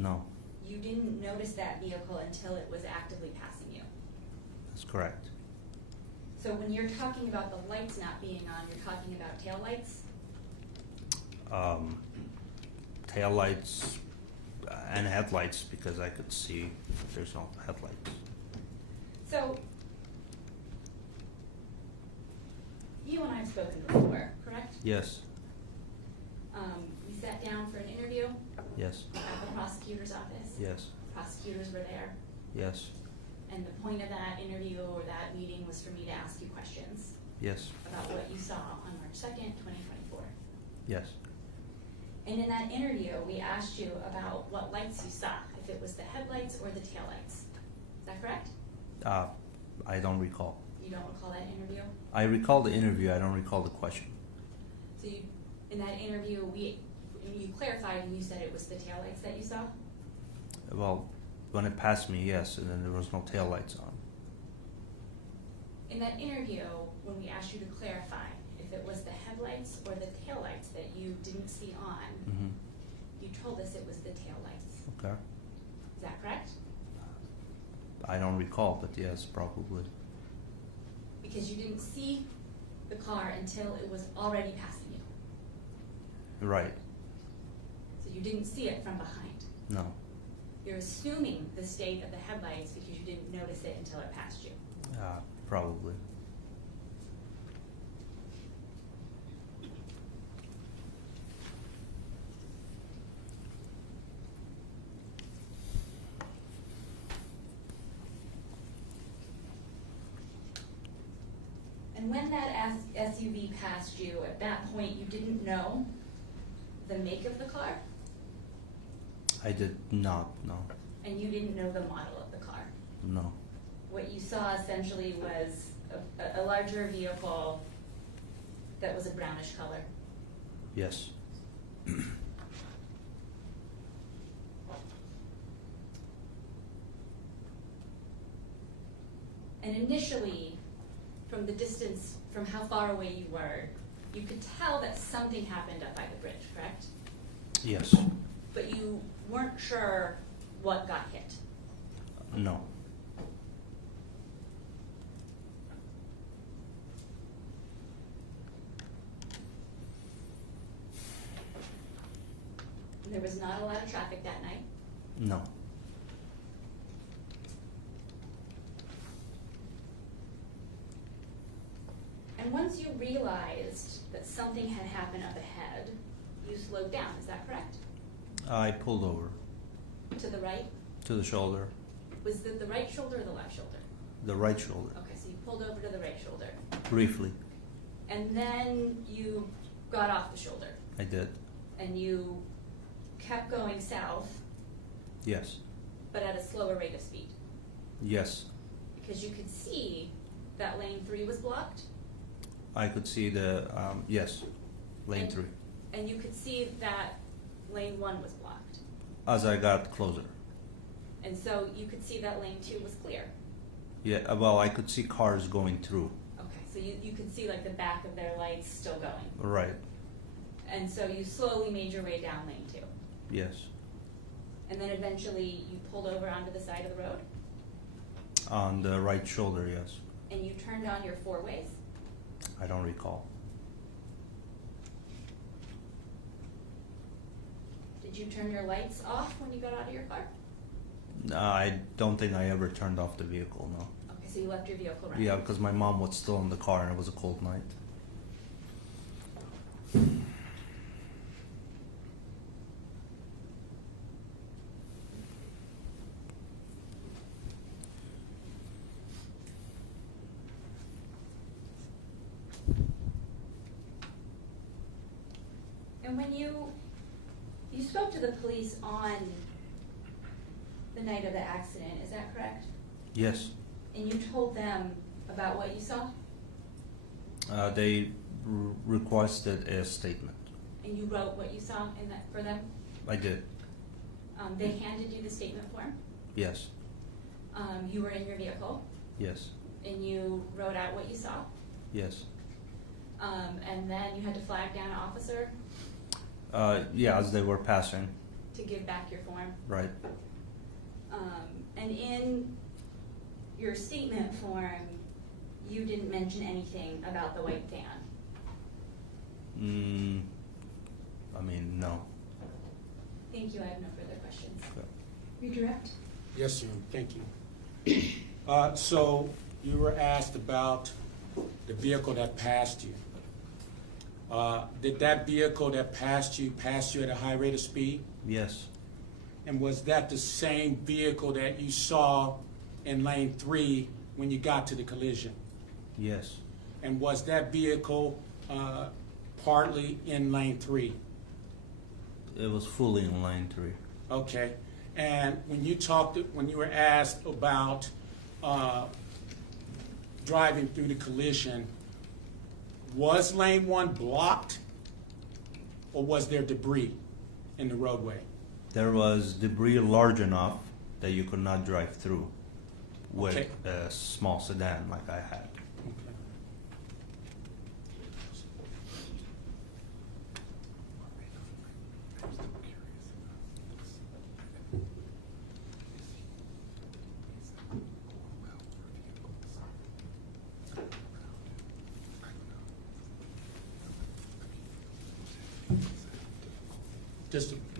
No, You didn't notice that vehicle until it was actively passing you. that's correct. So when you're talking about the lights not being on, you're talking about taillights? Taillights and headlights, because I could see there's no headlights. So, you and I have spoken before, correct? Yes, You sat down for an interview yes, at the prosecutor's office? yes, Prosecutors were there, yes, and the point of that interview or that meeting was for me to ask you questions yes, about what you saw on March 2nd, 2024. yes. And in that interview, we asked you about what lights you saw, if it was the headlights or the taillights. Is that correct? I don't recall. You don't recall that interview? I recall the interview, I don't recall the question. So you, in that interview, you clarified and you said it was the taillights that you saw? Well, when it passed me, yes, and then there was no taillights on. In that interview, when we asked you to clarify if it was the headlights or the taillights that you didn't see on, Mm-hmm. you told us it was the taillights. Okay. Is that correct? I don't recall, but yes, probably. Because you didn't see the car until it was already passing you. Right. So you didn't see it from behind. No. You're assuming the state of the headlights because you didn't notice it until it passed you. Probably. And when that SUV passed you, at that point you didn't know the make of the car, I did not, no. and you didn't know the model of the car. No. What you saw essentially was a larger vehicle that was a brownish color. Yes. And initially, from the distance, from how far away you were, you could tell that something happened up by the bridge, correct? Yes. But you weren't sure what got hit. No. There was not a lot of traffic that night. No. And once you realized that something had happened up ahead, you slowed down, is that correct? I pulled over To the right? to the shoulder, Was it the right shoulder or the left shoulder? the right shoulder, Okay, so you pulled over to the right shoulder. briefly. And then you got off the shoulder I did. and you kept going south, Yes. but at a slower rate of speed. Yes. Because you could see that lane 3 was blocked. I could see the, yes, lane And- 3. And you could see that lane 1 was blocked. As I got closer. And so you could see that lane 2 was clear. Yeah, well, I could see cars going through. Okay, so you could see like the back of their lights still going. Right. And so you slowly made your way down lane 2. Yes. And then eventually you pulled over onto the side of the road On the right shoulder, yes. and you turned on your 4-ways. I don't recall. Did you turn your lights off when you got out of your car? No, I don't think I ever turned off the vehicle, no. Okay, so you left your vehicle running. Yeah, because my mom was still in the car and it was a cold night. And when you spoke to the police on the night of the accident, is that correct? Yes. And you told them about what you saw? They requested a statement. And you wrote what you saw in that for them? I did. They handed you the statement form? Yes. You were in your vehicle Yes. and you wrote out what you saw? Yes. And then you had to flag down an officer? Yeah, as they were passing. to give back your form. Right. And in your statement form, you didn't mention anything about the white van. I mean, no. Thank you, I have no further questions. Redirect. Yes, ma'am, thank you. So you were asked about the vehicle that passed you. Did that vehicle that passed you at a high rate of speed? Yes. And was that the same vehicle that you saw in lane 3 when you got to the collision? Yes. And was that vehicle partly in lane 3? It was fully in lane 3. Okay. And when you were asked about driving through the collision, was lane 1 blocked, or was there debris in the roadway? There was debris large enough that you could not drive through with Okay. a small sedan like I had. Okay.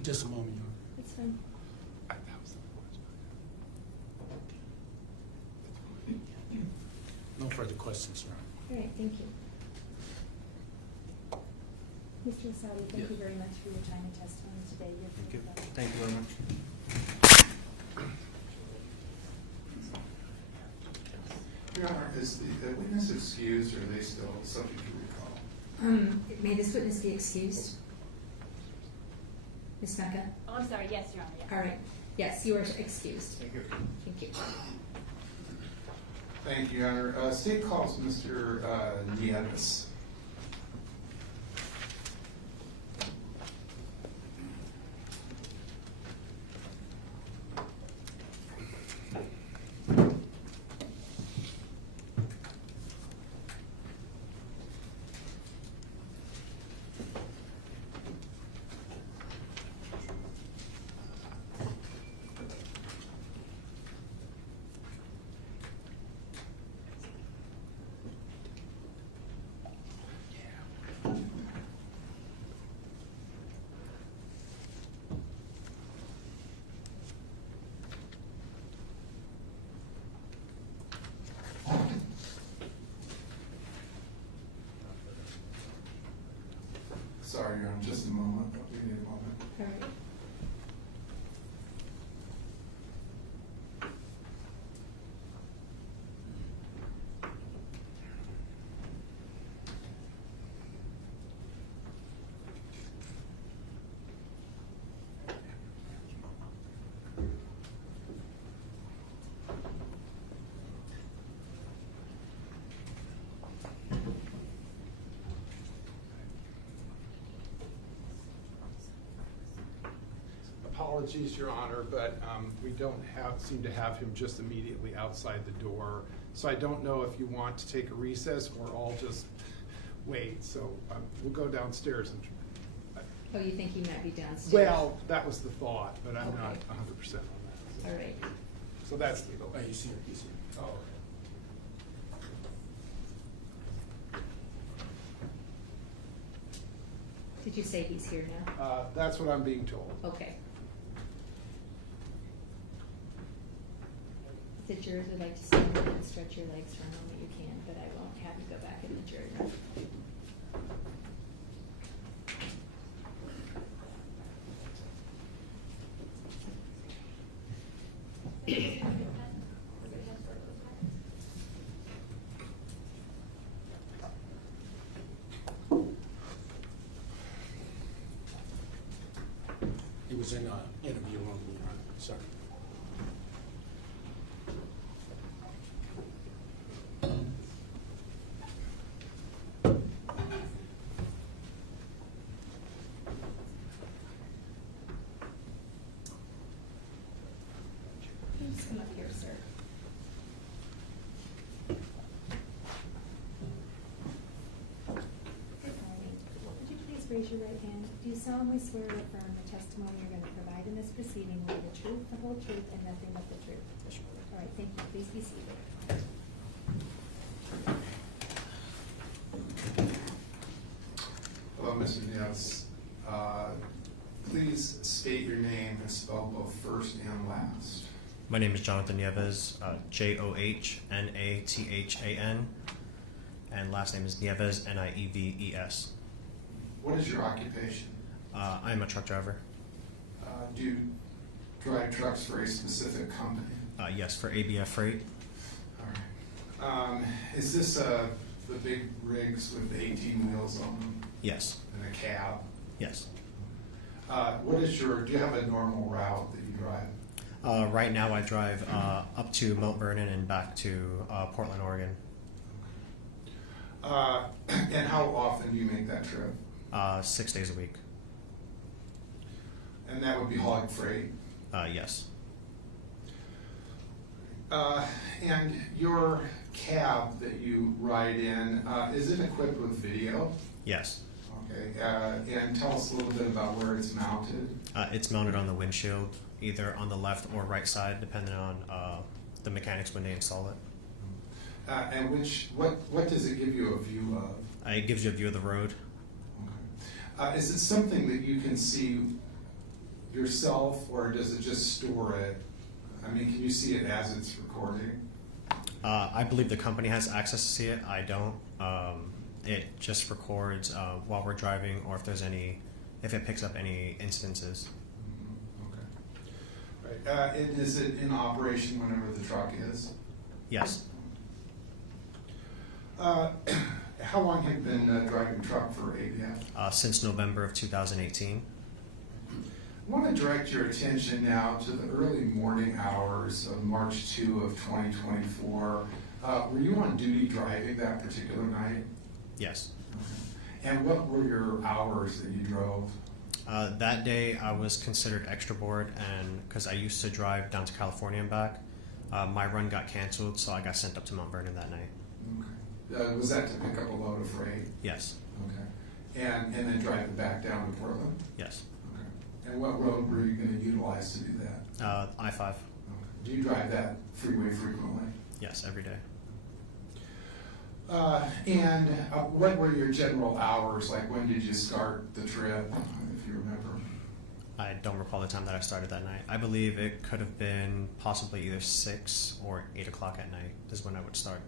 Just a moment, Your Honor. That's fine. No further questions, Your Honor. All right, thank you. Mr. Lasati, thank you very much for your time and testimony today. Thank you. Thank you very much. Your Honor, is the witness excused, or are they still subject to recall? May this witness be excused? Ms. Mecca? Oh, I'm sorry, yes, Your Honor, yes. All right. Yes, you are excused. Thank you. Thank you. Thank you, Your Honor. State calls Mr. Nieves. Sorry, Your Honor, just a moment. We need a moment. All right. Apologies, Your Honor, but we don't seem to have him just immediately outside the door. So I don't know if you want to take a recess or all just wait. So we'll go downstairs. Oh, you think he might be downstairs? Well, that was the thought, but I'm not Okay. 100% on that. All right. So that's the Oh, he's here, he's here. Oh, okay. Did you say he's here now? That's what I'm being told. Okay. If the jurors would like to stand up and stretch your legs for a moment, you can, but I won't have you go back in the jury room. He was in an interview room, Your Honor. Sorry. Please come up here, sir. Good morning. Would you please raise raise your right hand. Do you solemnly swear or affirm the testimony you're going to provide in this proceeding will be the truth, the whole truth, and nothing but the truth? All right, thank you. Please be seated. Hello, Mr. Nieves. Please state your name and spell both first and last. My name is Jonathan Nieves, Johnatathan, and last name is Nieves, Nieves. What is your occupation? I am a truck driver. Do you drive trucks for a specific company? Yes, for ABF Freight. All right. Is this the big rigs with the 18 wheels on them Yes, and a cab? yes. Do you have a normal route that you drive? Right now I drive up to Mount Vernon and back to Portland, Oregon. And how often do you make that trip? 6 days a week. And that would be hauling freight? Yes. And your cab that you ride in, is it equipped with video? Yes. Okay, and tell us a little bit about where it's mounted. It's mounted on the windshield, either on the left or right side, depending on the mechanics when they install it. And what does it give you a view of? It gives you a view of the road. Okay. Is it something that you can see yourself, or does it just store it? I mean, can you see it as it's recording? I believe the company has access to see it. I don't. It just records while we're driving, or if it picks up any incidences. Okay. Right. Is it in operation whenever the truck is? Yes. How long have you been driving truck for ABF? Since November of 2018. I want to direct your attention now to the early morning hours of March 2 of 2024. Were you on duty driving that particular night? Yes. Okay. And what were your hours that you drove? That day I was considered extra board, and because I used to drive down to California and back, my run got canceled, so I got sent up to Mount Vernon that night. Okay. Was that to pick up a load of freight? Yes. Okay. And then drive it back down to Portland? Yes. Okay. And what road were you going to utilize to do that? I-5. Okay. Do you drive that freeway frequently? Yes, every day. And what were your general hours? Like, when did you start the trip, if you remember? I don't recall the time that I started that night. I believe it could have been possibly either 6 or 8 o'clock at night is when I would start.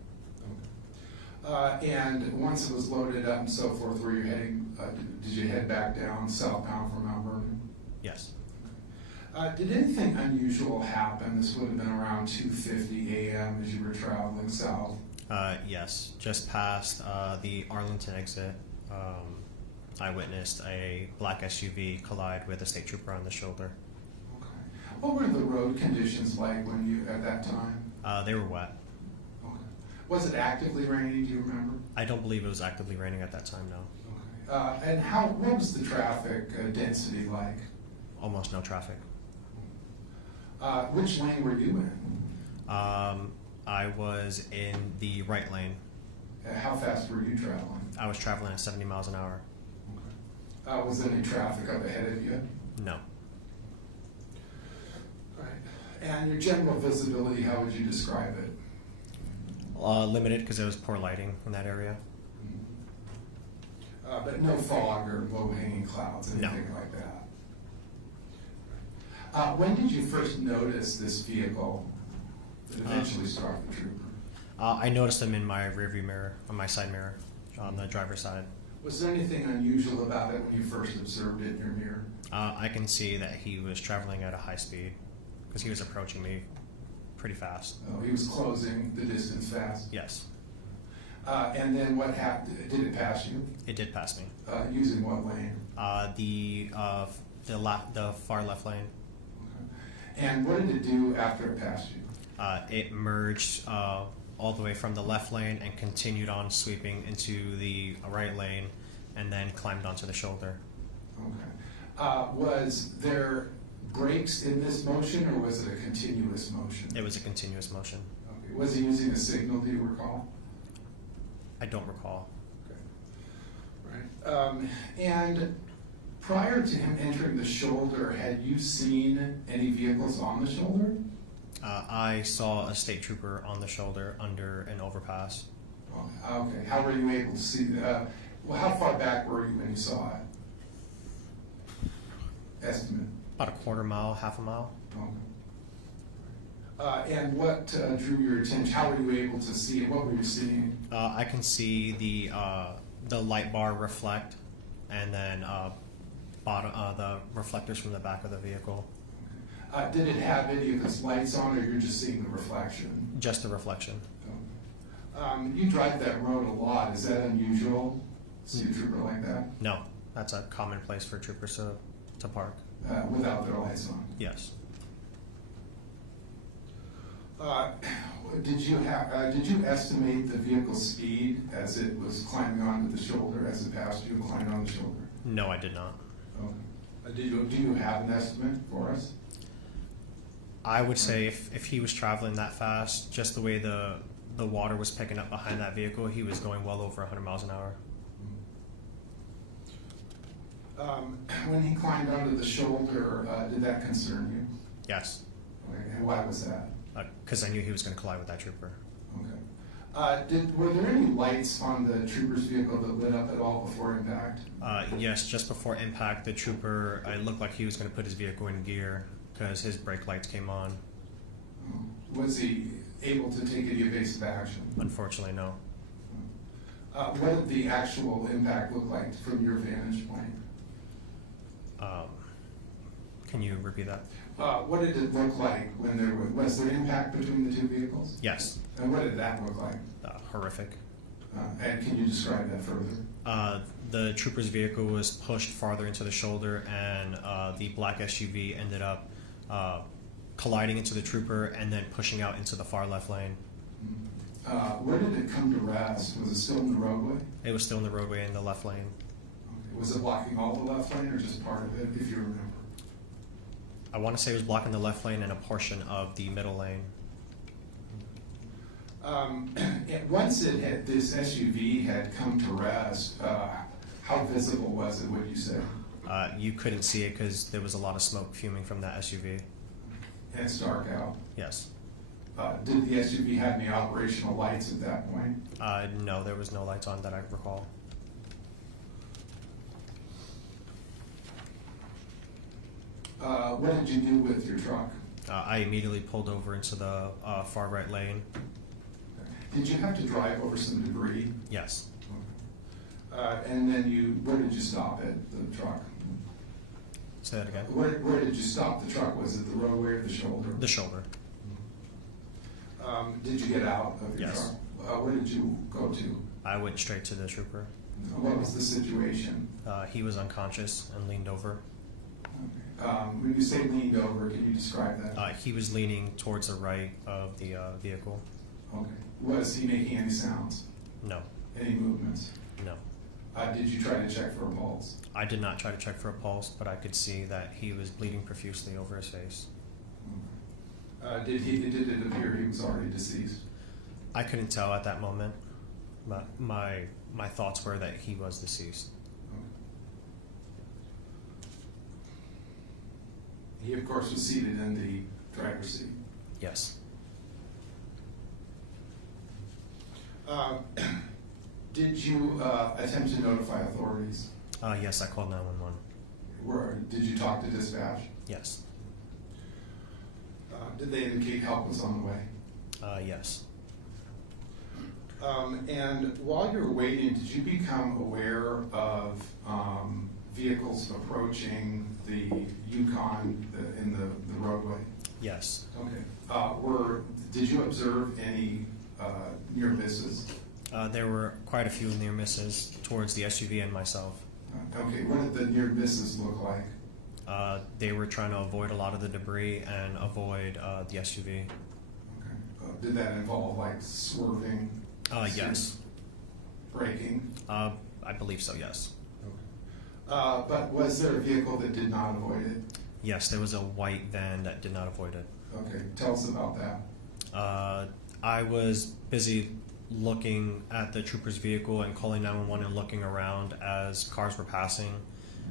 Okay. And once it was loaded up and so forth, were you heading, did you head back down southbound from Mount Vernon? Yes. Did anything unusual happen? This would have been around 2:50 a.m. as you were traveling south. Yes. Just past the Arlington exit, I witnessed a black SUV collide with a state trooper on the shoulder. Okay. What were the road conditions like when you at that time? They were wet. Okay. Was it actively raining? Do you remember? I don't believe it was actively raining at that time, no. Okay. And what was the traffic density like? Almost no traffic. Which lane were you in? I was in the right lane. How fast were you traveling? I was traveling at 70 miles an hour. Okay. Was there any traffic up ahead of you? No. Right. And your general visibility, how would you describe it? Limited because there was poor lighting in that area. But no fog or low-hanging clouds, anything like that? When did you first notice this vehicle that eventually struck the trooper? I noticed them in my rearview mirror, on my side mirror, on the driver's side. Was there anything unusual about it when you first observed it in your mirror? I can see that he was traveling at a high speed because he was approaching me pretty fast. Oh, he was closing the distance fast? Yes. And then what happened? Did it pass you? It did pass me. Using what lane? The far left lane. Okay. And what did it do after it passed you? It merged all the way from the left lane and continued on sweeping into the right lane and then climbed onto the shoulder. Okay. Was there brakes in this motion, or was it a continuous motion? It was a continuous motion. Okay. Was he using a signal, do you recall? I don't recall. Okay. Right. And prior to him entering the shoulder, had you seen any vehicles on the shoulder? I saw a state trooper on the shoulder under an overpass. Okay. How were you able to see? Well, how far back were you when you saw it? Estimate. About a quarter mile, half a mile. Okay. And what drew your attention? How were you able to see it? What were you seeing? I can see the light bar reflect, and then the reflectors from the back of the vehicle. Did it have any of its lights on, or you're just seeing the reflection? Just the reflection. You drive that road a lot. Is that unusual? See a trooper like that? No, that's a common place for troopers to park. Without their lights on? Yes. Did you estimate the vehicle's speed as it was climbing onto the shoulder, as it passed you and climbed on the shoulder? No, I did not. Okay. Do you have an estimate for us? I would say if he was traveling that fast, just the way the water was picking up behind that vehicle, he was going well over 100 miles an hour. When he climbed onto the shoulder, did that concern you? Yes. Okay. And why was that? Because I knew he was going to collide with that trooper. Okay. Were there any lights on the trooper's vehicle that lit up at all before impact? Yes, just before impact, the trooper, it looked like he was going to put his vehicle in gear because his brake lights came on. Was he able to take any evasive action? Unfortunately, no. What did the actual impact look like from your vantage point? Can you repeat that? What did it look like when was there impact between the two vehicles? Yes. And what did that look like? Horrific. And can you describe that further? The trooper's vehicle was pushed farther into the shoulder, and the black SUV ended up colliding into the trooper and then pushing out into the far left lane. Where did it come to rest? Was it still in the roadway? It was still in the roadway in the left lane. Okay. Was it blocking all the left lane or just part of it, if you remember? I want to say it was blocking the left lane and a portion of the middle lane. Once this SUV had come to rest, how visible was it, would you say? You couldn't see it because there was a lot of smoke fuming from that SUV. And it's dark out. Yes. Did the SUV have any operational lights at that point? No, there was no lights on that I recall. What did you do with your truck? I immediately pulled over into the far right lane. Did you have to drive over some debris? Yes. And then where did you stop it, the truck? Say that again. Where did you stop the truck? Was it the roadway or the shoulder? The shoulder. Did you get out of your Yes. truck? Where did you go to? I went straight to the trooper. What was the situation? He was unconscious and leaned over. When you say leaned over, can you describe that? He was leaning towards the right of the vehicle. Okay. Was he making any sounds? No. Any movements? No. Did you try to check for a pulse? I did not try to check for a pulse, but I could see that he was bleeding profusely over his face. Did it appear he was already deceased? I couldn't tell at that moment, but my thoughts were that he was deceased. He, of course, was seated in the driver's seat. Yes. Did you attempt to notify authorities? Yes, I called 911. Did you talk to dispatch? Yes. Did they indicate help was on the way? Yes. And while you were waiting, did you become aware of vehicles approaching the Yukon in the roadway? Yes. Okay. Did you observe any near misses? There were quite a few near misses towards the SUV and myself. Okay. What did the near misses look like? They were trying to avoid a lot of the debris and avoid the SUV. Okay. Did that involve like swerving? Yes. Braking? I believe so, yes. But was there a vehicle that did not avoid it? Yes, there was a white van that did not avoid it. Okay, tell us about that. I was busy looking at the trooper's vehicle and calling 911 and looking around as cars were passing,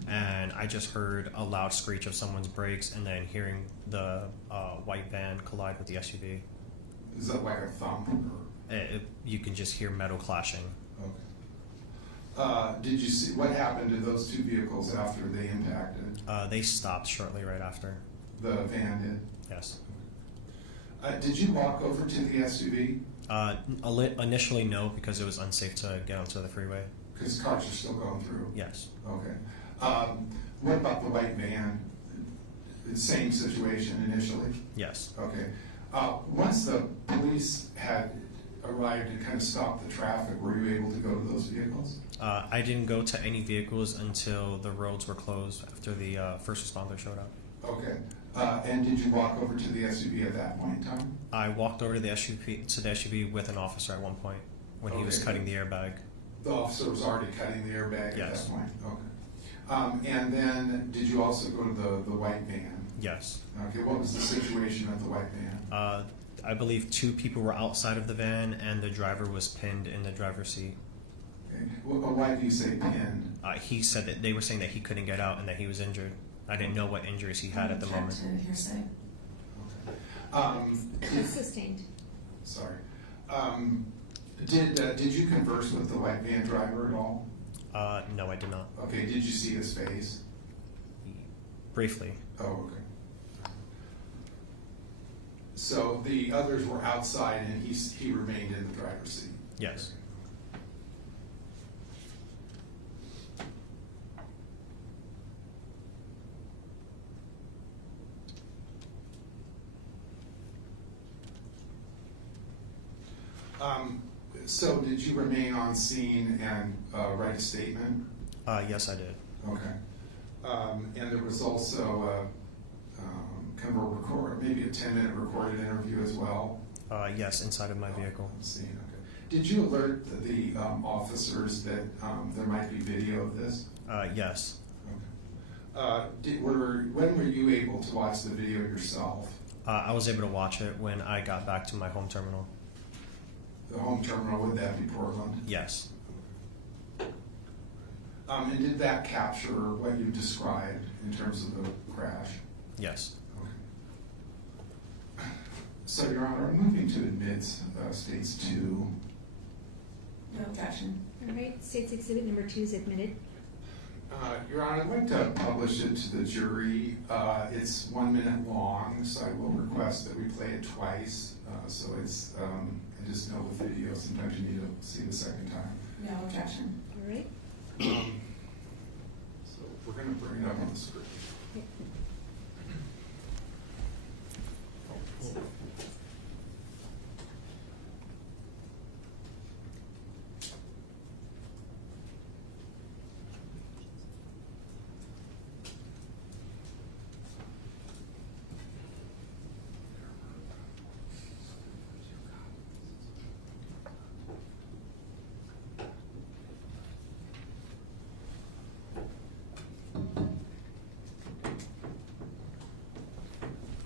and I just heard a loud screech of someone's brakes and then hearing the white van collide with the SUV. Is that like a thump? Or? You can just hear metal clashing. Okay. Did you see what happened to those two vehicles after they impacted? They stopped shortly right after. The van did? Yes. Did you walk over to the SUV? Initially, no, because it was unsafe to get onto the freeway. Because cars are still going through? Yes. Okay. What about the white van? Same situation initially? Yes. Okay. Once the police had arrived and kind of stopped the traffic, were you able to go to those vehicles? I didn't go to any vehicles until the roads were closed after the first responder showed up. Okay. And did you walk over to the SUV at that point in time? I walked over to the SUV with an officer at one point when he was Okay. cutting the airbag. The officer was already cutting the airbag at Yes. that point? Okay. And then, did you also go to the white van? Yes. Okay, what was the situation at the white van? I believe 2 people were outside of the van and the driver was pinned in the driver's seat. Okay. Why do you say pinned? He said that they were saying that he couldn't get out and that he was injured. I didn't know what injuries he had at the moment. Hearsay. That's sustained. Sorry. Did you converse with the white van driver at all? No, I did not. Okay, did you see his face? Briefly. Oh, okay. So the others were outside and he remained in the driver's seat? Yes. So did you remain on scene and write a statement? Yes, I did. Okay. And there was also kind of a record, maybe a 10-minute recorded interview as well? Yes, inside of my vehicle. Okay. Did you alert the officers that there might be video of this? Yes. Okay. When were you able to watch the video yourself? I was able to watch it when I got back to my home terminal. The home terminal, would that be Portland? Yes. And did that capture what you described in terms of the crash? Yes. Okay. So, Your Honor, I'm moving to admit States 2. No objection. All right, State's Exhibit number 2 is admitted. Your Honor, I'd like to publish it to the jury. It's 1 minute long, so I will request that we play it twice. So it's, I just know with video, sometimes you need to see the second time. No objection. All right. So we're going to bring it up on the screen.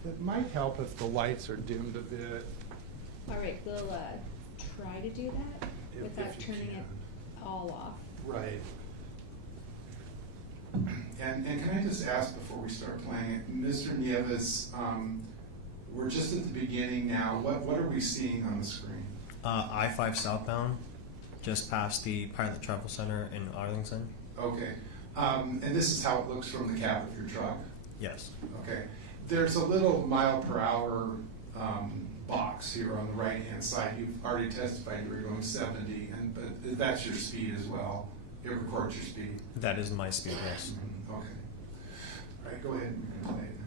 It might help if the lights are dimmed a bit. All right, we'll try to do that If without you turning can. it all off. Right. And can I just ask before we start playing it, Mr. Nieves, we're just at the beginning now. What are we seeing on the screen? I-5 southbound, just past the Pilot Travel Center in Arlington. Okay. And this is how it looks from the cab of your truck? Yes. Okay. There's a little mile per hour box here on the right-hand side. You've already testified you were going 70, but that's your speed as well. It records your speed. That is my speed, yes. Okay. All right, go ahead and you can play it now.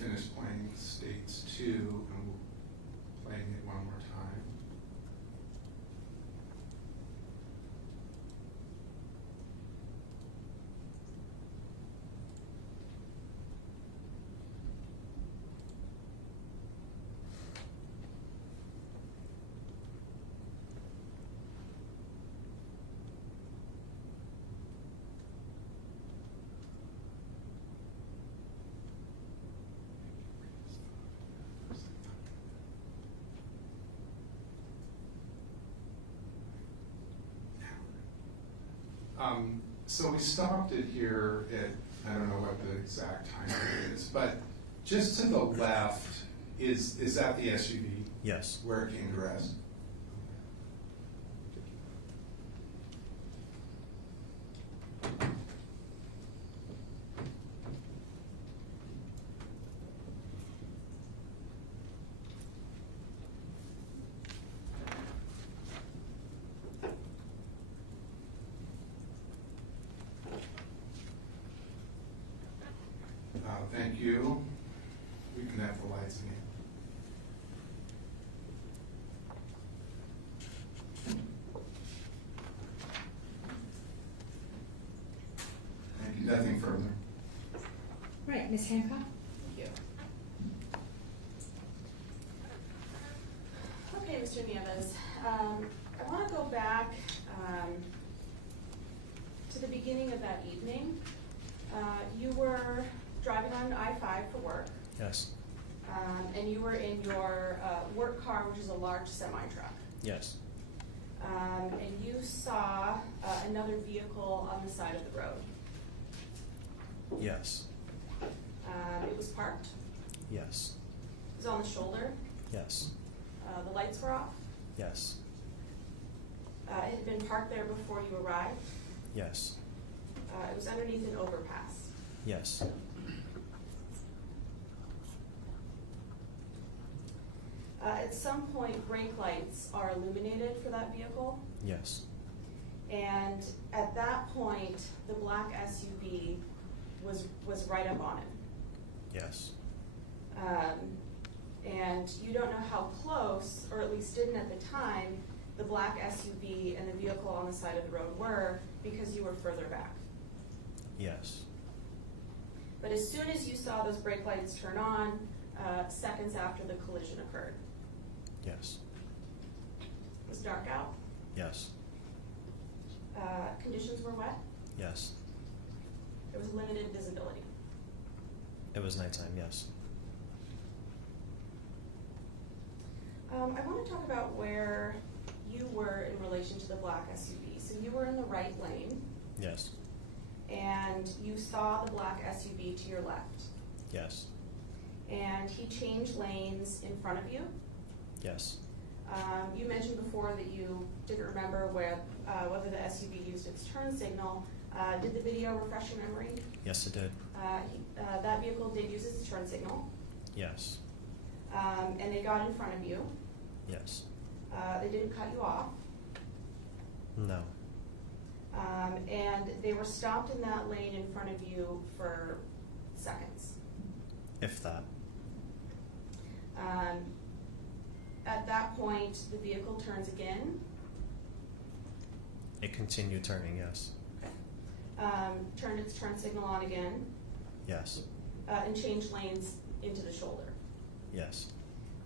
finished playing States 2 and playing it one more time. So we stopped it here at, I don't know what the exact time it is, but just to the left, is that the SUV? Yes. Where it came to rest? Thank you. We can have the lights again. Thank you. Nothing further. Right, Ms. Hancock? Thank you. Okay, Mr. Nieves, I want to go back to the beginning of that evening. You were driving on I-5 for work, Yes. and you were in your work car, which is a large semi-truck. Yes. And you saw another vehicle on the side of the road. Yes. It was parked. Yes. It was on the shoulder. Yes. The lights were off. Yes. It had been parked there before you arrived. Yes. It was underneath an overpass. Yes. At some point, brake lights are illuminated for that vehicle. Yes. And at that point, the black SUV was right up on it. Yes. And you don't know how close, or at least didn't at the time, the black SUV and the vehicle on the side of the road were because you were further back. Yes. But as soon as you saw those brake lights turn on, seconds after the collision occurred. Yes. It was dark out. Yes. Conditions were wet. Yes. There was limited visibility. It was nighttime. Yes. I want to talk about where you were in relation to the black SUV. So you were in the right lane, Yes. and you saw the black SUV to your left. Yes. And he changed lanes in front of you. Yes. You mentioned before that you didn't remember whether the SUV used its turn signal. Did the video refresh your memory? Yes, it did. That vehicle did use its turn signal, Yes. and they got in front of you. Yes. They didn't cut you off, No. and they were stopped in that lane in front of you for seconds. If that. At that point, the vehicle turns again, It continued turning. Yes. turned its turn signal on again, Yes. and changed lanes into the shoulder. Yes.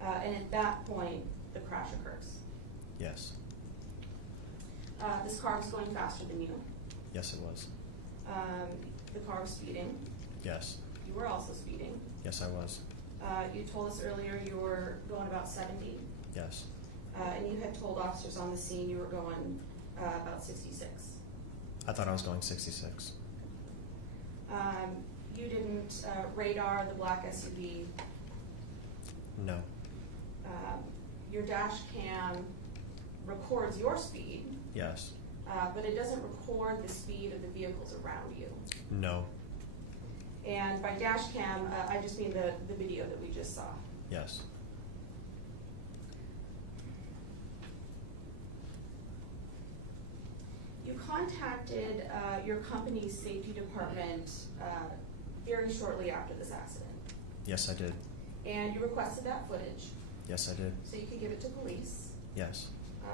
And at that point, the crash occurs. Yes. This car was going faster than you. Yes, it was. The car was speeding. Yes. You were also speeding. Yes, I was. You told us earlier you were going about 70. Yes. And you had told officers on the scene you were going about 66. I thought I was going 66. You didn't radar the black SUV. No. Your dash cam records your speed, Yes. but it doesn't record the speed of the vehicles around you. No. And by dash cam, I just mean the video that we just saw. Yes. You contacted your company's safety department very shortly after this accident. Yes, I did. And you requested that footage Yes, I did. so you could give it to police Yes.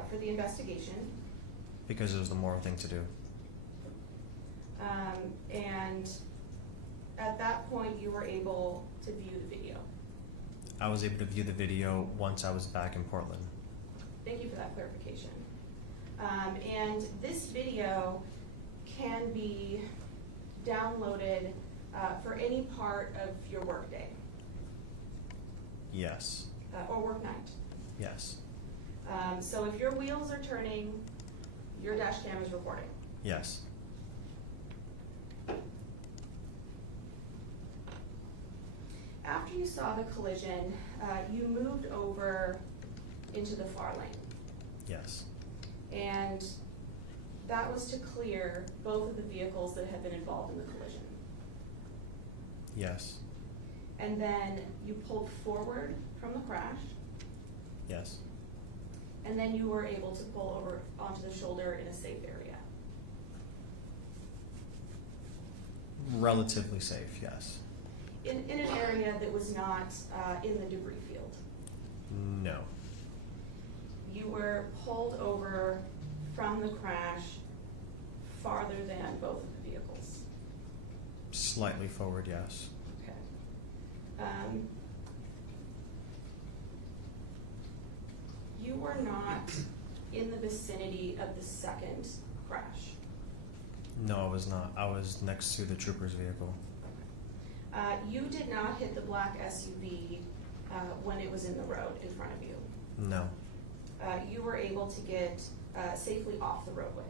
for the investigation. Because it was the moral thing to do. And at that point, you were able to view the video. I was able to view the video once I was back in Portland. Thank you for that clarification. And this video can be downloaded for any part of your workday Yes. or work night. Yes. So if your wheels are turning, your dash cam is recording. Yes. After you saw the collision, you moved over into the far lane. Yes. And that was to clear both of the vehicles that had been involved in the collision. Yes. And then you pulled forward from the crash, Yes. and then you were able to pull over onto the shoulder in a safe area. Relatively safe, yes. In an area that was not in the debris field. No. You were pulled over from the crash farther than both of the vehicles. Slightly forward, yes. Okay. You were not in the vicinity of the second crash. No, I was not. I was next to the trooper's vehicle. You did not hit the black SUV when it was in the road in front of you. No. You were able to get safely off the roadway.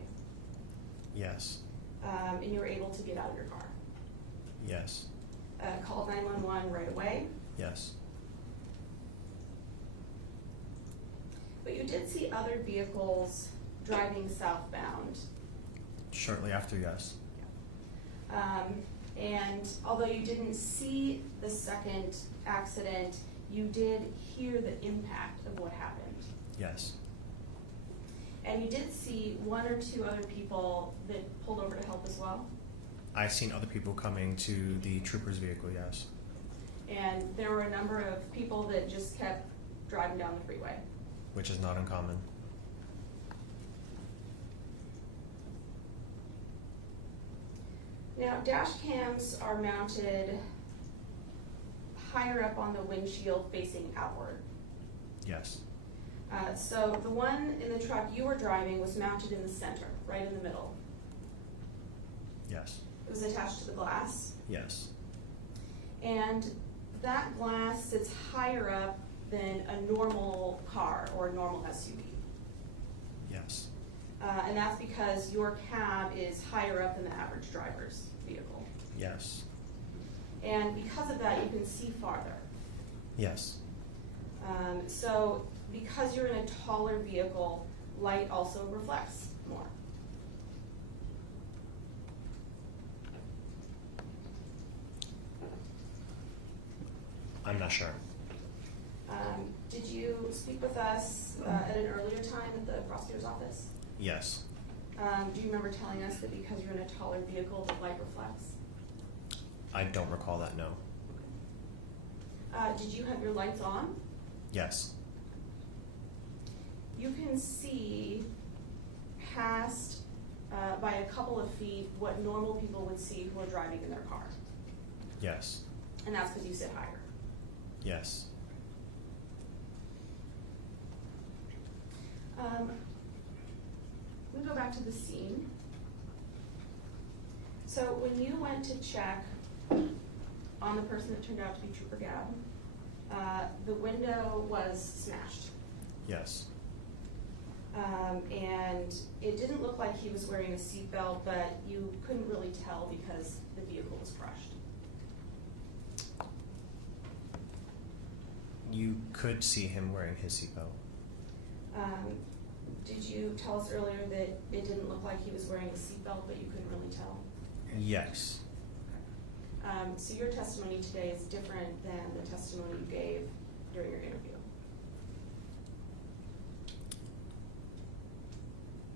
Yes. And you were able to get out of your car. Yes. Called 911 right away. Yes. But you did see other vehicles driving southbound. Shortly after, yes. And although you didn't see the second accident, you did hear the impact of what happened. Yes. And you did see one or two other people that pulled over to help as well. I've seen other people coming to the trooper's vehicle, yes. And there were a number of people that just kept driving down the freeway. Which is not uncommon. Now, dash cams are mounted higher up on the windshield facing outward. Yes. So the one in the truck you were driving was mounted in the center, right in the middle. Yes. It was attached to the glass. Yes. And that glass sits higher up than a normal car or a normal SUV. Yes. And that's because your cab is higher up than the average driver's vehicle. Yes. And because of that, you can see farther. Yes. So because you're in a taller vehicle, light also reflects more. I'm not sure. Did you speak with us at an earlier time at the prosecutor's office? Yes. Do you remember telling us that because you're in a taller vehicle, the light reflects? I don't recall that, no. Did you have your lights on? Yes. You can see past by a couple of feet what normal people would see who are driving in their car. Yes. And that's because you sit higher. Yes. We go back to the scene. So when you went to check on the person that turned out to be Trooper Gadd, the window was smashed. Yes. And it didn't look like he was wearing a seatbelt, but you couldn't really tell because the vehicle was crushed. You could see him wearing his seatbelt. Did you tell us earlier that it didn't look like he was wearing a seatbelt, but you couldn't really tell? Yes. So your testimony today is different than the testimony you gave during your interview.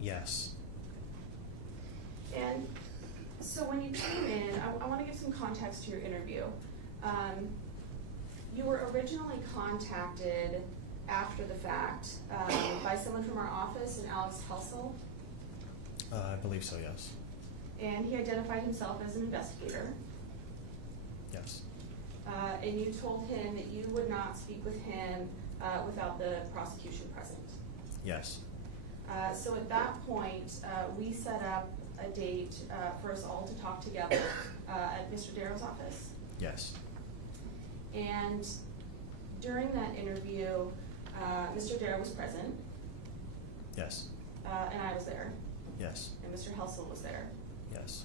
Yes. And so when you came in, I want to give some context to your interview. You were originally contacted after the fact by someone from our office, an Alex Helsel, I believe so, yes. and he identified himself as an investigator. Yes. And you told him that you would not speak with him without the prosecution present. Yes. So at that point, we set up a date for us all to talk together at Mr. Darrow's office. Yes. And during that interview, Mr. Darrow was present, Yes. and I was there, Yes. and Mr. Helsel was there. Yes.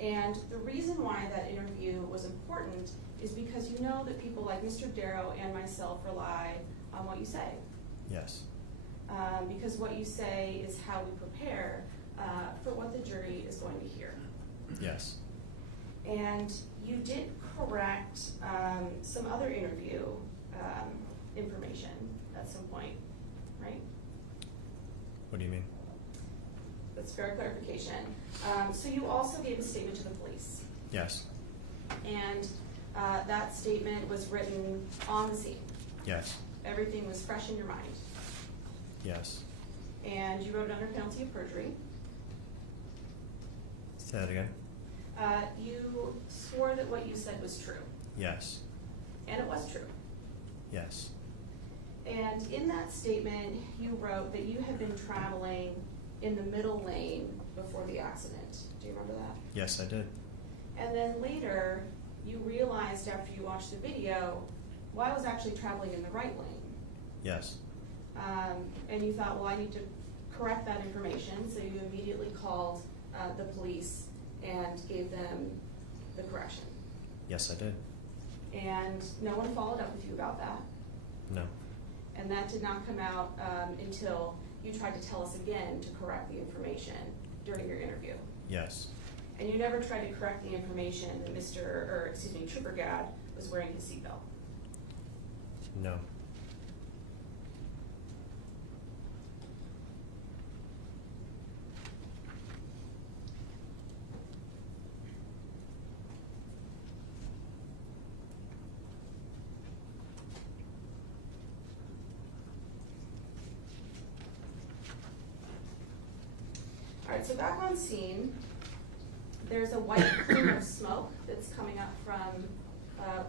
And the reason why that interview was important is because you know that people like Mr. Darrow and myself rely on what you say. Yes. Because what you say is how we prepare for what the jury is going to hear. Yes. And you did correct some other interview information at some point, right? What do you mean? That's fair clarification. So you also gave a statement to the police, Yes. and that statement was written on the scene. Yes. Everything was fresh in your mind, Yes. and you wrote it under penalty of perjury. Say that again? You swore that what you said was true, Yes. and it was true. Yes. And in that statement, you wrote that you had been traveling in the middle lane before the accident. Do you remember that? Yes, I did. And then later, you realized after you watched the video, well, I was actually traveling in the right lane. Yes. And you thought, well, I need to correct that information, so you immediately called the police and gave them the correction. Yes, I did. And no one followed up with you about that. No. And that did not come out until you tried to tell us again to correct the information during your interview. Yes. And you never tried to correct the information that Trooper Gadd was wearing his seatbelt. No. All right, so back on scene, there's a white plume of smoke that's coming up from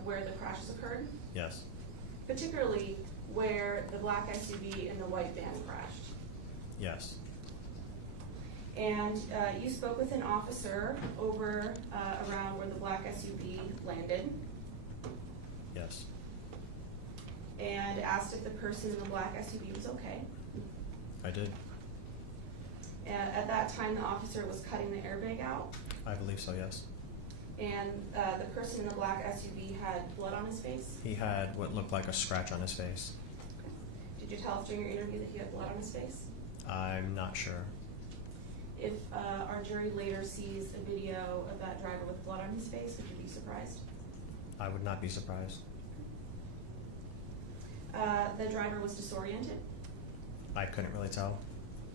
where the crashes occurred, Yes. particularly where the black SUV and the white van crashed. Yes. And you spoke with an officer over around where the black SUV landed Yes. and asked if the person in the black SUV was okay. I did. At that time, the officer was cutting the airbag out, I believe so, yes. and the person in the black SUV had blood on his face. He had what looked like a scratch on his face. Did you tell us during your interview that he had blood on his face? I'm not sure. If our jury later sees a video of that driver with blood on his face, would you be surprised? I would not be surprised. The driver was disoriented. I couldn't really tell.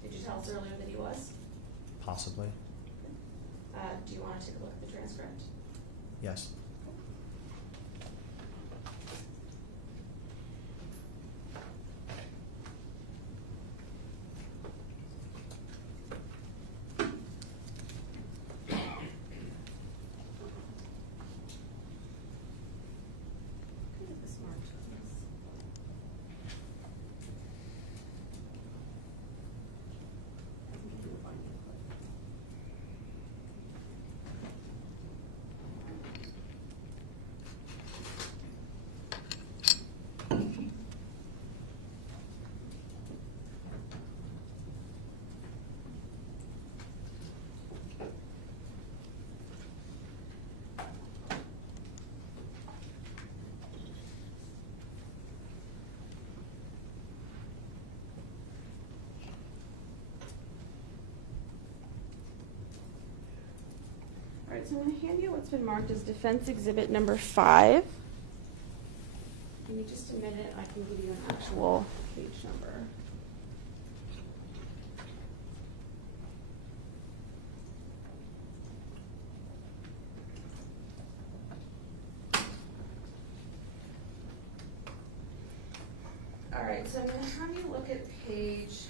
Did you tell us earlier that he was? Possibly. Do you want to take a look at the transcript? Yes. All right, so I'm going to hand you what's been marked as Defense Exhibit number 5. Give me just a minute, I can give you an actual page number. right, so I'm gonna have you look at page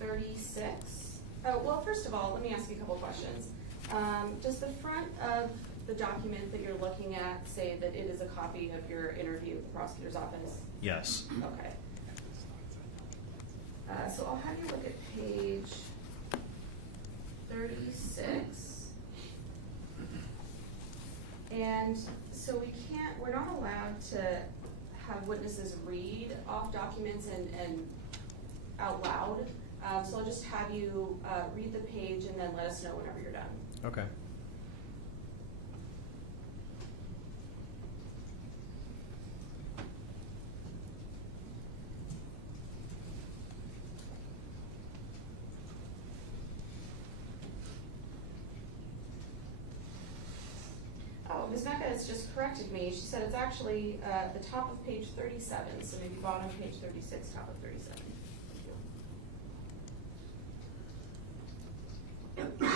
36. Oh, well, first of all, let me ask you a couple questions. Does the front of the document that you're looking at say that it is a copy of your interview with the prosecutor's office? Yes. Okay. So I'll have you look at page 36. And so we're not allowed to have witnesses read off documents and out loud. So I'll just have you read the page and then let us know whenever you're done. Okay. Oh, Ms. Mecca has just corrected me. She said it's actually the top of page 37, so maybe bottom of page 36, top of 37. Thank you.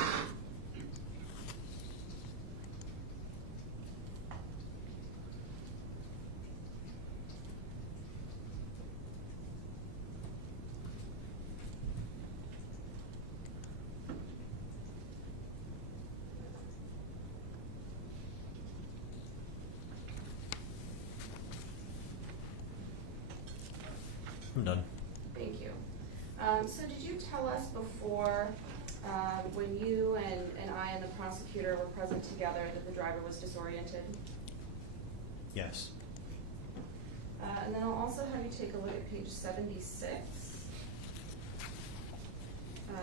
I'm done. Thank you. So did you tell us before, when you and I and the prosecutor were present together, that the driver was disoriented? Yes. And then I'll also have you take a look at page 76,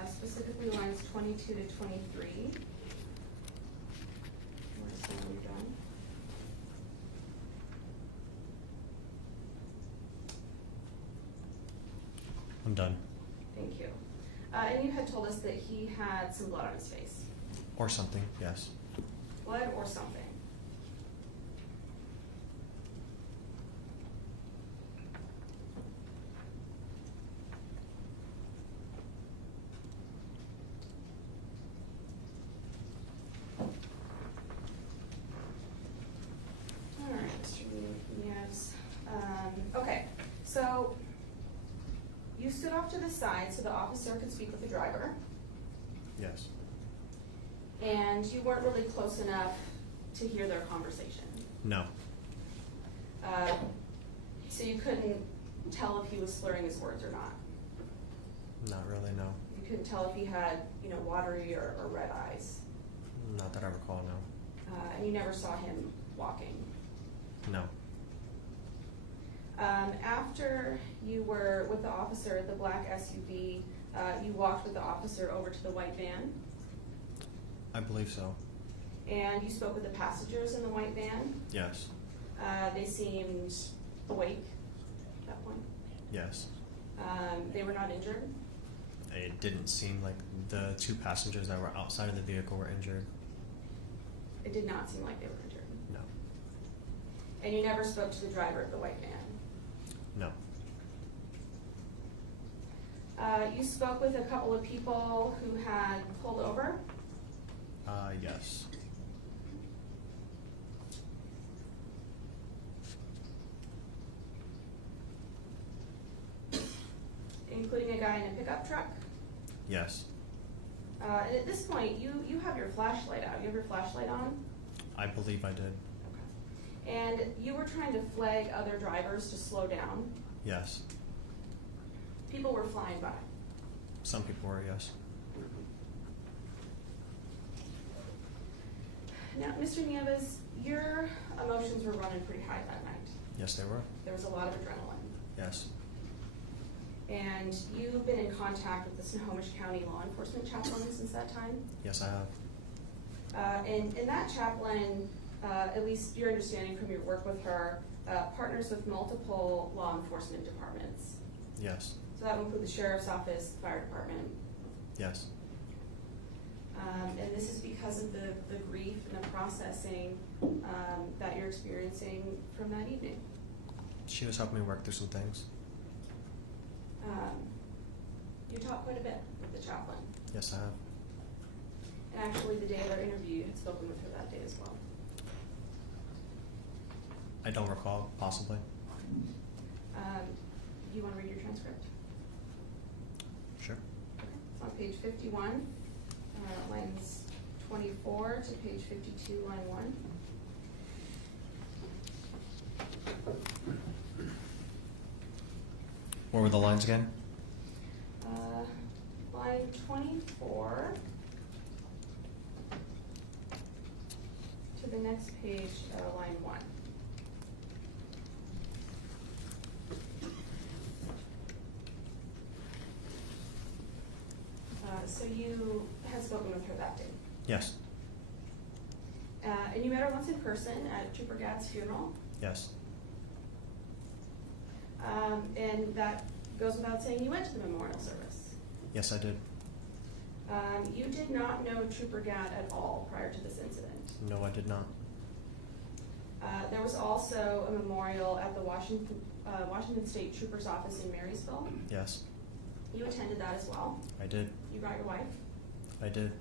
specifically lines 22 to 23. Where's the one you're done? I'm done. Thank you. And you had told us that he had some blood on his face. Or something, yes. Blood or something. All right, Mr. Yes. Okay, so you stood off to the side so the officer could speak with the driver, Yes. and you weren't really close enough to hear their conversation. No. So you couldn't tell if he was slurring his words or not. Not really, no. You couldn't tell if he had, watery or red eyes. Not that I recall, no. And you never saw him walking. No. After you were with the officer at the black SUV, you walked with the officer over to the white van, I believe so. and you spoke with the passengers in the white van. Yes. They seemed awake at that point. Yes. They were not injured. It didn't seem like the two passengers that were outside of the vehicle were injured. It did not seem like they were injured. No. And you never spoke to the driver of the white van. No. You spoke with a couple of people who had pulled over. Yes. Including a guy in a pickup truck. Yes. And at this point, you have your flashlight out. You have your flashlight on. I believe I did. Okay. And you were trying to flag other drivers to slow down. Yes. People were flying by. Some people were, yes. Now, Mr. Nieves, your emotions were running pretty high that night. Yes, they were. There was a lot of adrenaline. Yes. And you've been in contact with the Snohomish County law enforcement chaplain since that time? Yes, I have. And that chaplain, at least your understanding from your work with her, partners with multiple law enforcement departments. Yes. So that would include the sheriff's office, the fire department. Yes. And this is because of the grief and the processing that you're experiencing from that evening. She was helping me work through some things. You talked quite a bit with the chaplain. Yes, I have. And actually, the day of our interview, you had spoken with her that day as well. I don't recall, possibly. you want to read your transcript? Sure. It's on page 51, lines 24 to page 52, line 1. What were the lines again? Line 24 to the next page, line 1. So you had spoken with her that day. Yes. And you met her once in person at Trooper Gadd's funeral. Yes. And that goes without saying you went to the memorial service. Yes, I did. You did not know Trooper Gadd at all prior to this incident. No, I did not. There was also a memorial at the Washington State Trooper's office in Marysville. Yes, You attended that as well. I did. You brought your wife. I did.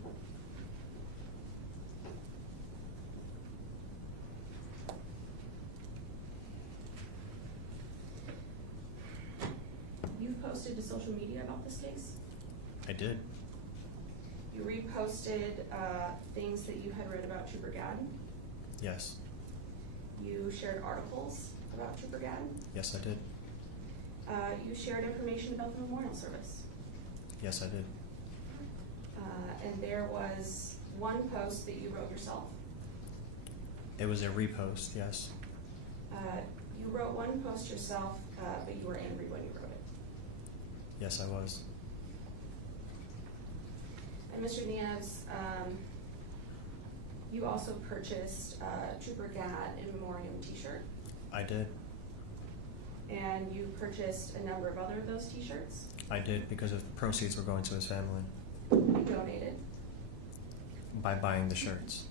You've posted to social media about this case. I did. You reposted things that you had read about Trooper Gadd. Yes. You shared articles about Trooper Gadd. Yes, I did. You shared information about the memorial service. Yes, I did. And there was one post that you wrote yourself. It was a repost, yes. You wrote one post yourself, but you were angry when you wrote it. Yes, I was. And Mr. Nieves, you also purchased Trooper Gadd in memoriam t-shirt. I did. And you purchased a number of other of those t-shirts. I did because of proceeds were going to his family You donated. by buying the shirts.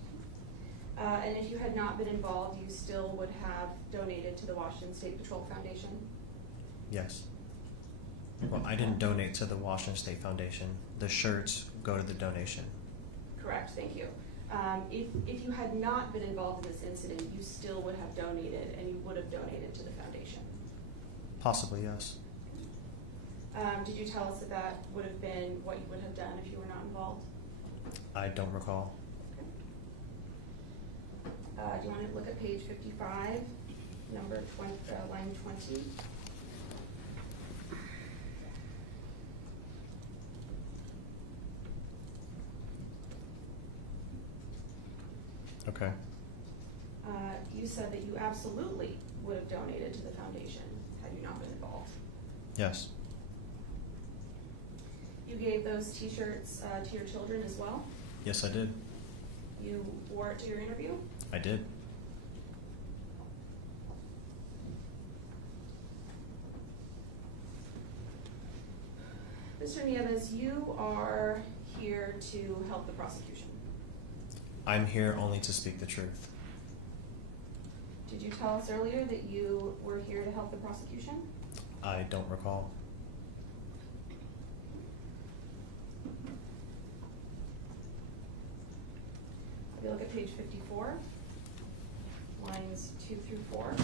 And if you had not been involved, you still would have donated to the Washington State Patrol Foundation. Yes. Well, I didn't donate to the Washington State Foundation. The shirts go to the donation. Correct, thank you. If you had not been involved in this incident, you still would have donated, and you would have donated to the foundation. Possibly, yes. Did you tell us that that would have been what you would have done if you were not involved? I don't recall. Okay. Do you want to look at page 55, number 20, line 20? Okay. You said that you absolutely would have donated to the foundation had you not been involved. Yes. You gave those t-shirts to your children as well? Yes, I did. You wore it to your interview? I did. Mr. Nieves, you are here to help the prosecution. I'm here only to speak the truth. Did you tell us earlier that you were here to help the prosecution? I don't recall. If you look at page 54, lines 2 through 4.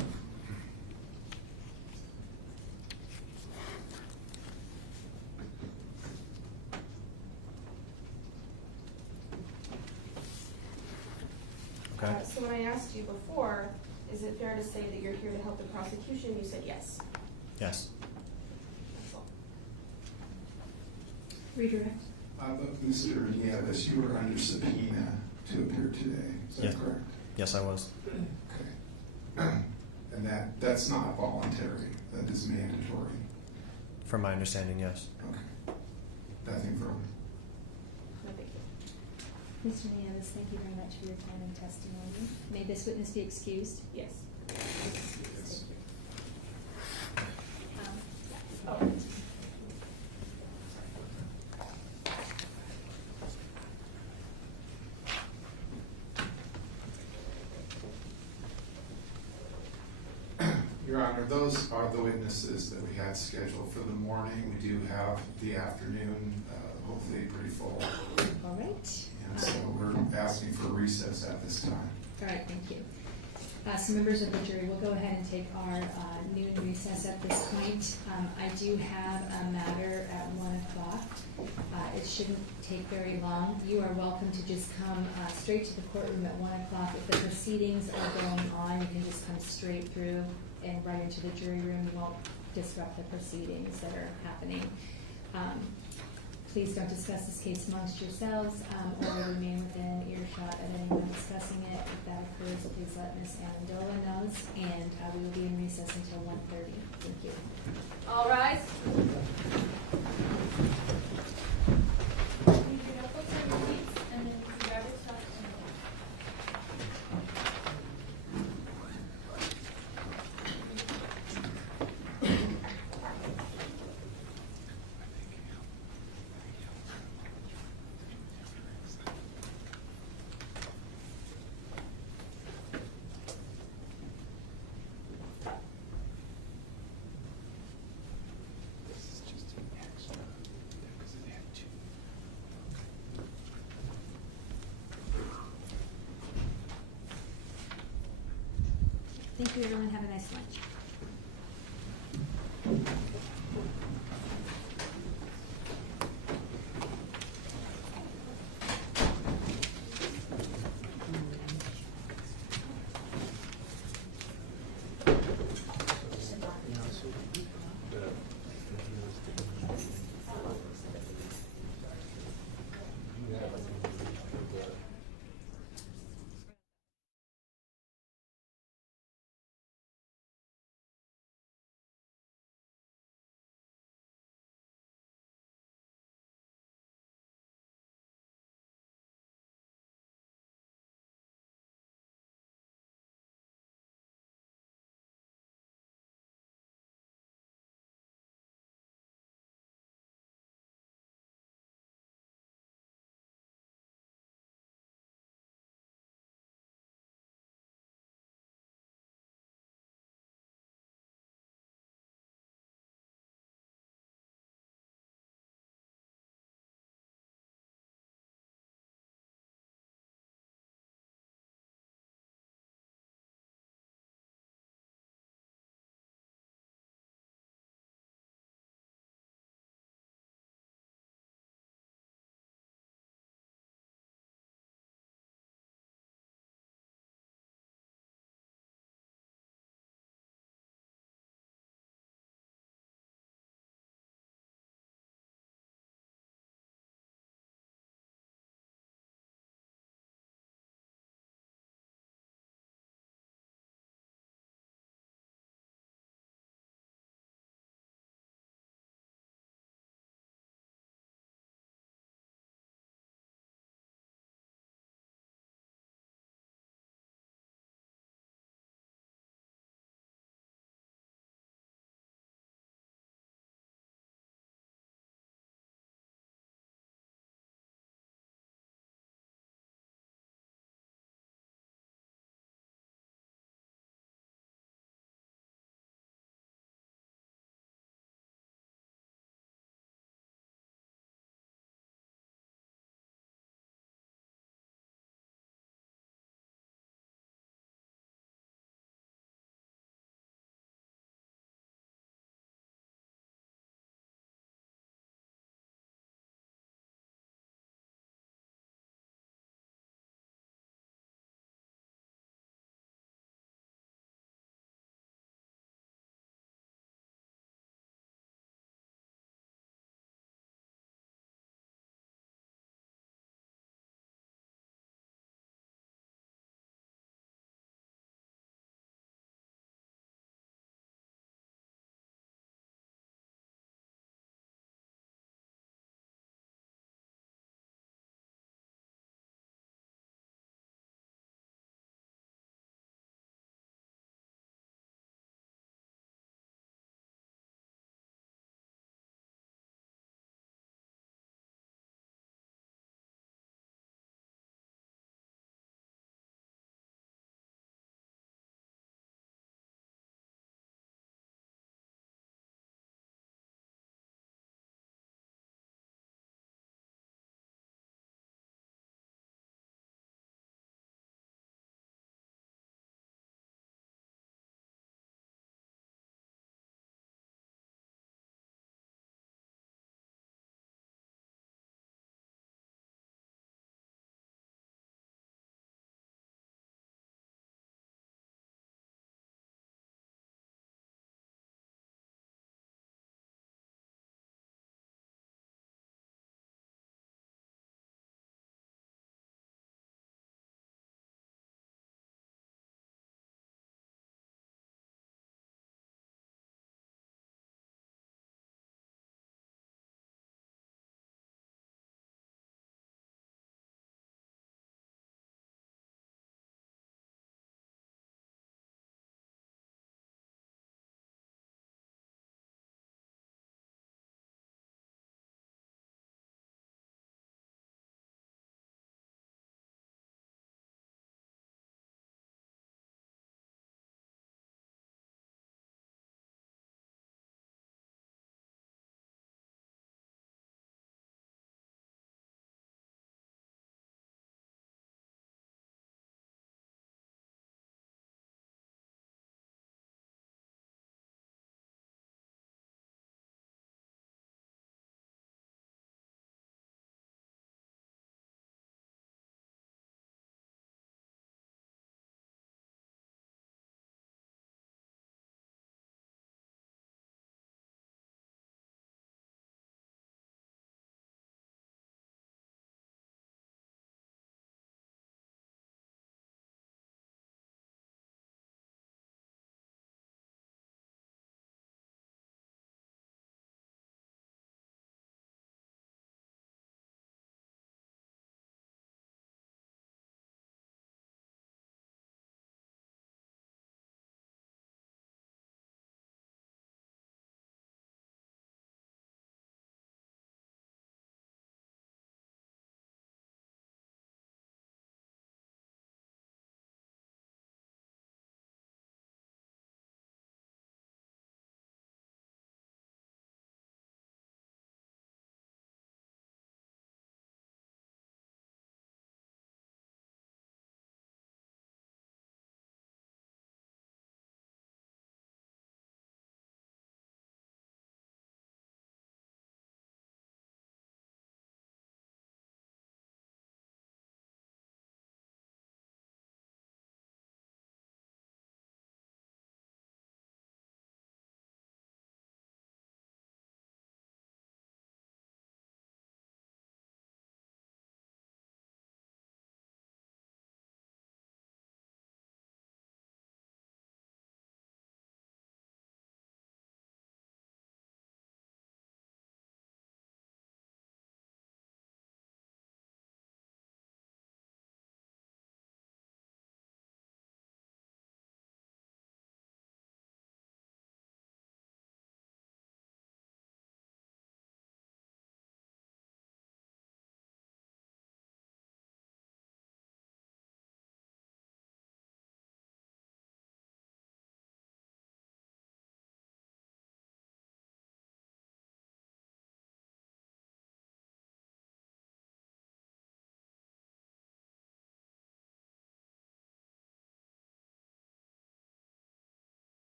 Okay. So when I asked you before, is it fair to say that you're here to help the prosecution? You said yes. Yes. That's all. Redirect. But Mr. Nieves, you were under subpoena to appear today, is that Yes. correct? Yes, I was. Okay. And that's not voluntary, that is mandatory. From my understanding, yes. Okay. Nothing further. No, thank you. Mr. Nieves, thank you very much for your time and testimony. May this witness be excused? Yes. Yes. Oh. Your Honor, those are the witnesses that we had scheduled for the morning. We do have the afternoon, hopefully pretty full. All right. And so we're asking for recess at this time. All right, thank you. So members of the jury, we'll go ahead and take our noon recess at this point. I do have a matter at 1 o'clock. It shouldn't take very long. You are welcome to just come straight to the courtroom at 1 o'clock. If the proceedings are going on, you can just come straight through and run into the jury room. You won't disrupt the proceedings that are happening. Please don't discuss this case amongst yourselves or remain within earshot at anyone discussing it. If that occurs, please let Ms. Amendola know, and we will be in recess until 1:30. Thank you. All rise. Thank you, everyone. Have a nice lunch.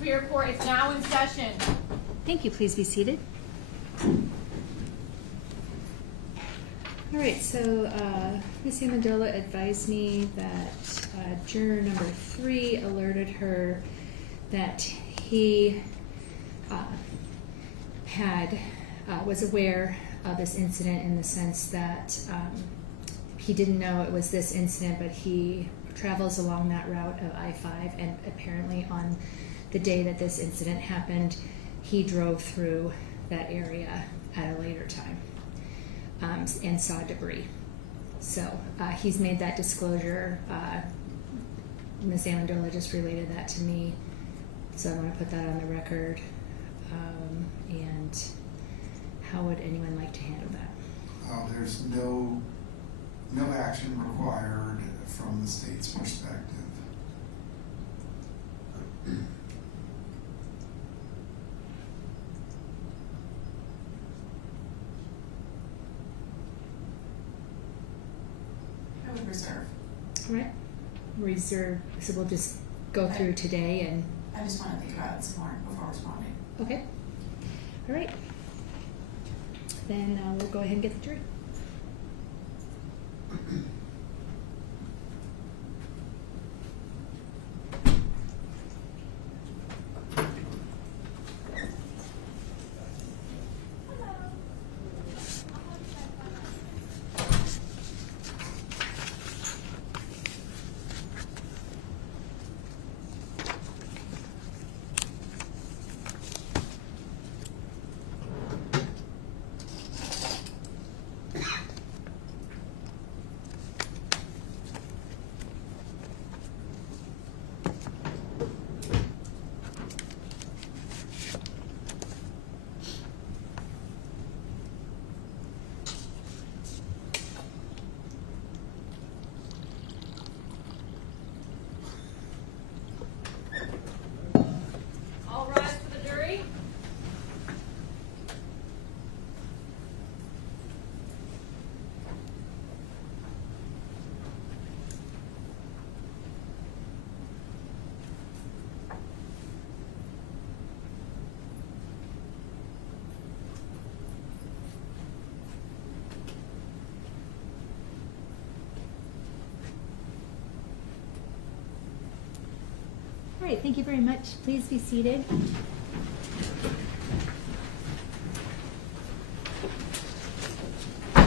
Superior Court is now in session. Thank you. Please be seated. All right, so Ms. Amendola advised me that juror number 3 alerted her that he was aware of this incident in the sense that he didn't know it was this incident, but he travels along that route of I-5, and apparently on the day that this incident happened, he drove through that area at a later time and saw debris. So he's made that disclosure. Ms. Amendola just related that to me, so I want to put that on the record. And how would anyone like to handle that? There's no action required from the state's perspective. I would reserve. All right, reserve. So we'll just go through today and. I just want to think about it some more before responding. Okay. All right. Then we'll go ahead and get the jury. All rise for the jury. All right, thank you very much. Please be seated. All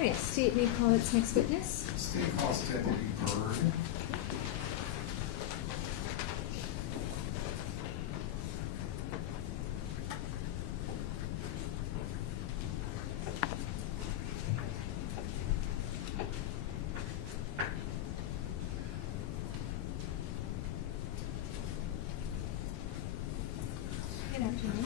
right, state may call its next witness. State calls Deputy Bird. Good afternoon.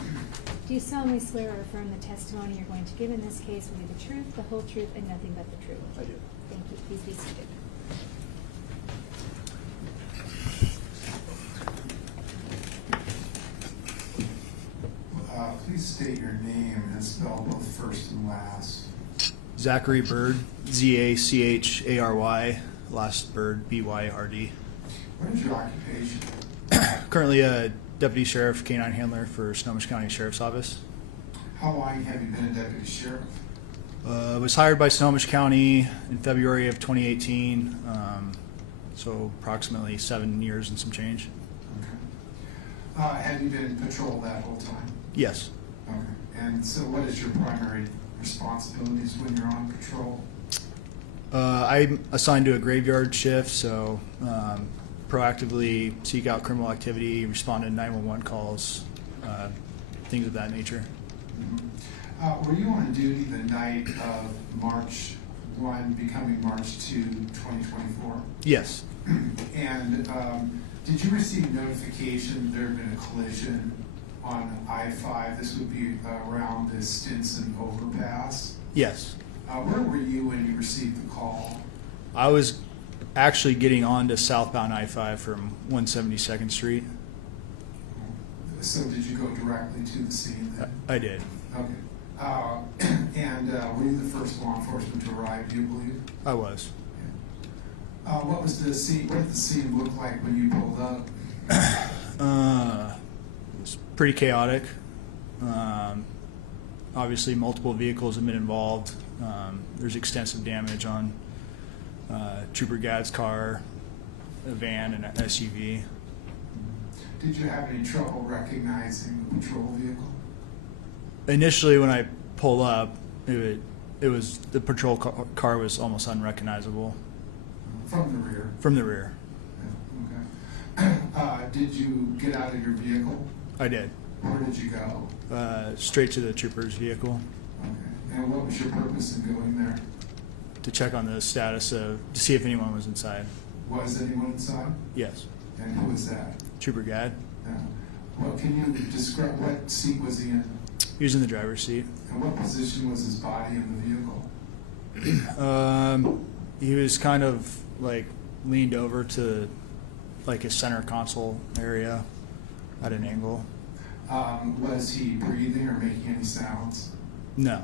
Do you solemnly swear or affirm the testimony you're going to give in this case will be the truth, the whole truth, and nothing but the truth? I do. Thank you. Please be seated. Please state your name and spell both first and last. Zachary Bird, Z-A-C-H-A-R-Y, last Bird, B-Y-R-D. What is your occupation? Currently a deputy sheriff, canine handler for Snohomish County Sheriff's Office. How long have you been a deputy sheriff? Was hired by Snohomish County in February of 2018, so approximately 7 years and some change. Okay. Have you been in patrol that whole time? Yes. Okay. And so what is your primary responsibilities when you're on patrol? I'm assigned to a graveyard shift, so proactively seek out criminal activity, respond to 911 calls, things of that nature. Mm-hmm. Were you on duty the night of March 1 becoming March 2, 2024? Yes. And did you receive notification there had been a collision on I-5? This would be around the Stinson overpass. Yes. Where were you when you received the call? I was actually getting on to southbound I-5 from 172nd Street. So did you go directly to the scene then? I did. Okay. And were you the first law enforcement to arrive, do you believe? I was. What was the scene? What did the scene look like when you pulled up? It's pretty chaotic. Obviously, multiple vehicles have been involved. There's extensive damage on Trooper Gadd's car, a van, and an SUV. Did you have any trouble recognizing the patrol vehicle? Initially, when I pulled up, it was the patrol car was almost unrecognizable From the rear? from the rear. Yeah, okay. Did you get out of your vehicle? I did. Where did you go? Straight to the trooper's vehicle Okay. And what was your purpose in going there? to check on the status to see if anyone was inside. Was anyone inside? Yes. And who was that? Trooper Gadd. Yeah. Well, can you describe what seat was he in? He was in the driver's seat. And what position was his body in the vehicle? He was kind of like leaned over to like a center console area at an angle. Was he breathing or making any sounds? No.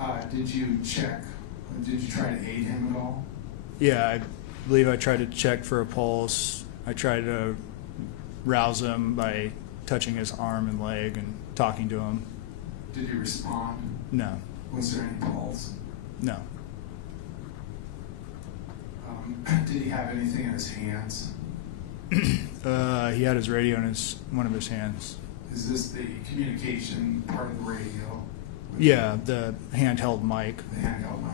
Okay. Did you check? Did you try to aid him at all? Yeah, I believe I tried to check for a pulse. I tried to rouse him by touching his arm and leg and talking to him. Did he respond? No. Was there any pulse? No. Did he have anything in his hands? He had his radio in one of his hands. Is this the communication part of the radio? Yeah, the handheld mic. The handheld mic.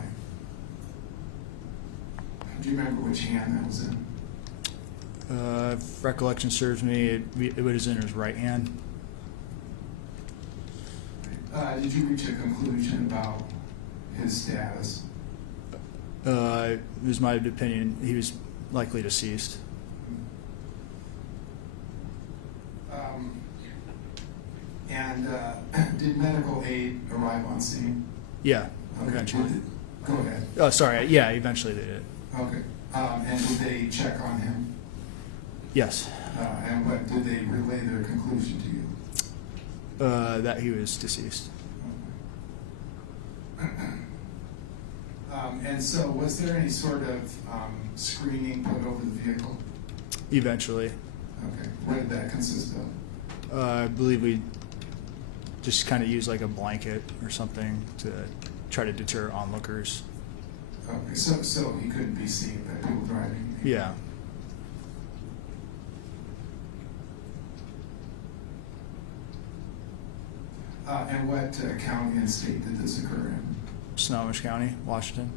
Do you remember which hand that was in? If recollection serves me, it was in his right hand. Did you reach a conclusion about his status? It was my opinion he was likely deceased. And did medical aid arrive on scene? Yeah, Okay. eventually. Go ahead. Oh, sorry. Yeah, eventually they did. Okay. And did they check on him? Yes. And what did they relay their conclusion to you? That he was deceased. And so, was there any sort of screening put over the vehicle? Eventually. Okay. What did that consist of? I believe we just kind of used like a blanket or something to try to deter onlookers. Okay. So he couldn't be seen by people driving? Yeah. And what county and state did this occur in? Snohomish County, Washington.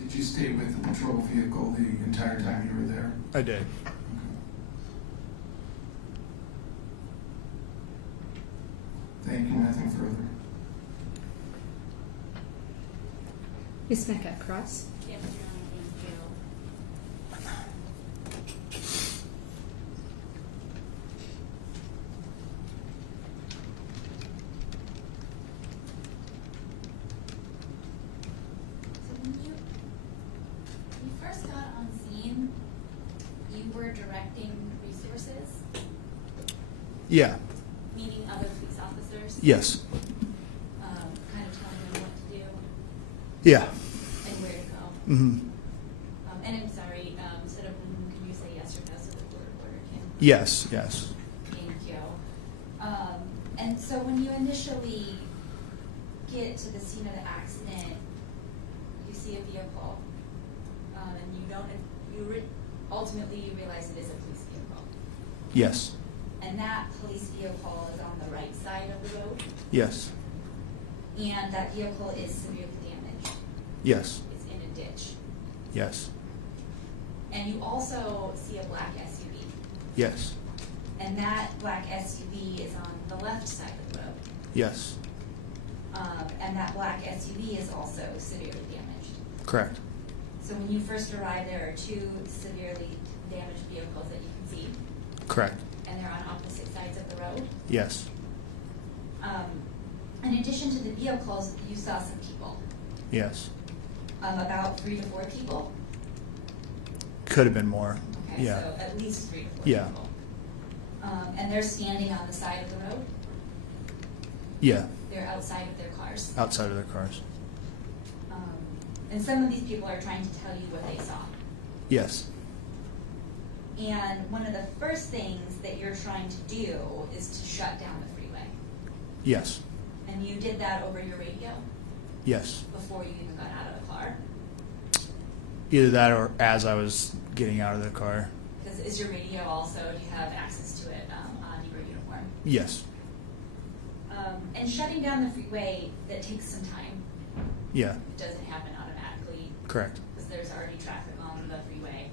Did you stay with the patrol vehicle the entire time you were there? I did. Thank you. Nothing further. Ms. Mecca, cross. Yes, Your Honor, thank you. So when you first got on scene, you were directing resources, Yeah. meaning other police officers? Yes. Kind of telling them what to do Yeah. and where to go. Mm-hmm. And I'm sorry, instead of can you say yes or no so that the reporter can? Yes. Yes. Thank you. And so when you initially get to the scene of the accident, you see a vehicle, and ultimately you realize it is a police vehicle. Yes. And that police vehicle is on the right side of the road, Yes. and that vehicle is severely damaged. Yes. It's in a ditch. Yes. And you also see a black SUV. Yes. And that black SUV is on the left side of the road. Yes. And that black SUV is also severely damaged. Correct. So when you first arrive, there are two severely damaged vehicles that you can see, Correct. and they're on opposite sides of the road. Yes. In addition to the vehicles, you saw some people, Yes. about 3 to 4 people. Could have been more. Okay, Yeah. so at least 3 to 4 Yeah. people. And they're standing on the side of the road. Yeah. They're outside of their cars. Outside of their cars. And some of these people are trying to tell you what they saw. Yes. And one of the first things that you're trying to do is to shut down the freeway. Yes. And you did that over your radio Yes. before you even got out of the car? Either that or as I was getting out of the car. Because is your radio also, do you have access to it on your uniform? Yes. And shutting down the freeway, that takes some time. Yeah. It doesn't happen automatically. Correct. Because there's already traffic on the freeway.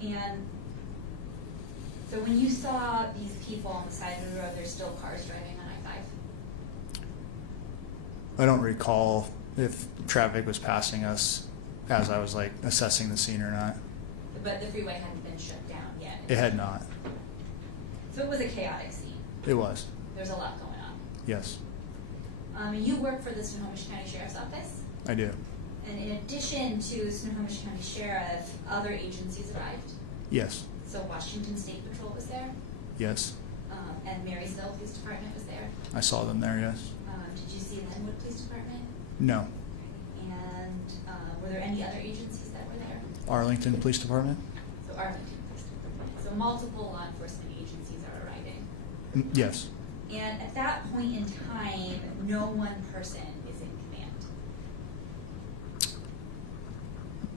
And so when you saw these people on the side of the road, there's still cars driving on I-5? I don't recall if traffic was passing us as I was like assessing the scene or not. But the freeway hadn't been shut down yet. It had not. So it was a chaotic scene. It was. There's a lot going on. Yes. You work for the Snohomish County Sheriff's Office, I do. and in addition to Snohomish County Sheriff, other agencies arrived. Yes. So Washington State Patrol was there, Yes. and Marysville Police Department was there. I saw them there, yes. Did you see Linwood Police Department? No. And were there any other agencies that were there? Arlington Police Department? So Arlington Police Department. So multiple law enforcement agencies are arriving. Yes. And at that point in time, no one person is in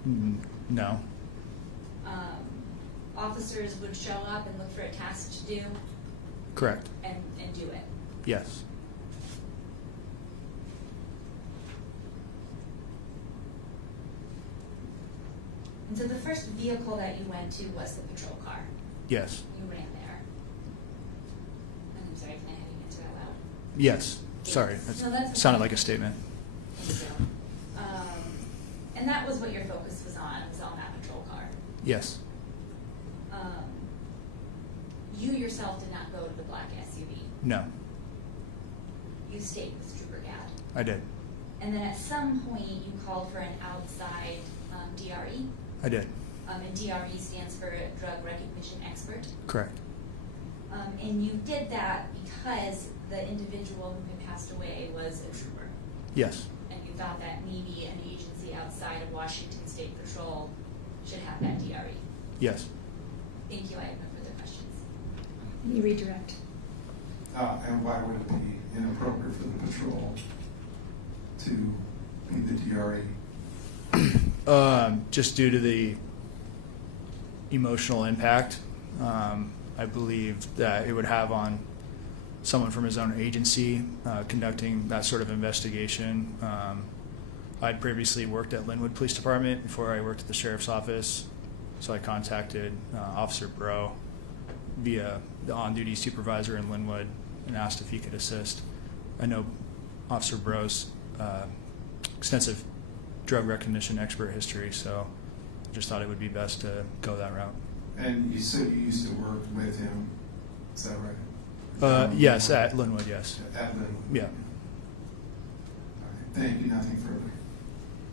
command. No. Officers would show up and look for a task to do Correct. and do it. Yes. And so the first vehicle that you went to was the patrol car. Yes. You ran there. And I'm sorry, can I have you answer that loud? Yes. Sorry. No, That that's sounded okay. like a statement. Thank you. And that was what your focus was on that patrol car. Yes. You yourself did not go to the black SUV. No. You stayed with Trooper Gadd. I did. And then at some point, you called for an outside DRE. I did. And DRE stands for Drug Recognition Expert. Correct. And you did that because the individual who had passed away was a trooper. Yes. And you thought that maybe an agency outside of Washington State Patrol should have that DRE. Yes. Thank you. I have no further questions. You redirect. And why would it be inappropriate for the patrol to be the DRE? Just due to the emotional impact, I believe that it would have on someone from his own agency conducting that sort of investigation. I'd previously worked at Linwood Police Department before I worked at the Sheriff's Office, so I contacted Officer Bro via the on-duty supervisor in Linwood and asked if he could assist. I know Officer Bro's extensive drug recognition expert history, so I just thought it would be best to go that route. And you said you used to work with him, is that right? Yes, at Linwood, yes. At Linwood? Yeah. Okay, thank you, nothing further.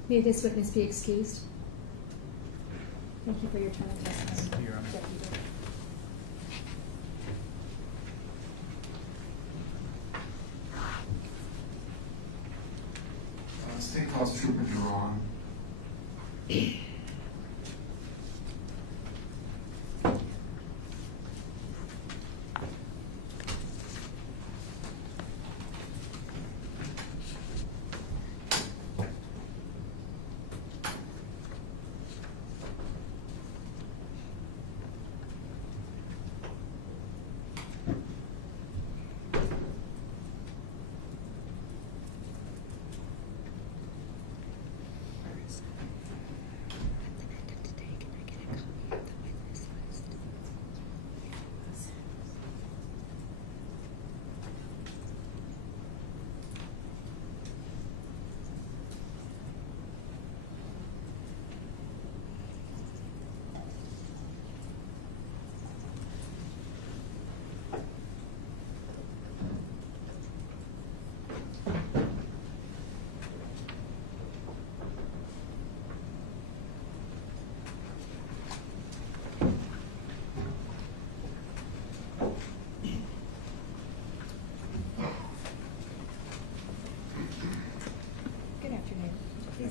May this witness be excused? Thank you for your time and testimony. Your Honor. Deputy. State House Trooper Juror.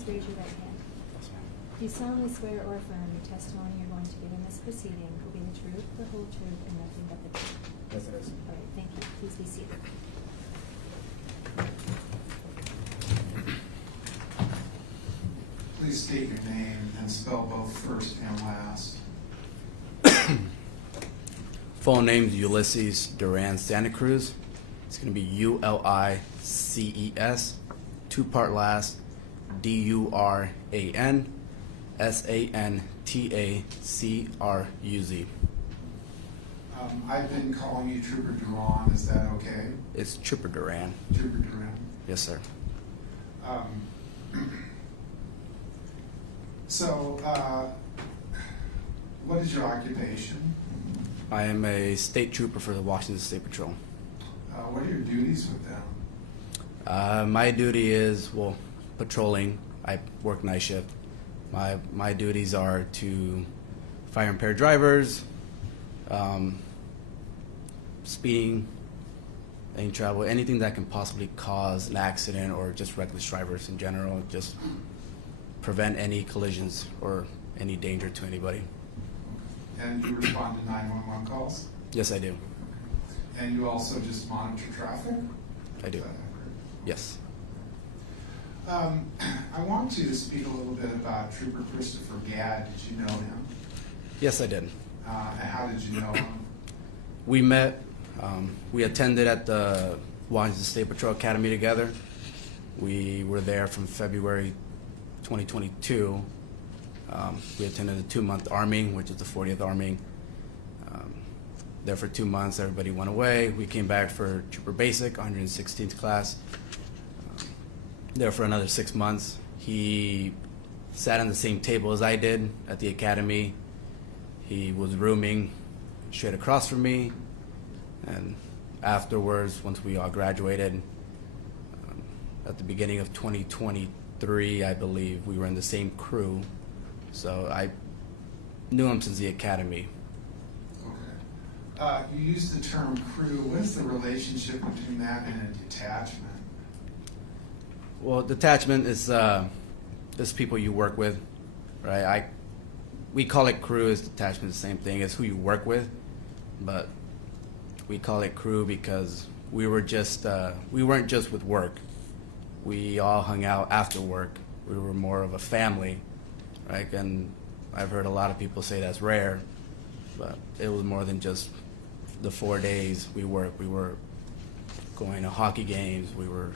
raise your right hand. Do you solemnly swear or affirm your testimony you're going to give in this proceeding will be the truth, the whole truth, and nothing but the truth? Yes, it is. All right, thank you. Please be seated. Please state your name and spell both first and last. Full name's Ulysses Duran Santa Cruz. It's going to be Ulices, two-part last, Duran Santacruz. I've been calling you Trooper Duran, is that okay? It's Trooper Duran. Trooper Duran. Yes, sir. What is your occupation? I am a state trooper for the Washington State Patrol. What are your duties with them? My duty is, well, patrolling. I work night shift. My duties are to fire impaired drivers, speeding, any travel, anything that can possibly cause an accident or just reckless drivers in general, just prevent any collisions or any danger to anybody. And you respond to 911 calls? Yes, I do. And you also just monitor traffic? I do. Is that accurate? Yes. I want to speak a little bit about Trooper Christopher Gadd. Did you know him? Yes, I did. And how did you know him? We met, we attended at the Washington State Patrol Academy together. We were there from February 2022. We attended the 2-month arming, which is the 40th arming. There for 2 months, everybody went away. We came back for Trooper Basic, 116th class. There for another 6 months. He sat on the same table as I did at the academy. He was rooming straight across from me. And afterwards, once we all graduated, at the beginning of 2023, I believe, we were in the same crew. So I knew him since the academy. Okay. You used the term crew. What is the relationship between that and a detachment? Well, detachment is people you work with, right? We call it crew. As detachment, the same thing. It's who you work with, but we call it crew because we weren't just with work. We all hung out after work. We were more of a family, right? And I've heard a lot of people say that's rare, but it was more than just the 4 days we worked. We were going to hockey games. We were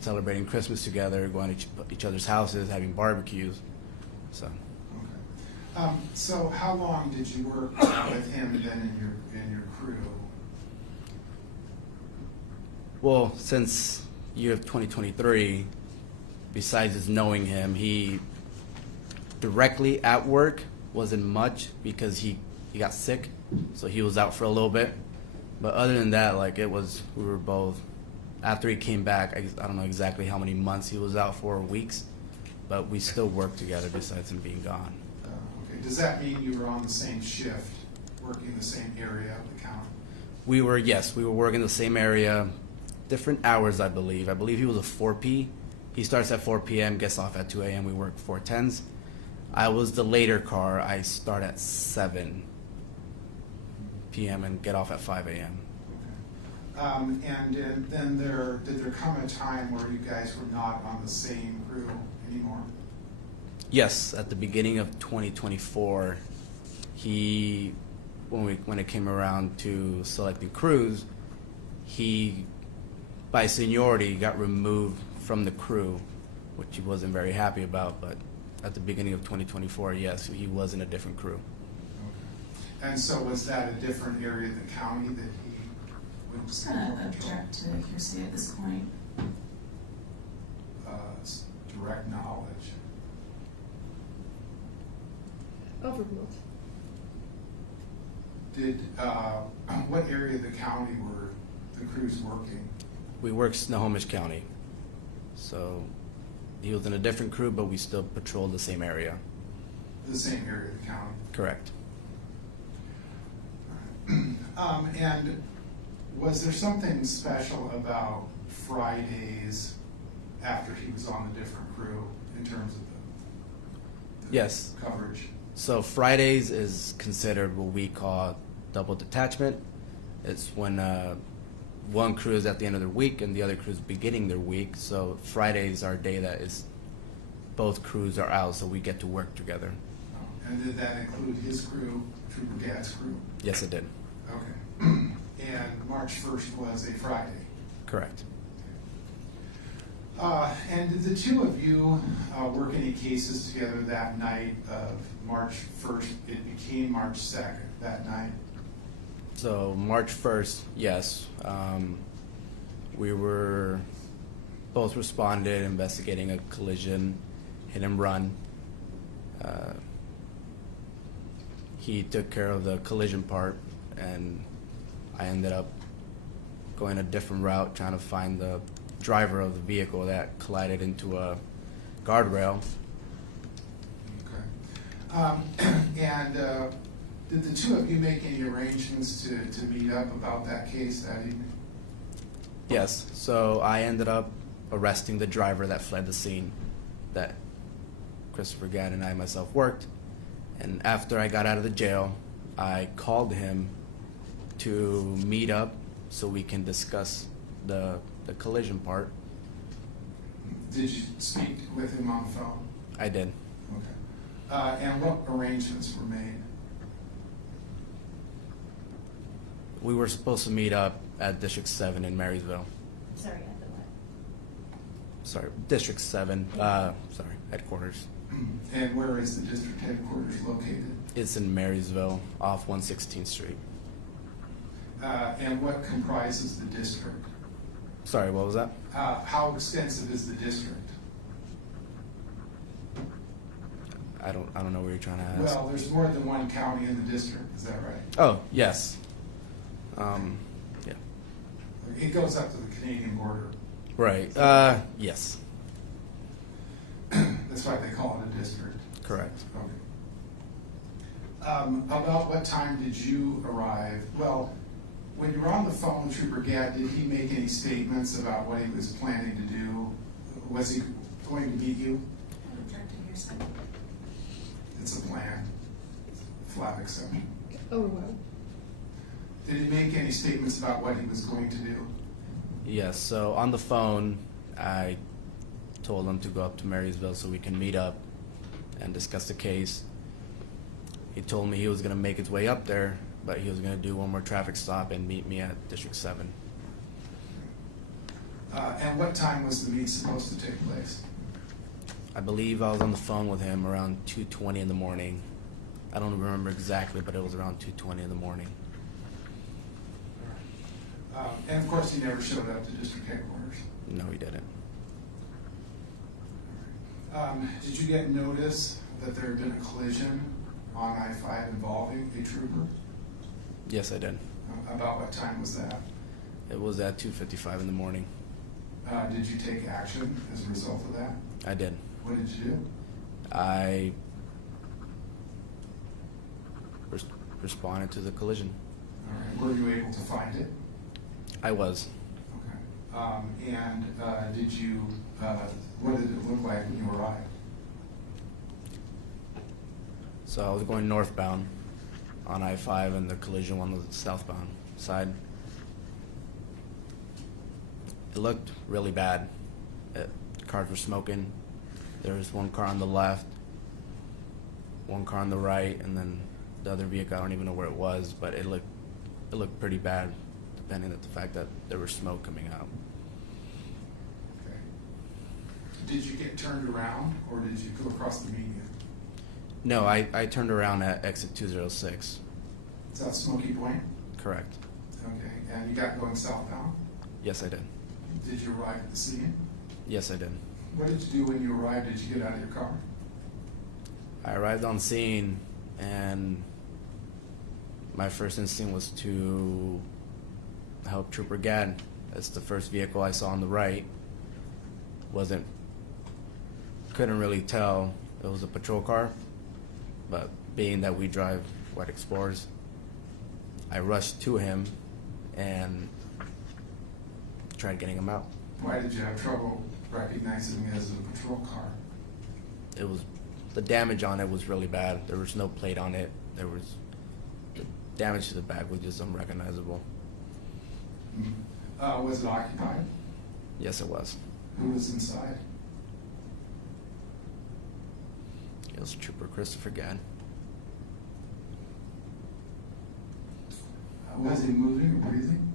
celebrating Christmas together, going to each other's houses, having barbecues. So. Okay. So how long did you work with him then in your crew? Well, since year of 2023, besides just knowing him, he directly at work wasn't much because he got sick, so he was out for a little bit. But other than that, like we were both, after he came back, I don't know exactly how many months he was out for, weeks, but we still worked together besides him being gone. Okay. Does that mean you were on the same shift, working the same area of the county? We were working the same area, different hours, I believe. I believe he was a 4P. He starts at 4 p.m., gets off at 2 a.m. We work 410s. I was the later car. I start at 7 p.m. and get off at 5 a.m. And then did there come a time where you guys were not on the same crew anymore? Yes, at the beginning of 2024, when it came around to selecting crews, he, by seniority, got removed from the crew, which he wasn't very happy about. But at the beginning of 2024, yes, he was in a different crew. Okay. And so was that a different area of the county that he would I'm just gonna object to hearsay at this point. direct knowledge? Overruled. Did what area of the county were the crews working? We worked Snohomish County, so he was in a different crew, but we still patrolled the same area. The same area of the county? Correct. And was there something special about Fridays after he was on a different crew in terms of the Yes. coverage? So Fridays is considered what we call double detachment. It's when one crew is at the end of their week and the other crew is beginning their week. So Fridays are a day that is both crews are out, so we get to work together. Oh, and did that include his crew, Trooper Gadd's crew? Yes, it did. Okay. And March 1st was a Friday? Correct. And did the two of you work any cases together that night of March 1st? It became March 2nd that night? So March 1st, yes. We were both responded investigating a collision, hit and run. He took care of the collision part, and I ended up going a different route, trying to find the driver of the vehicle that collided into a guardrail. Okay. And did the two of you make any arrangements to meet up about that case that evening? Yes, so I ended up arresting the driver that fled the scene that Christopher Gadd and I myself worked. And after I got out of the jail, I called him to meet up so we can discuss the collision part. Did you speak with him on the phone? I did. Okay. And what arrangements were made? We were supposed to meet up at District 7 in Marysville. Sorry, at the what? Sorry, District 7, headquarters. And where is the district headquarters located? It's in Marysville, off 116th Street. And what comprises the district? Sorry, what was that? How extensive is the district? I don't know what you're trying to ask. Well, there's more than one county in the district, is that right? Oh, yes. Yeah. It goes up to the Canadian border. Right. Yes. That's why they call it a district. Correct. Okay. About what time did you arrive? Well, when you were on the phone with Trooper Gadd, did he make any statements about what he was planning to do? Was he going to meet you? I'm objecting your side. It's a plan. Flat exception. Oh, well. Did he make any statements about what he was going to do? Yes, so on the phone, I told him to go up to Marysville so we can meet up and discuss the case. He told me he was going to make his way up there, but he was going to do one more traffic stop and meet me at District 7. And what time was the meet supposed to take place? I believe I was on the phone with him around 2:20 in the morning. I don't remember exactly, but it was around 2:20 in the morning. And of course, he never showed up to district headquarters. No, he didn't. Did you get notice that there had been a collision on I-5 involving a trooper? Yes, I did. About what time was that? It was at 2:55 in the morning. Did you take action as a result of that? I did. What did you do? I responded to the collision. All right. Were you able to find it? I was. Okay. And did you, what did it look like when you arrived? So I was going northbound on I-5 and the collision on the southbound side. It looked really bad. Cars were smoking. There was one car on the left, one car on the right, and then the other vehicle, I don't even know where it was, but it looked pretty bad, depending on the fact that there was smoke coming out. Okay. Did you get turned around, or did you go across the median? No, I turned around at exit 206. Is that Smoky Point? Correct. Okay. And you got going southbound? Yes, I did. Did you arrive at the scene? Yes, I did. What did you do when you arrived? Did you get out of your car? I arrived on scene, and my first instinct was to help Trooper Gadd. It's the first vehicle I saw on the right. Couldn't really tell it was a patrol car, but being that we drive white Explorers, I rushed to him and tried getting him out. Why did you have trouble recognizing it as a patrol car? It was the damage on it was really bad. There was no plate on it. The damage to the bag was just unrecognizable. Was it occupied? Yes, it was. Who was inside? It was Trooper Christopher Gadd. Was he moving or breathing?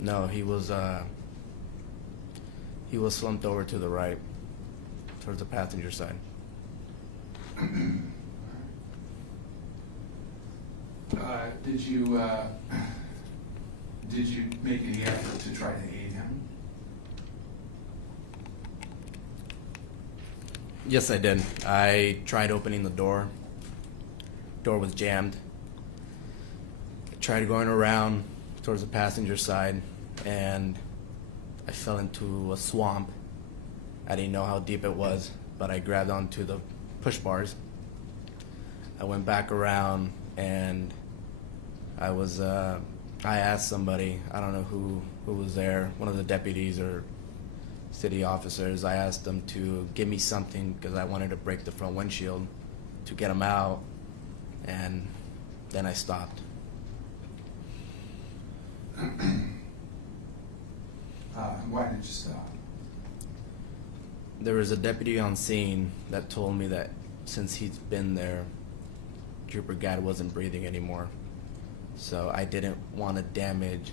No, he was slumped over to the right, towards the passenger side. Did you make any effort to try to aid him? Yes, I did. I tried opening the door. Door was jammed. I tried going around towards the passenger side, and I fell into a swamp. I didn't know how deep it was, but I grabbed onto the push bars. I went back around, and I asked somebody, I don't know who was there, one of the deputies or city officers. I asked them to give me something because I wanted to break the front windshield to get them out, and then I stopped. Why did you stop? There was a deputy on scene that told me that since he's been there, Trooper Gadd wasn't breathing anymore. So I didn't want to damage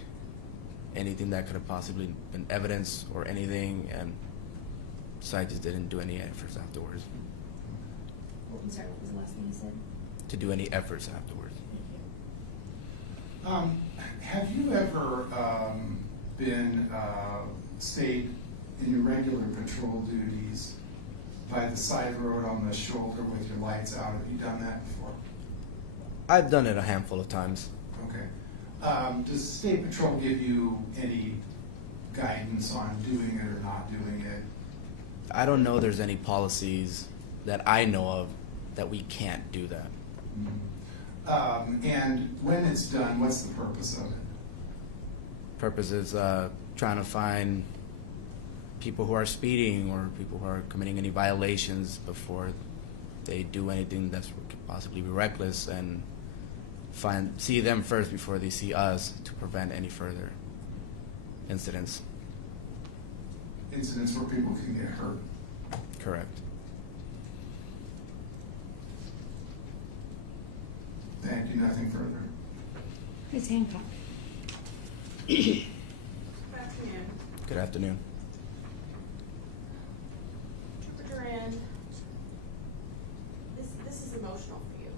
anything that could have possibly been evidence or anything, and so I just didn't do any efforts afterwards. I'm sorry, what was the last thing you said? To do any efforts afterwards. Have you ever stayed in your regular patrol duties by the side road on the shoulder with your lights out? Have you done that before? I've done it a handful of times. Okay. Does State Patrol give you any guidance on doing it or not doing it? I don't know there's any policies that I know of that we can't do that. And when it's done, what's the purpose of it? Purpose is trying to find people who are speeding or people who are committing any violations before they do anything that could possibly be reckless, and see them first before they see us to prevent any further incidents. Incidents where people can get hurt. Correct. Thank you. Nothing further. Ms. Hancock. Good afternoon. Good afternoon. Trooper Duran, this is emotional for you.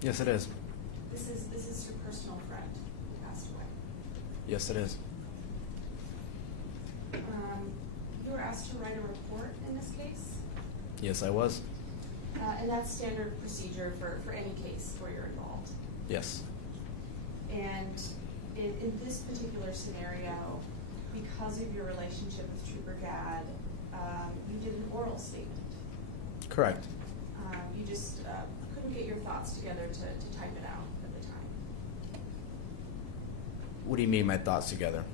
Yes, it is. This is your personal friend who passed away. Yes, it is. You were asked to write a report in this case, Yes, I was. and that's standard procedure for any case where you're involved. Yes. And in this particular scenario, because of your relationship with Trooper Gadd, you did an oral statement. Correct. You just couldn't get your thoughts together to type it out at the time. What do you mean, my thoughts together?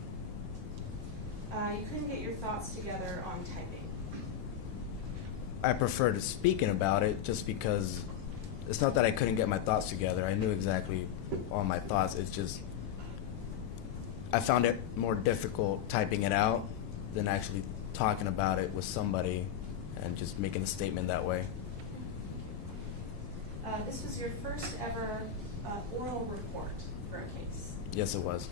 You couldn't get your thoughts together on typing. I preferred speaking about it just because it's not that I couldn't get my thoughts together. I knew exactly all my thoughts. It's just I found it more difficult typing it out than actually talking about it with somebody and just making a statement that way. This was your first ever oral report for a case. Yes, it was.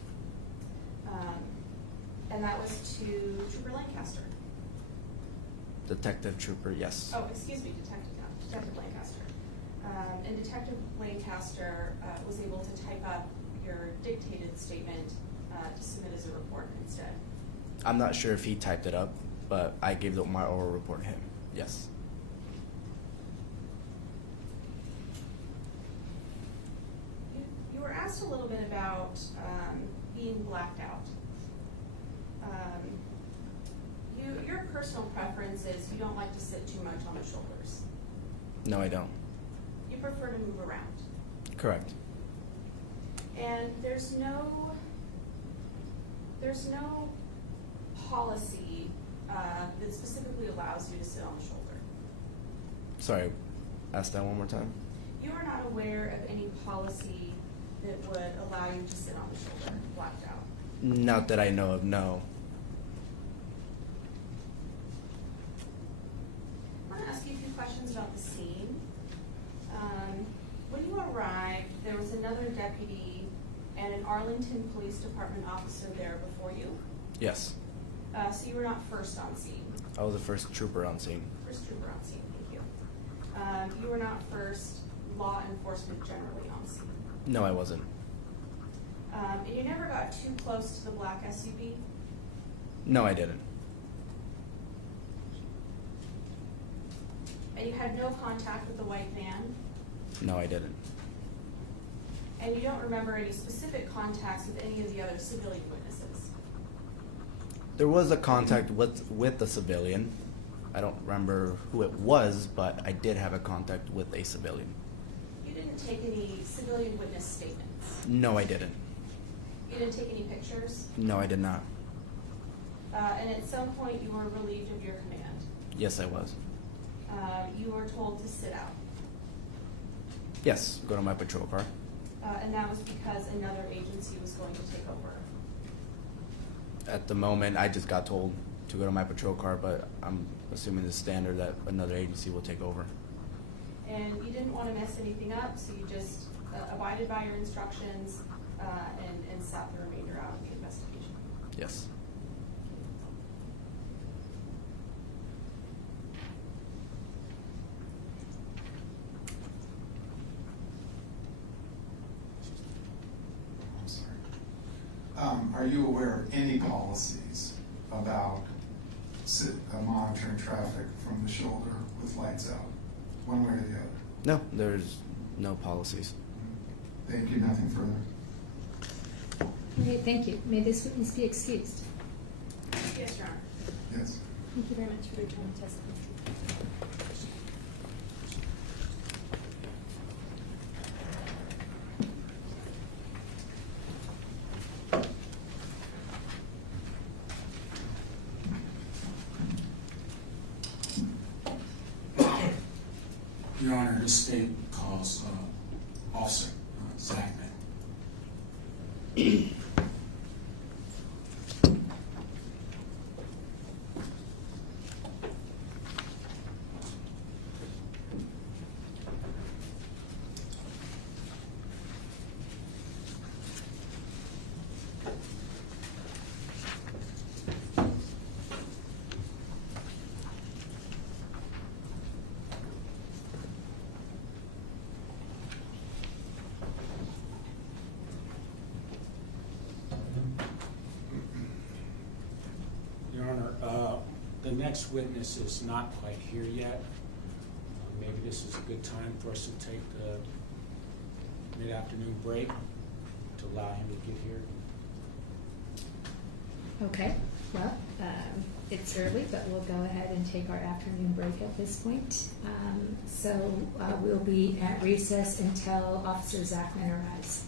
And that was to Trooper Lancaster. Detective Trooper, yes. Oh, excuse me, Detective Lancaster. And Detective Lancaster was able to type up your dictated statement to submit as a report instead. I'm not sure if he typed it up, but I gave my oral report to him. Yes. You were asked a little bit about being blacked out. Your personal preference is you don't like to sit too much on the shoulders. No, I don't. You prefer to move around. Correct. And there's no policy that specifically allows you to sit on the shoulder. Sorry, Ask that one more time. You are not aware of any policy that would allow you to sit on the shoulder, blacked out? Not that I know of, no. I want to ask you a few questions about the scene. When you arrived, there was another deputy and an Arlington Police Department officer there before you? Yes. So you were not first on scene? I was the first trooper on scene. First trooper on scene, thank you. You were not first law enforcement generally on scene? No, I wasn't. And you never got too close to the black SUV? No, I didn't. And you had no contact with the white van? No, I didn't. And you don't remember any specific contacts with any of the other civilian witnesses? There was a contact with the civilian. I don't remember who it was, but I did have a contact with a civilian. You didn't take any civilian witness statements? No, I didn't. You didn't take any pictures? No, I did not. And at some point you were relieved of your command? Yes, I was. You were told to sit out? Yes, go to my patrol car. And that was because another agency was going to take over? At the moment, I just got told to go to my patrol car, but I'm assuming the standard that another agency will take over. And you didn't want to mess anything up, so you just abided by your instructions and sat the remainder out of the investigation? Yes. I'm sorry. Are you aware of any policies about monitoring traffic from the shoulder with lights out, one way or the other? No, there's no policies. Thank you. Nothing further. Okay, thank you. May this witness be excused? Yes, Your Honor. Yes. Thank you very much for your time and testimony. Your Honor, this state calls Officer Zachman. Your Honor, the next witness is not quite here yet. Maybe this is a good time for us to take the mid-afternoon break to allow him to get here. Okay, well, it's early, but we'll go ahead and take our afternoon break at this point. So we'll be at recess until Officer Zachman arrives.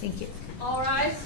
Thank you. All rise.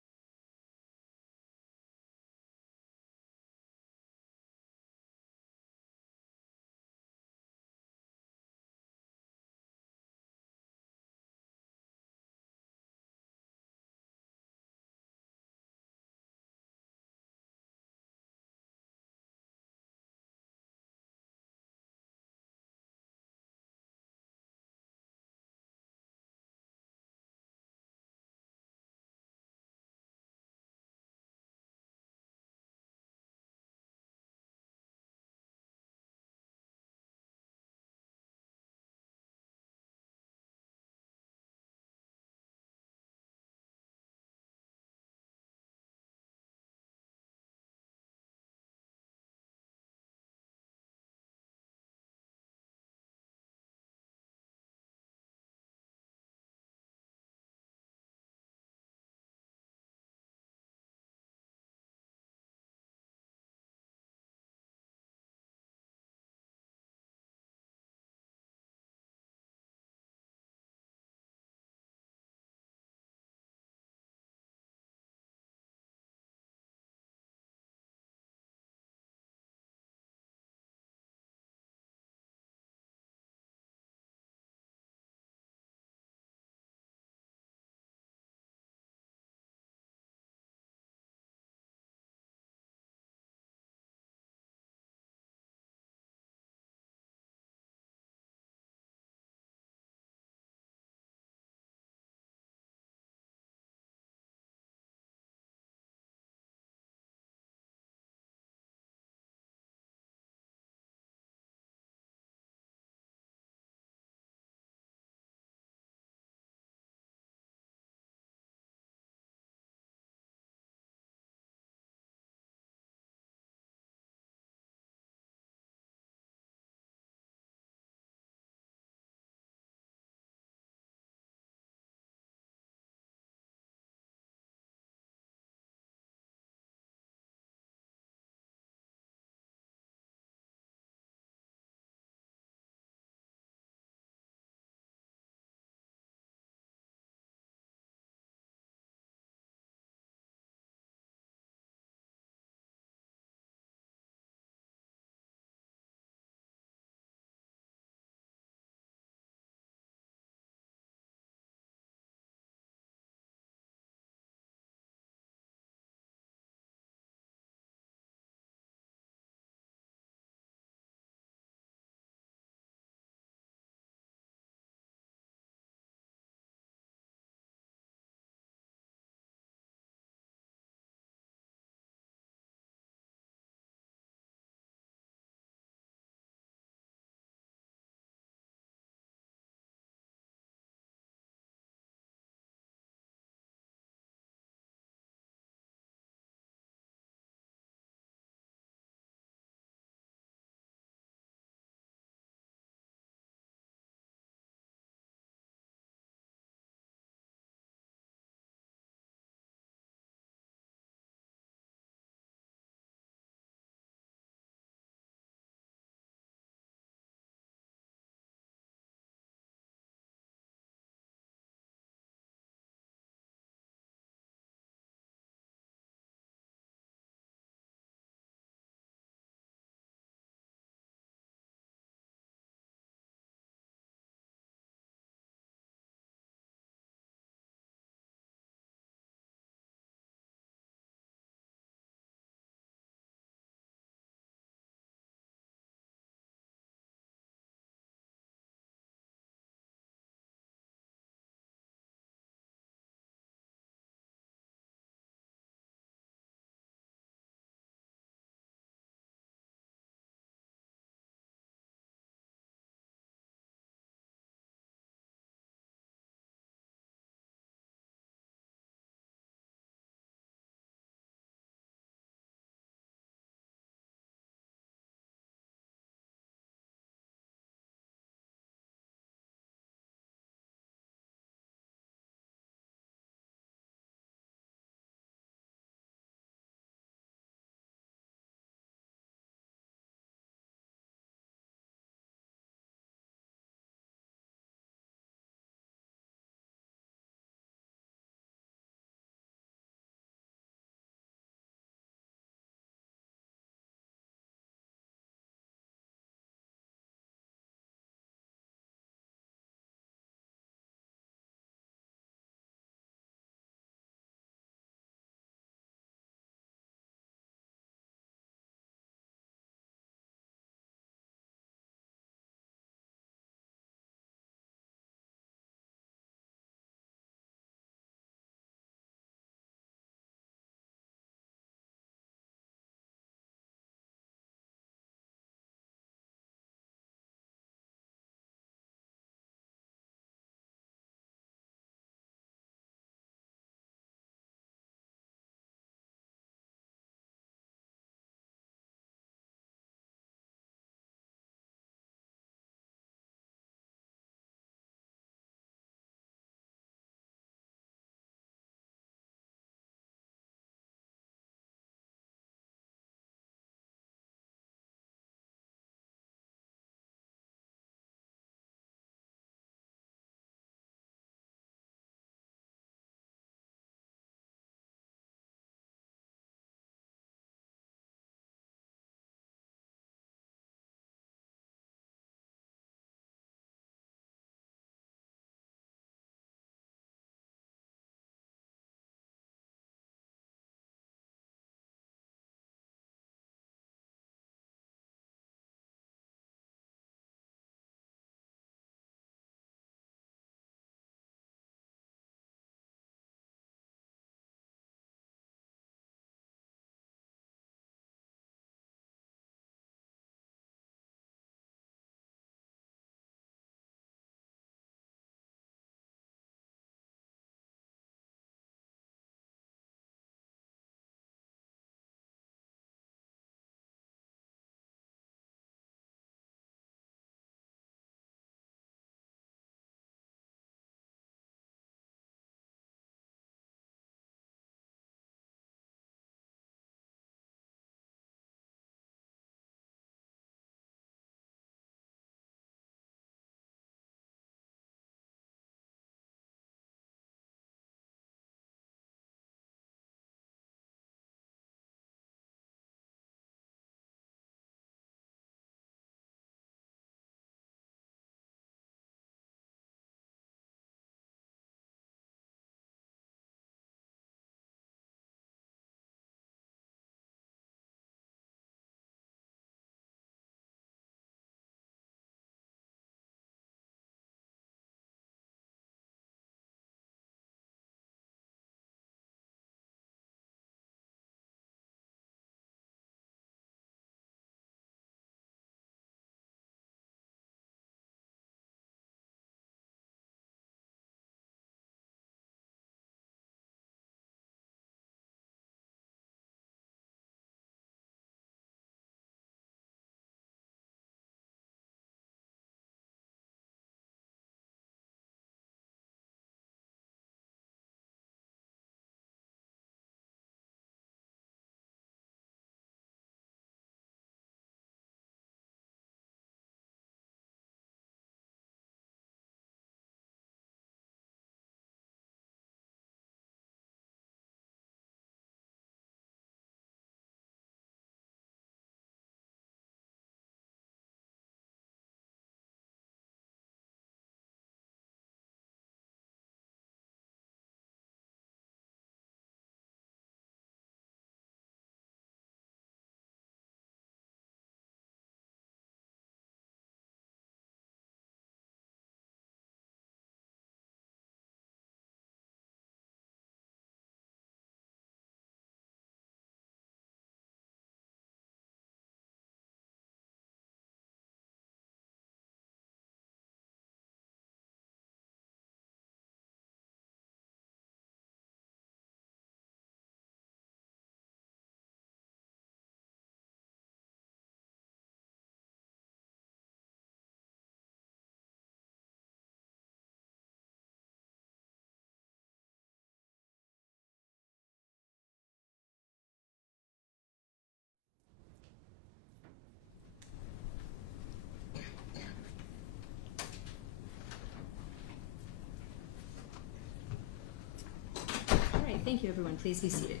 thank you, everyone. Please be seated.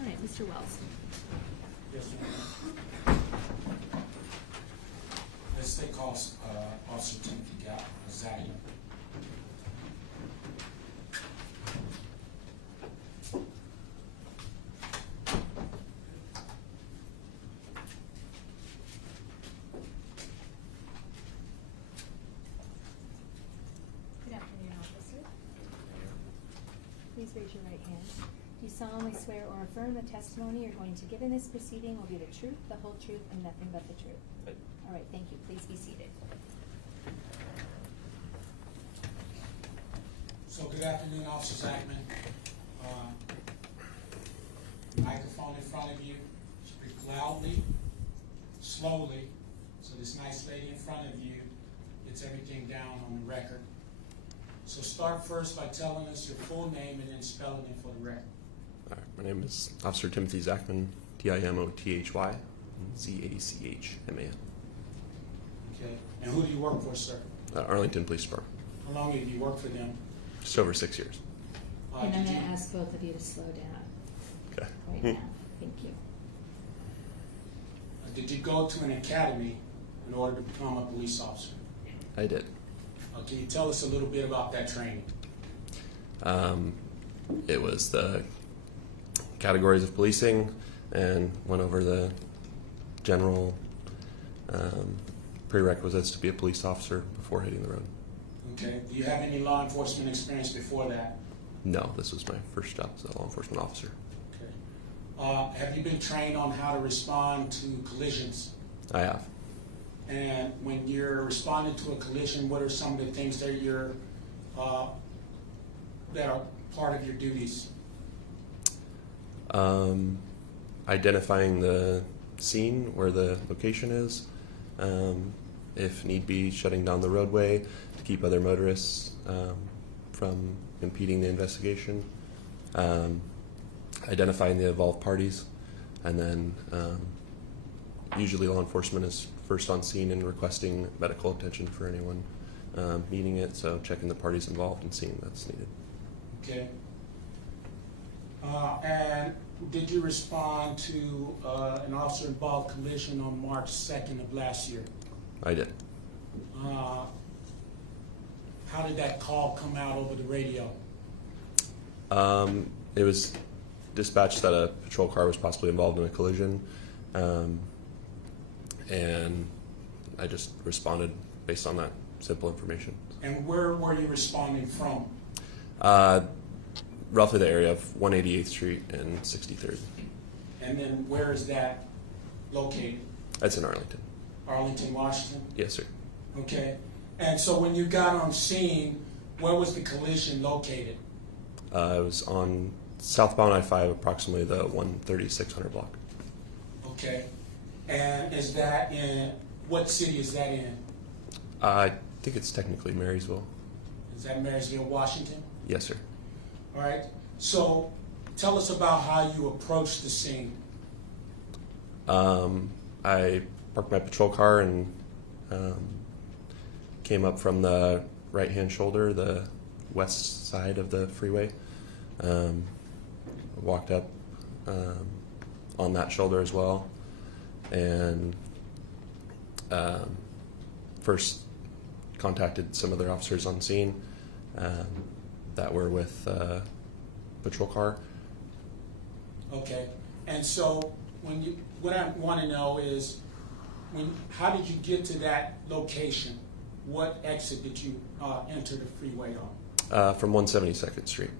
All right, Mr. Wells. Yes, ma'am. Let's take Officer Timothy Gadd. Exactly. Good afternoon, officer. Please raise your right hand. Do you solemnly swear or affirm the testimony you're going to give in this proceeding will be the truth, the whole truth, and nothing but the truth? Right. All right, thank you. Please be seated. So good afternoon, Officer Zachman. Microphone in front of you. Speak loudly, slowly, so this nice lady in front of you gets everything down on the record. So start first by telling us your full name and then spelling it for the record. All right, my name is Officer Timothy Zachman, Timothy, Zachman. Okay. And who do you work for, sir? Arlington Police Department. How long have you worked for them? Just over 6 years. And I'm did going to you- ask both of you to slow down Okay. right now. Thank you. Did you go to an academy in order to become a police officer? I did. Can you tell us a little bit about that training? It was the categories of policing and went over the general prerequisites to be a police officer before hitting the road. Okay. Do you have any law enforcement experience before that? No, this was my first job as a law enforcement officer. Okay. Have you been trained on how to respond to collisions? I have. And when you're responding to a collision, what are some of the things that that are part of your duties? Identifying the scene where the location is, if need be, shutting down the roadway to keep other motorists from impeding the investigation, identifying the involved parties, and then usually law enforcement is first on scene and requesting medical attention for anyone needing it, so checking the parties involved and seeing that's needed. Okay. And did you respond to an officer-involved collision on March 2nd of last year? I did. How did that call come out over the radio? It was dispatched that a patrol car was possibly involved in a collision, and I just responded based on that simple information. And where were you responding from? Roughly the area of 188th Street and 63rd. And then where is that located? That's in Arlington. Arlington, Washington? Yes, sir. Okay. And so when you got on scene, where was the collision located? It was on southbound I-5, approximately the 13600 block. Okay. And is that in, what city is that in? I think it's technically Marysville. Is that Marysville, Washington? Yes, sir. All right. So tell us about how you approached the scene. I parked my patrol car and came up from the right-hand shoulder, the west side of the freeway. Walked up on that shoulder as well, and first contacted some other officers on scene that were with patrol car. Okay. And so when you, what I want to know is, how did you get to that location? What exit did you enter the freeway on? From 172nd Street.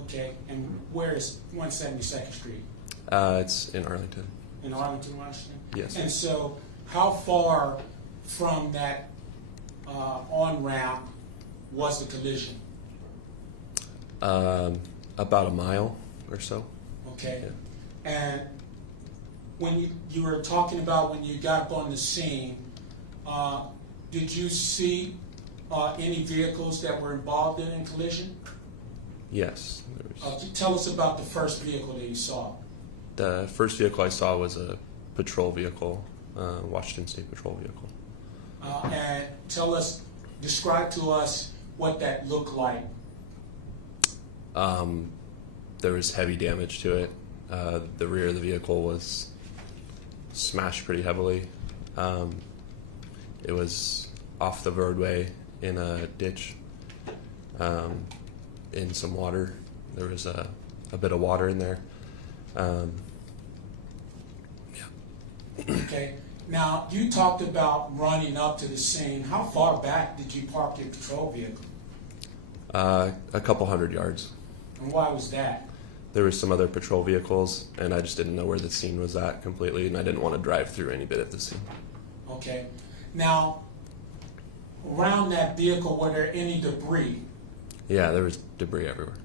Okay. And where is 172nd Street? It's in Arlington. In Arlington, Washington? Yes. And so how far from that on-ramp was the collision? About a mile or so. Okay. Yeah. And when you were talking about when you got up on the scene, did you see any vehicles that were involved in a collision? Yes. There was, Tell us about the first vehicle that you saw. the first vehicle I saw was a patrol vehicle, Washington State Patrol vehicle. And describe to us what that looked like. There was heavy damage to it. The rear of the vehicle was smashed pretty heavily. It was off the roadway in a ditch, in some water. There was a bit of water in there. Okay. Now, you talked about running up to the scene. How far back did you park your patrol vehicle? A couple 100 yards. And why was that? There were some other patrol vehicles, and I just didn't know where the scene was at completely, and I didn't want to drive through any bit of the scene. Okay. Now, around that vehicle, were there any debris? Yeah, there was debris everywhere.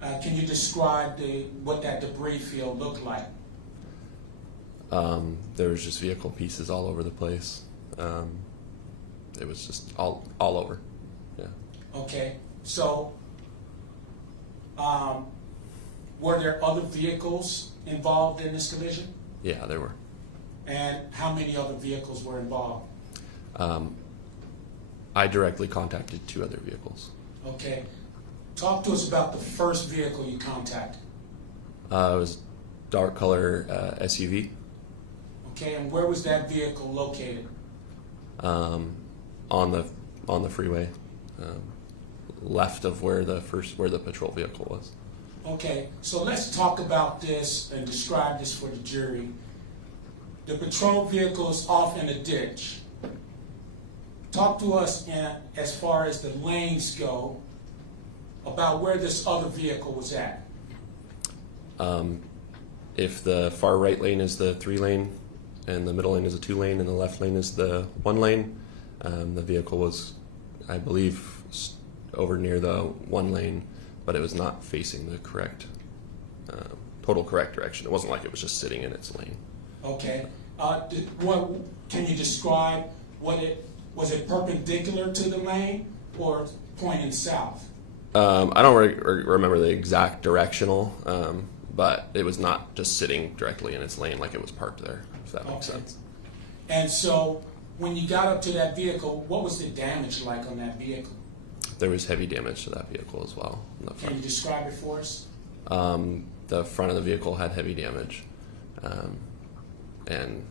Can you describe what that debris field looked like? There was just vehicle pieces all over the place. It was just all over. Yeah. Okay. So, were there other vehicles involved in this collision? Yeah, there were. And how many other vehicles were involved? I directly contacted 2 other vehicles. Okay. Talk to us about the first vehicle you contacted. It was dark color SUV. Okay, and where was that vehicle located? On the freeway, left of where the patrol vehicle was. Okay, so let's talk about this and describe this for the jury. The patrol vehicle is off in a ditch. Talk to us as far as the lanes go about where this other vehicle was at. If the far right lane is the 3-lane, and the middle lane is a 2-lane, and the left lane is the 1-lane, the vehicle was, I believe, over near the 1 lane, but it was not facing the correct, total correct direction. It wasn't like it was just sitting in its lane. Okay. Can you describe was it perpendicular to the lane or pointing south? I don't remember the exact directional, but it was not just sitting directly in its lane like it was parked there, if that makes sense. And so when you got up to that vehicle, what was the damage like on that vehicle? There was heavy damage to that vehicle as well. Can you describe it for us? The front of the vehicle had heavy damage, and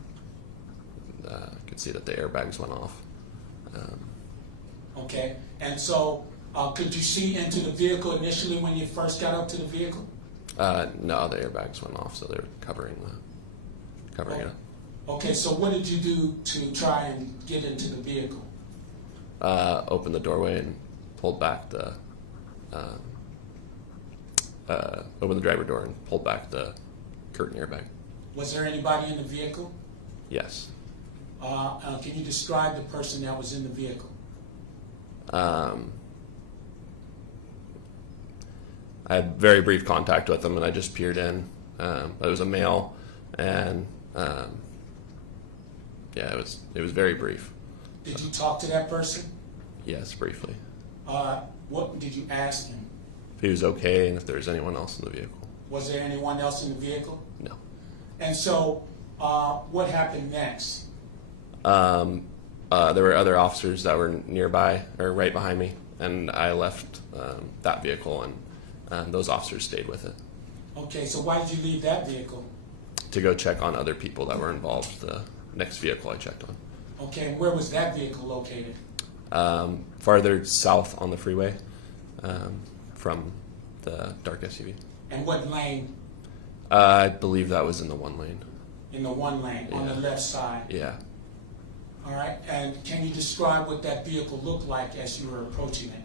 I could see that the airbags went off. Okay, and so could you see into the vehicle initially when you first got up to the vehicle? No, the airbags went off, so they're covering it up. Okay, so what did you do to try and get into the vehicle? Opened the doorway and pulled back opened the driver door and pulled back the curtain airbag. Was there anybody in the vehicle? Yes. Can you describe the person that was in the vehicle? I had very brief contact with him, and I just peered in. But it was a male, and it was very brief. Did you talk to that person? Yes, briefly. What did you ask him? If he was okay, and if there was anyone else in the vehicle. Was there anyone else in the vehicle? No. And so, what happened next? There were other officers that were nearby, or right behind me, and I left that vehicle, and those officers stayed with it. Okay, so why did you leave that vehicle? To go check on other people that were involved, the next vehicle I checked on. Okay, and where was that vehicle located? Farther south on the freeway from the dark SUV. And what lane? I believe that was in the 1 lane. In the 1 lane, on the left side? Yeah. All right, and can you describe what that vehicle looked like as you were approaching it?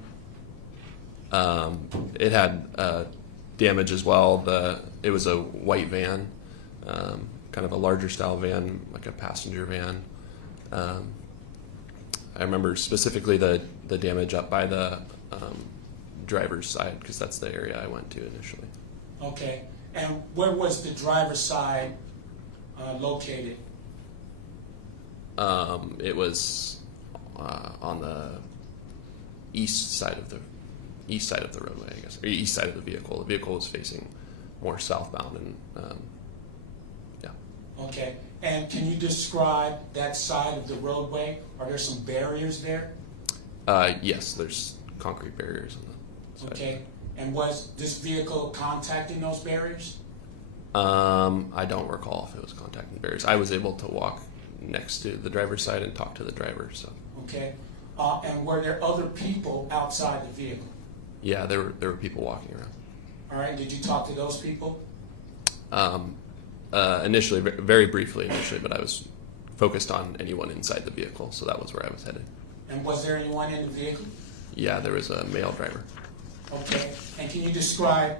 It had damage as well. It was a white van, kind of a larger style van, like a passenger van. I remember specifically the damage up by the driver's side, because that's the area I went to initially. Okay, and where was the driver's side located? It was on the east side of the roadway, I guess, or east side of the vehicle. The vehicle was facing more southbound, and yeah. Okay, and can you describe that side of the roadway? Are there some barriers there? Yes, there's concrete barriers on the side. Okay, And was this vehicle contacting those barriers? I don't recall if it was contacting barriers. I was able to walk next to the driver's side and talk to the driver. So Okay. And were there other people outside the vehicle? yeah, there were people walking around. All right. Did you talk to those people? Initially, very briefly initially, but I was focused on anyone inside the vehicle, so that was where I was headed. And was there anyone in the vehicle? Yeah, there was a male driver. Okay. And can you describe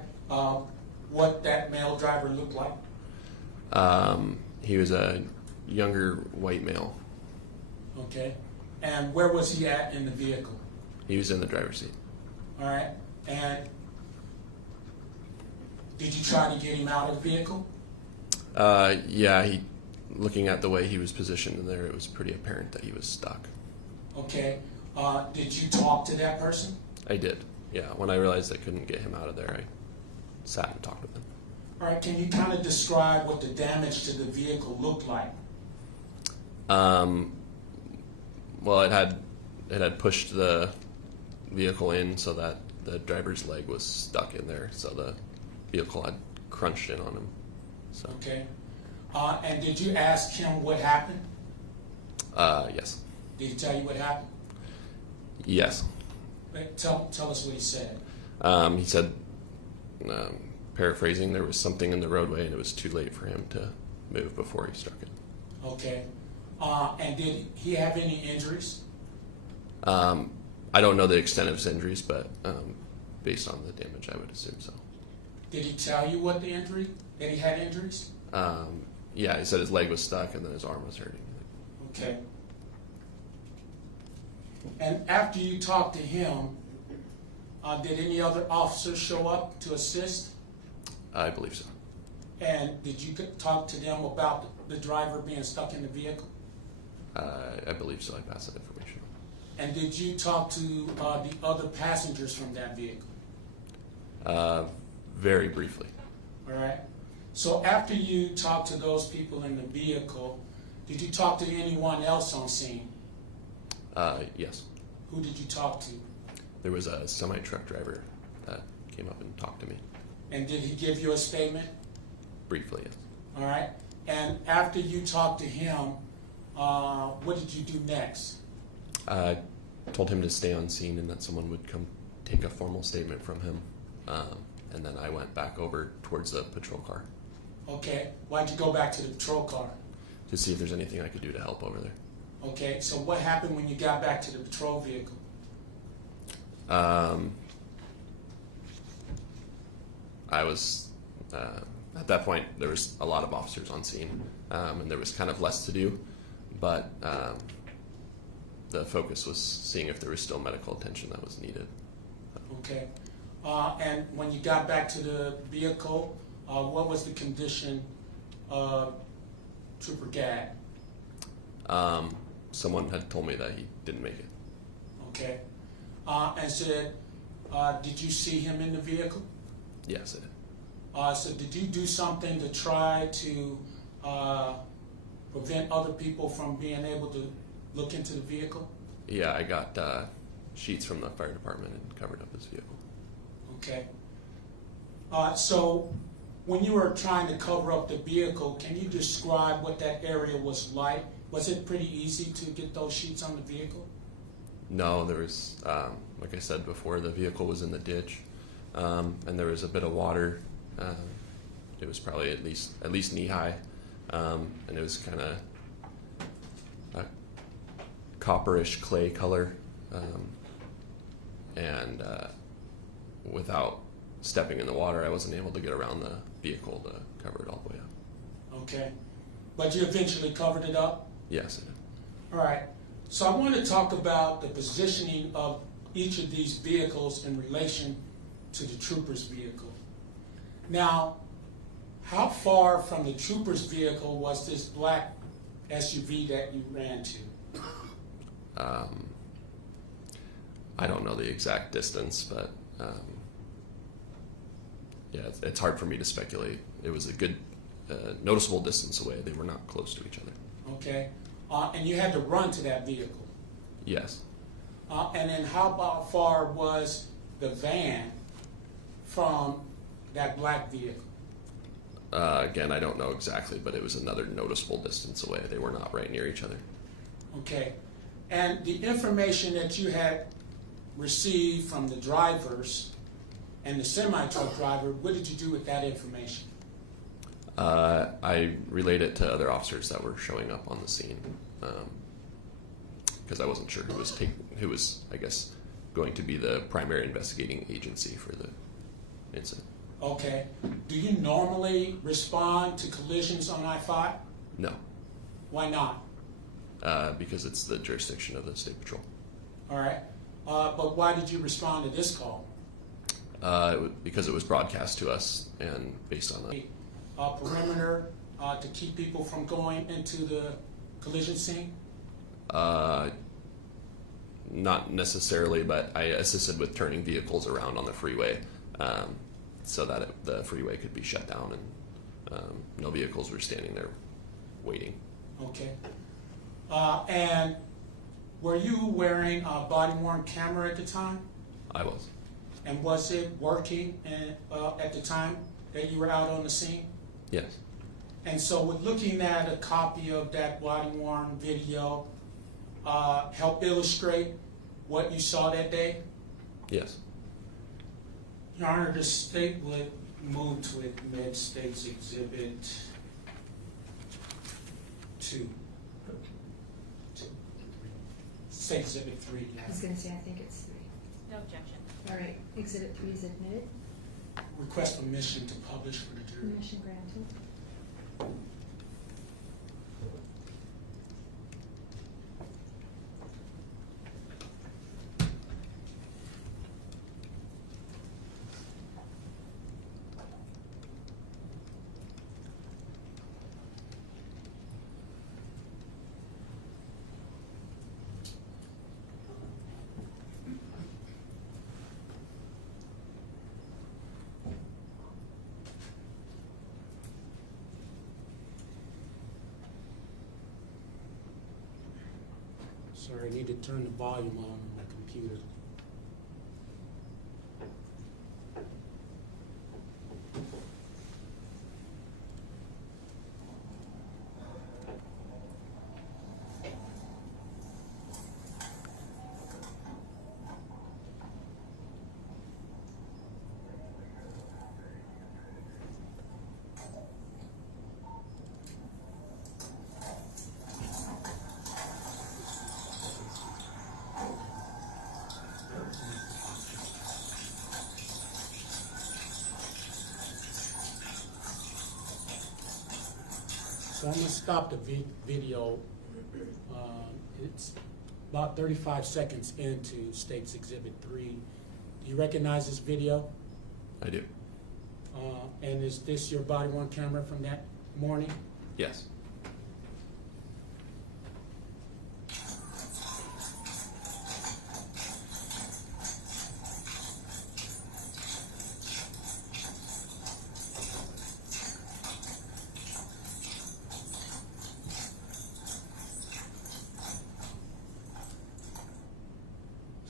what that male driver looked like? He was a younger white male. Okay. And where was he at in the vehicle? He was in the driver's seat. All right. And did you try to get him out of the vehicle? Yeah, looking at the way he was positioned in there, it was pretty apparent that he was stuck. Okay. Did you talk to that person? I did. Yeah, when I realized I couldn't get him out of there, I sat and talked with him. All right. Can you kind of describe what the damage to the vehicle looked like? Well, it had pushed the vehicle in so that the driver's leg was stuck in there, so the vehicle had crunched in on him. So Okay. And did you ask him what happened? yes. Did he tell you what happened? Yes. Tell us what he said. He said, paraphrasing, there was something in the roadway and it was too late for him to move before he struck it. Okay. And did he have any injuries? I don't know the extent of his injuries, but based on the damage, I would assume so. Did he tell you what the injury, that he had injuries? Yeah, he said his leg was stuck and then his arm was hurting. Okay. And after you talked to him, did any other officers show up to assist? I believe so. And did you talk to them about the driver being stuck in the vehicle? I believe so. I passed that information. And did you talk to the other passengers from that vehicle? Very briefly. All right. So after you talked to those people in the vehicle, did you talk to anyone else on scene? Yes. Who did you talk to? There was a semi-truck driver that came up and talked to me. And did he give you a statement? Briefly, yes. All right. And after you talked to him, what did you do next? I told him to stay on scene and that someone would come take a formal statement from him. And then I went back over towards the patrol car. Okay. Why'd you go back to the patrol car? To see if there's anything I could do to help over there. Okay. So what happened when you got back to the patrol vehicle? I was, at that point, there was a lot of officers on scene, and there was kind of less to do, but the focus was seeing if there was still medical attention that was needed. Okay. And when you got back to the vehicle, what was the condition of Trooper Gadd? Someone had told me that he didn't make it. Okay. And said, did you see him in the vehicle? Yes, I did. So did you do something to try to prevent other people from being able to look into the vehicle? Yeah, I got sheets from the fire department and covered up his vehicle. Okay. So when you were trying to cover up the vehicle, can you describe what that area was like? Was it pretty easy to get those sheets on the vehicle? No, there was, like I said before, the vehicle was in the ditch, and there was a bit of water. It was probably at least knee high, and it was kind of a copperish clay color, and without stepping in the water, I wasn't able to get around the vehicle to cover it all the way up. Okay. But you eventually covered it up? Yes, I did. All right. So I want to talk about the positioning of each of these vehicles in relation to the trooper's vehicle. Now, how far from the trooper's vehicle was this black SUV that you ran to? I don't know the exact distance, but yeah, it's hard for me to speculate. It was a good, noticeable distance away. They were not close to each other. Okay. And you had to run to that vehicle? Yes. And then how far was the van from that black vehicle? Again, I don't know exactly, but it was another noticeable distance away. They were not right near each other. Okay. And the information that you had received from the drivers and the semi-truck driver, what did you do with that information? I relayed it to other officers that were showing up on the scene because I wasn't sure who was, I guess, going to be the primary investigating agency for the incident. Okay. Do you normally respond to collisions on I-5? No, Why not? because it's the jurisdiction of the State Patrol. All right. But why did you respond to this call? Because it was broadcast to us and based on that. Perimeter to keep people from going into the collision scene? Not necessarily, but I assisted with turning vehicles around on the freeway so that the freeway could be shut down and no vehicles were standing there waiting. Okay. And were you wearing a body-worn camera at the time? I was. And was it working at the time that you were out on the scene? Yes. And so with looking at a copy of that body-worn video, help illustrate what you saw that day? Yes. Your Honor, the state would move to admit State's Exhibit 2. State Exhibit 3, I was gonna say, I think it's 3. No objection. All right, Exhibit 3 is admitted. Request permission to publish for the jury. Permission granted. Sorry, I need to turn the volume on my computer. So I'm going to stop the video. It's about 35 seconds into State's Exhibit 3. Do you recognize this video? I do. And is this your body-worn camera from that morning? Yes.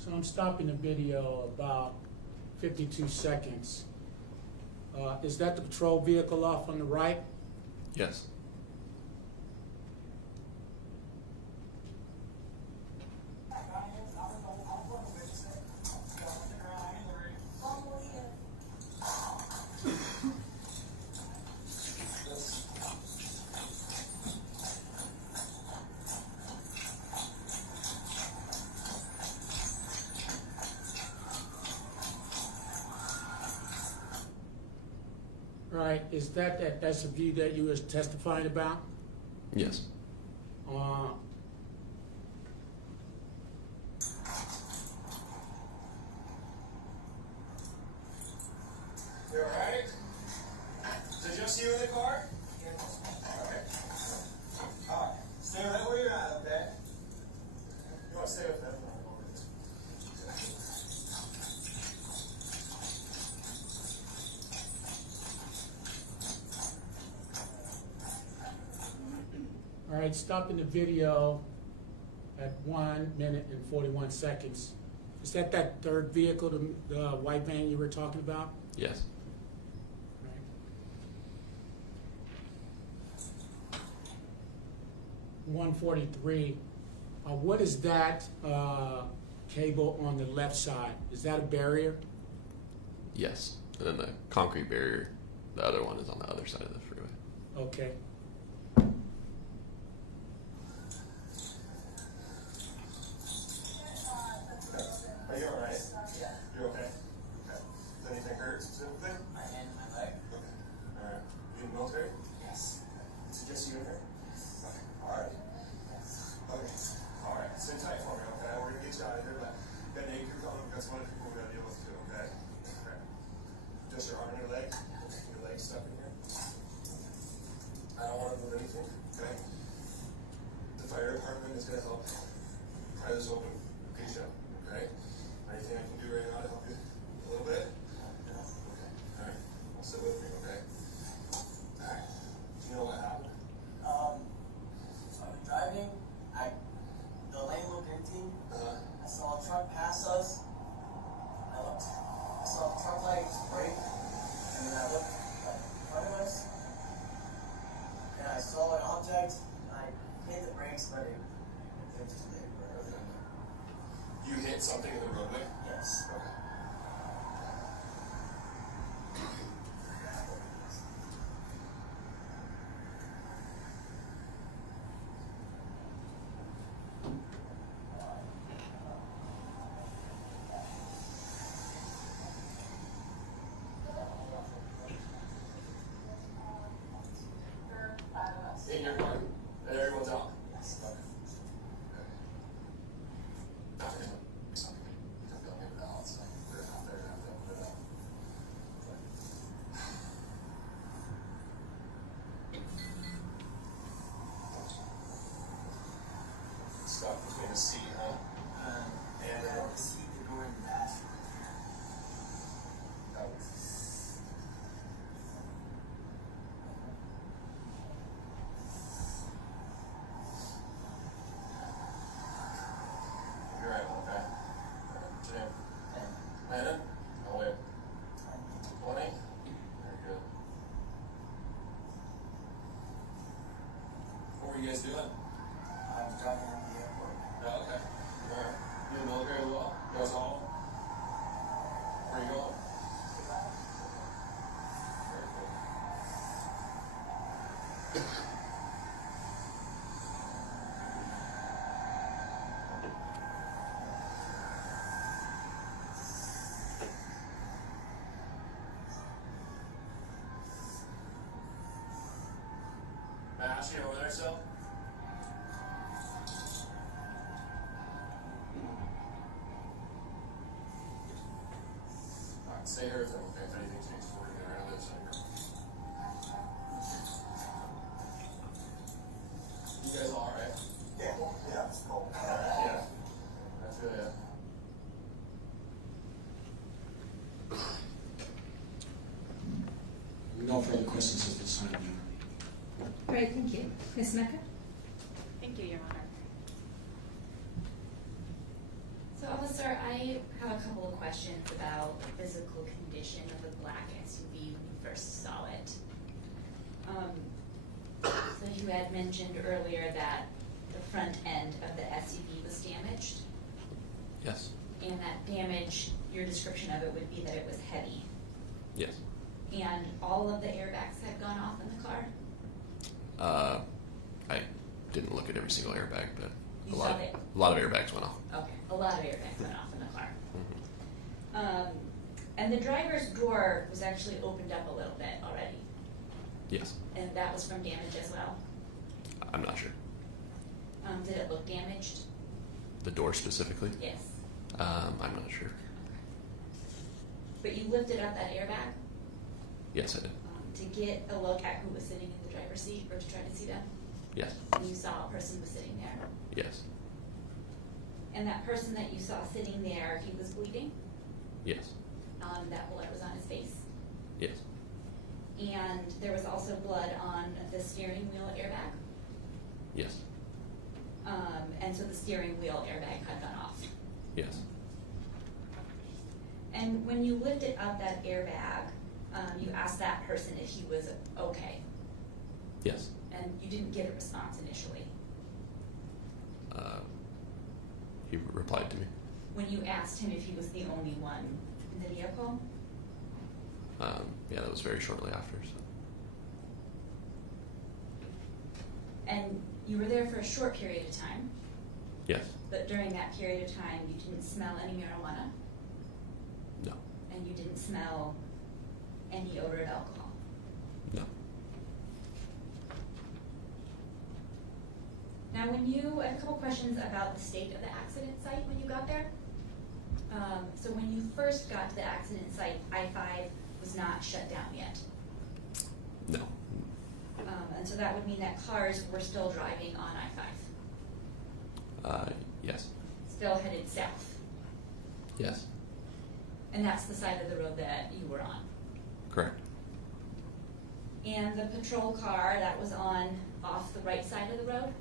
So I'm stopping the video about 52 seconds. Is that the patrol vehicle off on the right? Yes. Right, is that's the view that you were testifying about? Yes. You alright? Did you see you in the car? Okay. Alright. Stay right where you're at, okay? You want to stay with that for a moment. All right, stopping the video at 1 minute and 41 seconds. Is that third vehicle, the white van you were talking about? Yes. 143. What is that cable on the left side? Is that a barrier? Yes. And then the concrete barrier, the other one is on the other side of the freeway. Okay. Are you alright? Yeah. You're okay? Okay. Does anything hurt specifically? My hand and my leg. Okay. Alright. You in the military? Yes. Is it just you in here? Okay. Alright. Okay. Alright. Sit tight for me, okay? We're gonna get you out of here, but got an acre coming, we've got some other people we gotta deal with too, okay? Okay. Just your arm and your leg? Your leg stuck in here? I don't wanna move anything, okay? The fire department is gonna help pry this open, okay, Shell? Okay? Anything I can do right now to help you a little bit? Okay. Alright. Well, sit with me, okay? Alright. Do you know what happened? So I was driving, the lane looked empty. I saw a truck pass us. I saw the truck lights break, and then I looked like in front of us, and I saw an object, and I hit the brakes, but it was too late. Okay. You hit something in the roadway? Yes. Okay. In your car? And everyone's out? Yes. Okay. Stuck between the seat, huh? And the seat, the door, and the dash. You're right, okay. What's your name? Landon? How old 20? Very good. What were you guys doing? I was driving to the airport. Oh, okay. Alright. You in the military as well? You guys all? Where are you going? Very cool. Matt, you over there still? Alright, stay here with them, okay? If anything changes, we're gonna get around this side here. You guys all alright? Yeah, it's cold. Alright, yeah. I feel ya. No further questions at this time, Your Honor. All right, thank you. Ms. Mecca? Thank you, Your Honor. So, officer, I have a couple of questions about the physical condition of the black SUV when you first saw it. So you had mentioned earlier that the front end of the SUV was damaged, Yes. and that damage, your description of it would be that it was heavy. Yes. And all of the airbags had gone off in the car? I didn't look at every single airbag, but You a saw lot, it? a lot of airbags went off. Okay, a lot of airbags went off in the car. Mhm. And the driver's door was actually opened up a little bit already, Yes. and that was from damage as well? I'm not sure. Did it look damaged? The door specifically? Yes. I'm not sure. But you lifted up that airbag Yes, I did. to get a look at who was sitting in the driver's seat, or to try to see them? Yes. And you saw a person was sitting there? Yes. And that person that you saw sitting there, he was bleeding? Yes. That blood was on his face? Yes. And there was also blood on the steering wheel airbag? Yes. And so the steering wheel airbag had gone off? Yes. And when you lifted up that airbag, you asked that person if he was okay, Yes. and you didn't get a response initially. He replied to me. When you asked him if he was the only one in the vehicle? Yeah, that was very shortly after. So. And you were there for a short period of time, Yes. but during that period of time, you didn't smell any marijuana, No. and you didn't smell any odor of alcohol. No. Now, I have a couple questions about the state of the accident site when you got there. So when you first got to the accident site, I-5 was not shut down yet. No. And so that would mean that cars were still driving on I-5, Yes. still headed south. Yes. And that's the side of the road that you were on. Correct. And the patrol car that was off the right side of the road,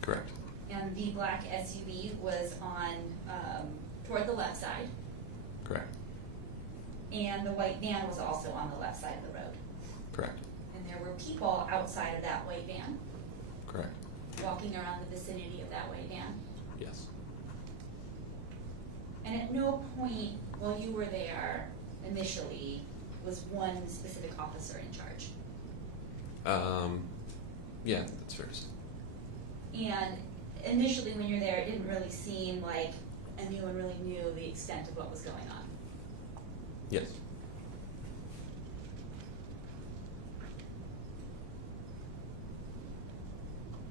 Correct. and the black SUV was on toward the left side, Correct. and the white van was also on the left side of the road. Correct. And there were people outside of that white van, Correct. walking around the vicinity of that white van. Yes. And at no point while you were there initially was one specific officer in charge. Yeah, that's fair to say. And initially when you're there, it didn't really seem like anyone really knew the extent of what was going on. Yes.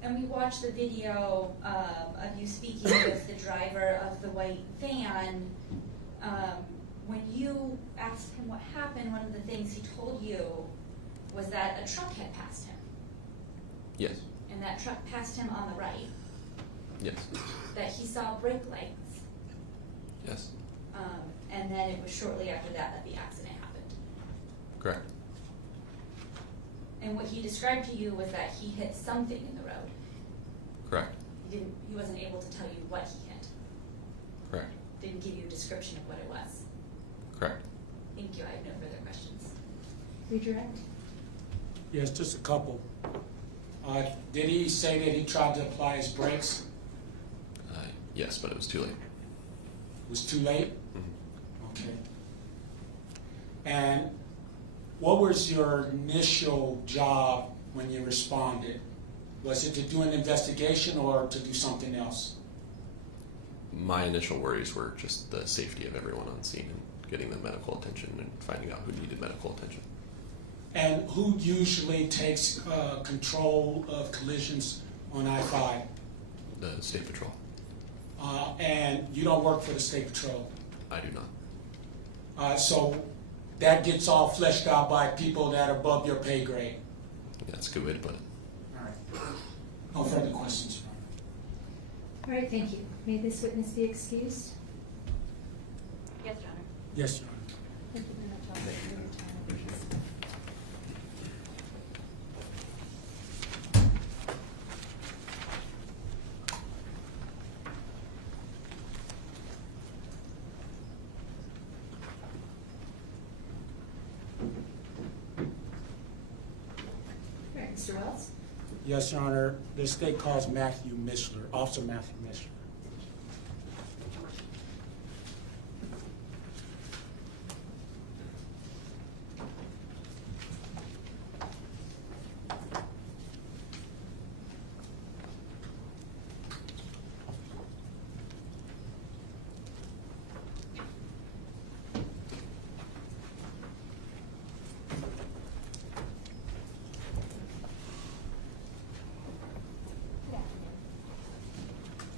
And we watched the video of you speaking with the driver of the white van. When you asked him what happened, one of the things he told you was that a truck had passed him. Yes. And that truck passed him on the right. Yes. That he saw brake lights. Yes. And then it was shortly after that the accident happened. Correct. And what he described to you was that he hit something in the road. Correct. He wasn't able to tell you what he hit. Correct. Didn't give you a description of what it was. Correct. Thank you. I have no further questions. Redirect. Yes, just a couple. Did he say that he tried to apply his brakes? Yes, but it was too late. It was too late? Mm-hmm. Okay. And what was your initial job when you responded? Was it to do an investigation or to do something else? My initial worries were just the safety of everyone on scene and getting them medical attention and finding out who needed medical attention. And who usually takes control of collisions on I-5? The State Patrol. And you don't work for the State Patrol? I do not. So that gets all fleshed out by people that are above your pay grade? That's a good way to put it. All right. No further questions, Your Honor. All right, thank you. May this witness be excused? Yes, Your Honor. Yes, Your Honor. Thank you very much, Officer, for your time and patience. All right, Mr. Wells? Yes, Your Honor. The state calls Matthew Mishler, Officer Matthew Mishler.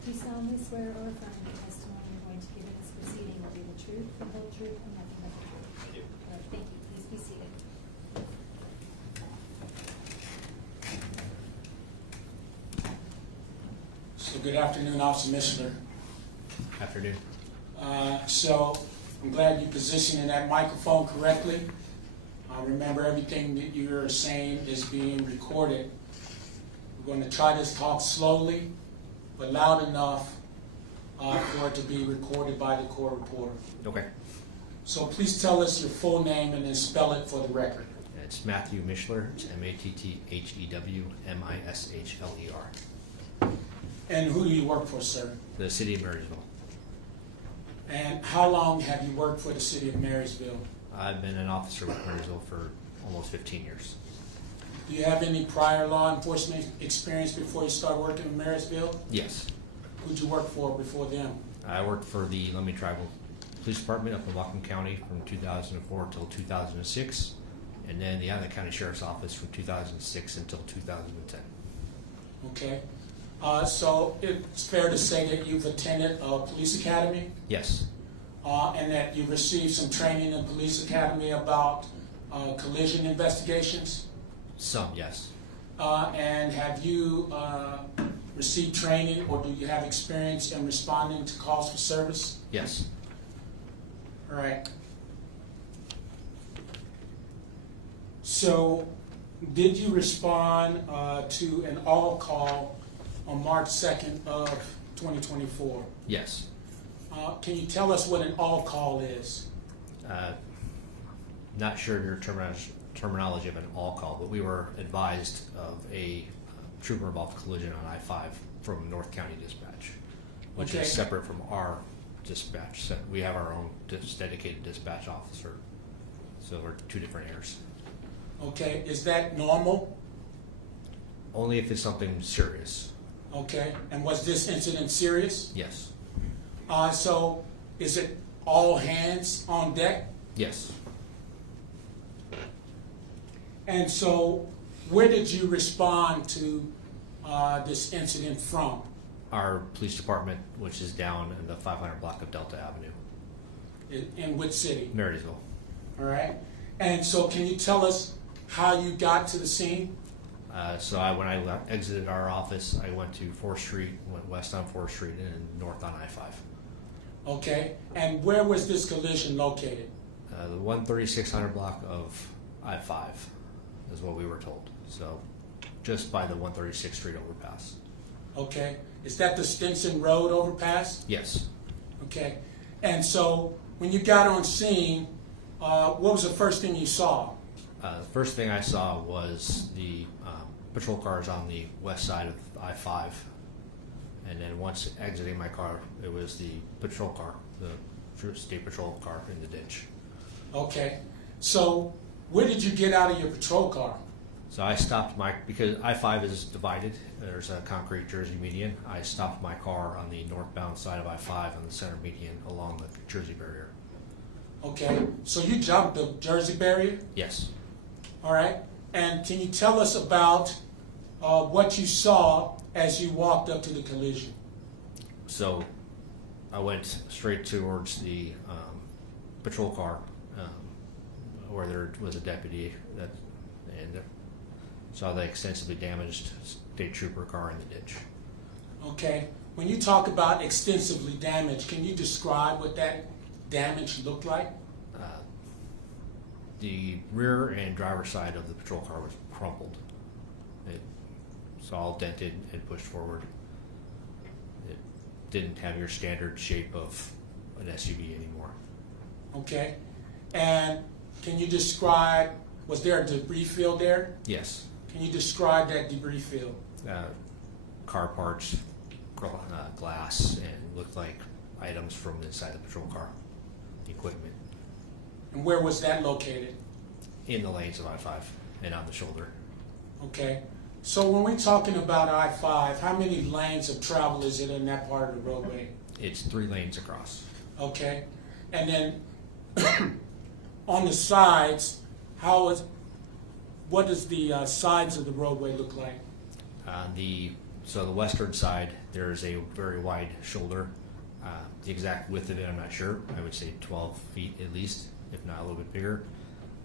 Do you solemnly swear or affirm the testimony you're going to give in this proceeding will be the truth, the whole truth, and nothing but the truth? I do. All right, thank you. Please be seated. So good afternoon, Officer Mishler. Afternoon. So I'm glad you positioned in that microphone correctly. Remember, everything that you're saying is being recorded. We're going to try to talk slowly, but loud enough for it to be recorded by the court reporter. Okay. So please tell us your full name and then spell it for the record. It's Matthew Mischler. It's MattheWMishler. And who do you work for, sir? The city of Marysville. And how long have you worked for the city of Marysville? I've been an officer with Marysville for almost 15 years. Do you have any prior law enforcement experience before you started working in Marysville? Yes. Who'd you work for before them? I worked for the Lummi Tribal Police Department up in Whatcom County from 2004 until 2006, and then the Island County Sheriff's Office from 2006 until 2010. Okay. So it's fair to say that you've attended a police academy? Yes. And that you received some training in police academy about collision investigations? Some, yes. And have you received training, or do you have experience in responding to calls for service? Yes. All right. So, did you respond to an all call on March 2nd of 2024? Yes. Can you tell us what an all call is? Not sure your terminology of an all call, but we were advised of a trooper-involved collision on I-5 from North County Dispatch, which Okay. is separate from our dispatch. So we have our own dedicated dispatch officer, so we're two different airs. Okay, is that normal? Only if it's something serious. Okay, and was this incident serious? Yes. So, is it all hands on deck? Yes. And so, where did you respond to this incident from? Our police department, which is down in the 500 block of Delta Avenue. In which city? Marysville. All right. And so, can you tell us how you got to the scene? When I exited our office, I went to 4th Street, went west on 4th Street, and north on I-5. Okay. And where was this collision located? The 13600 block of I-5 is what we were told. So, just by the 136th Street overpass. Okay. Is that the Stinson Road overpass? Yes. Okay. And so, when you got on scene, what was the first thing you saw? The first thing I saw was the patrol cars on the west side of I-5. And then once exiting my car, it was the patrol car, the state patrol car in the ditch. Okay. So, where did you get out of your patrol car? So I stopped because I-5 is divided. There's a concrete Jersey median. I stopped my car on the northbound side of I-5 on the center median along the Jersey barrier. Okay. So you jumped the Jersey barrier? Yes. All right. And can you tell us about what you saw as you walked up to the collision? So I went straight towards the patrol car where there was a deputy and saw the extensively damaged state trooper car in the ditch. Okay. When you talk about extensively damaged, can you describe what that damage looked like? The rear and driver's side of the patrol car was crumpled. It was all dented and pushed forward. It didn't have your standard shape of an SUV anymore. Okay. And can you describe, was there a debris field there? Yes. Can you describe that debris field? Car parts, glass, and looked like items from inside the patrol car, equipment. And where was that located? In the lanes of I-5 and on the shoulder. Okay. So when we're talking about I-5, how many lanes of travel is it in that part of the roadway? It's 3 lanes across. Okay. And then on the sides, what does the sides of the roadway look like? So the western side, there's a very wide shoulder. The exact width of it, I'm not sure. I would say 12 feet at least, if not a little bit bigger.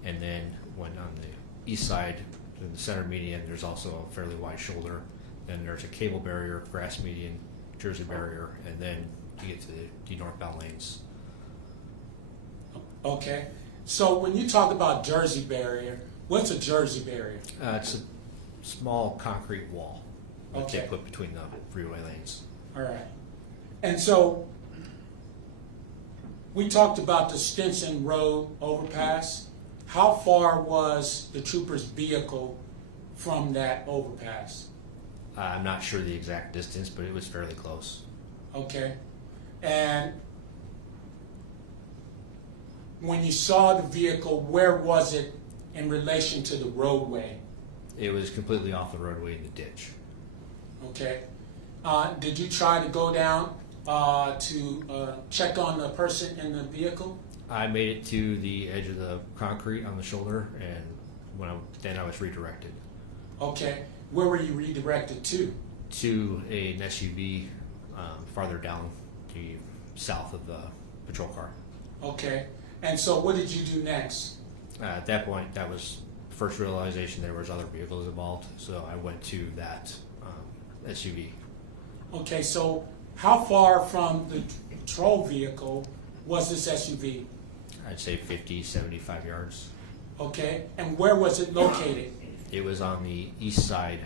And then when on the east side, in the center median, there's also a fairly wide shoulder. Then there's a cable barrier, grass median, Jersey barrier, and then you get to the northbound lanes. Okay. So when you talk about Jersey barrier, what's a Jersey barrier? It's a small concrete wall that Okay. they put between the freeway lanes. All right. And so we talked about the Stinson Road overpass. How far was the trooper's vehicle from that overpass? I'm not sure the exact distance, but it was fairly close. Okay. And when you saw the vehicle, where was it in relation to the roadway? It was completely off the roadway in the ditch. Okay. Did you try to go down to check on the person in the vehicle? I made it to the edge of the concrete on the shoulder, and then I was redirected. Okay. Where were you redirected to? To an SUV farther down the south of the patrol car. Okay. And so what did you do next? At that point, that was the first realization there was other vehicles involved, so I went to that SUV. Okay, so how far from the patrol vehicle was this SUV? I'd say 50, 75 yards. Okay, and where was it located? It was on the east side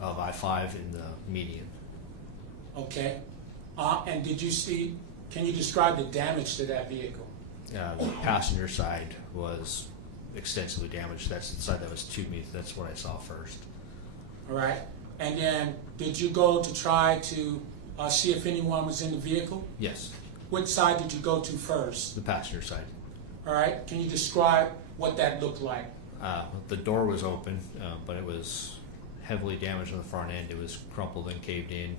of I-5 in the median. Okay, and can you describe the damage to that vehicle? The passenger side was extensively damaged. That's the side that was to me. That's what I saw first. All right, and then did you go to try to see if anyone was in the vehicle? Yes. Which side did you go to first? The passenger side. All right, can you describe what that looked like? The door was open, but it was heavily damaged on the front end. It was crumpled and caved in,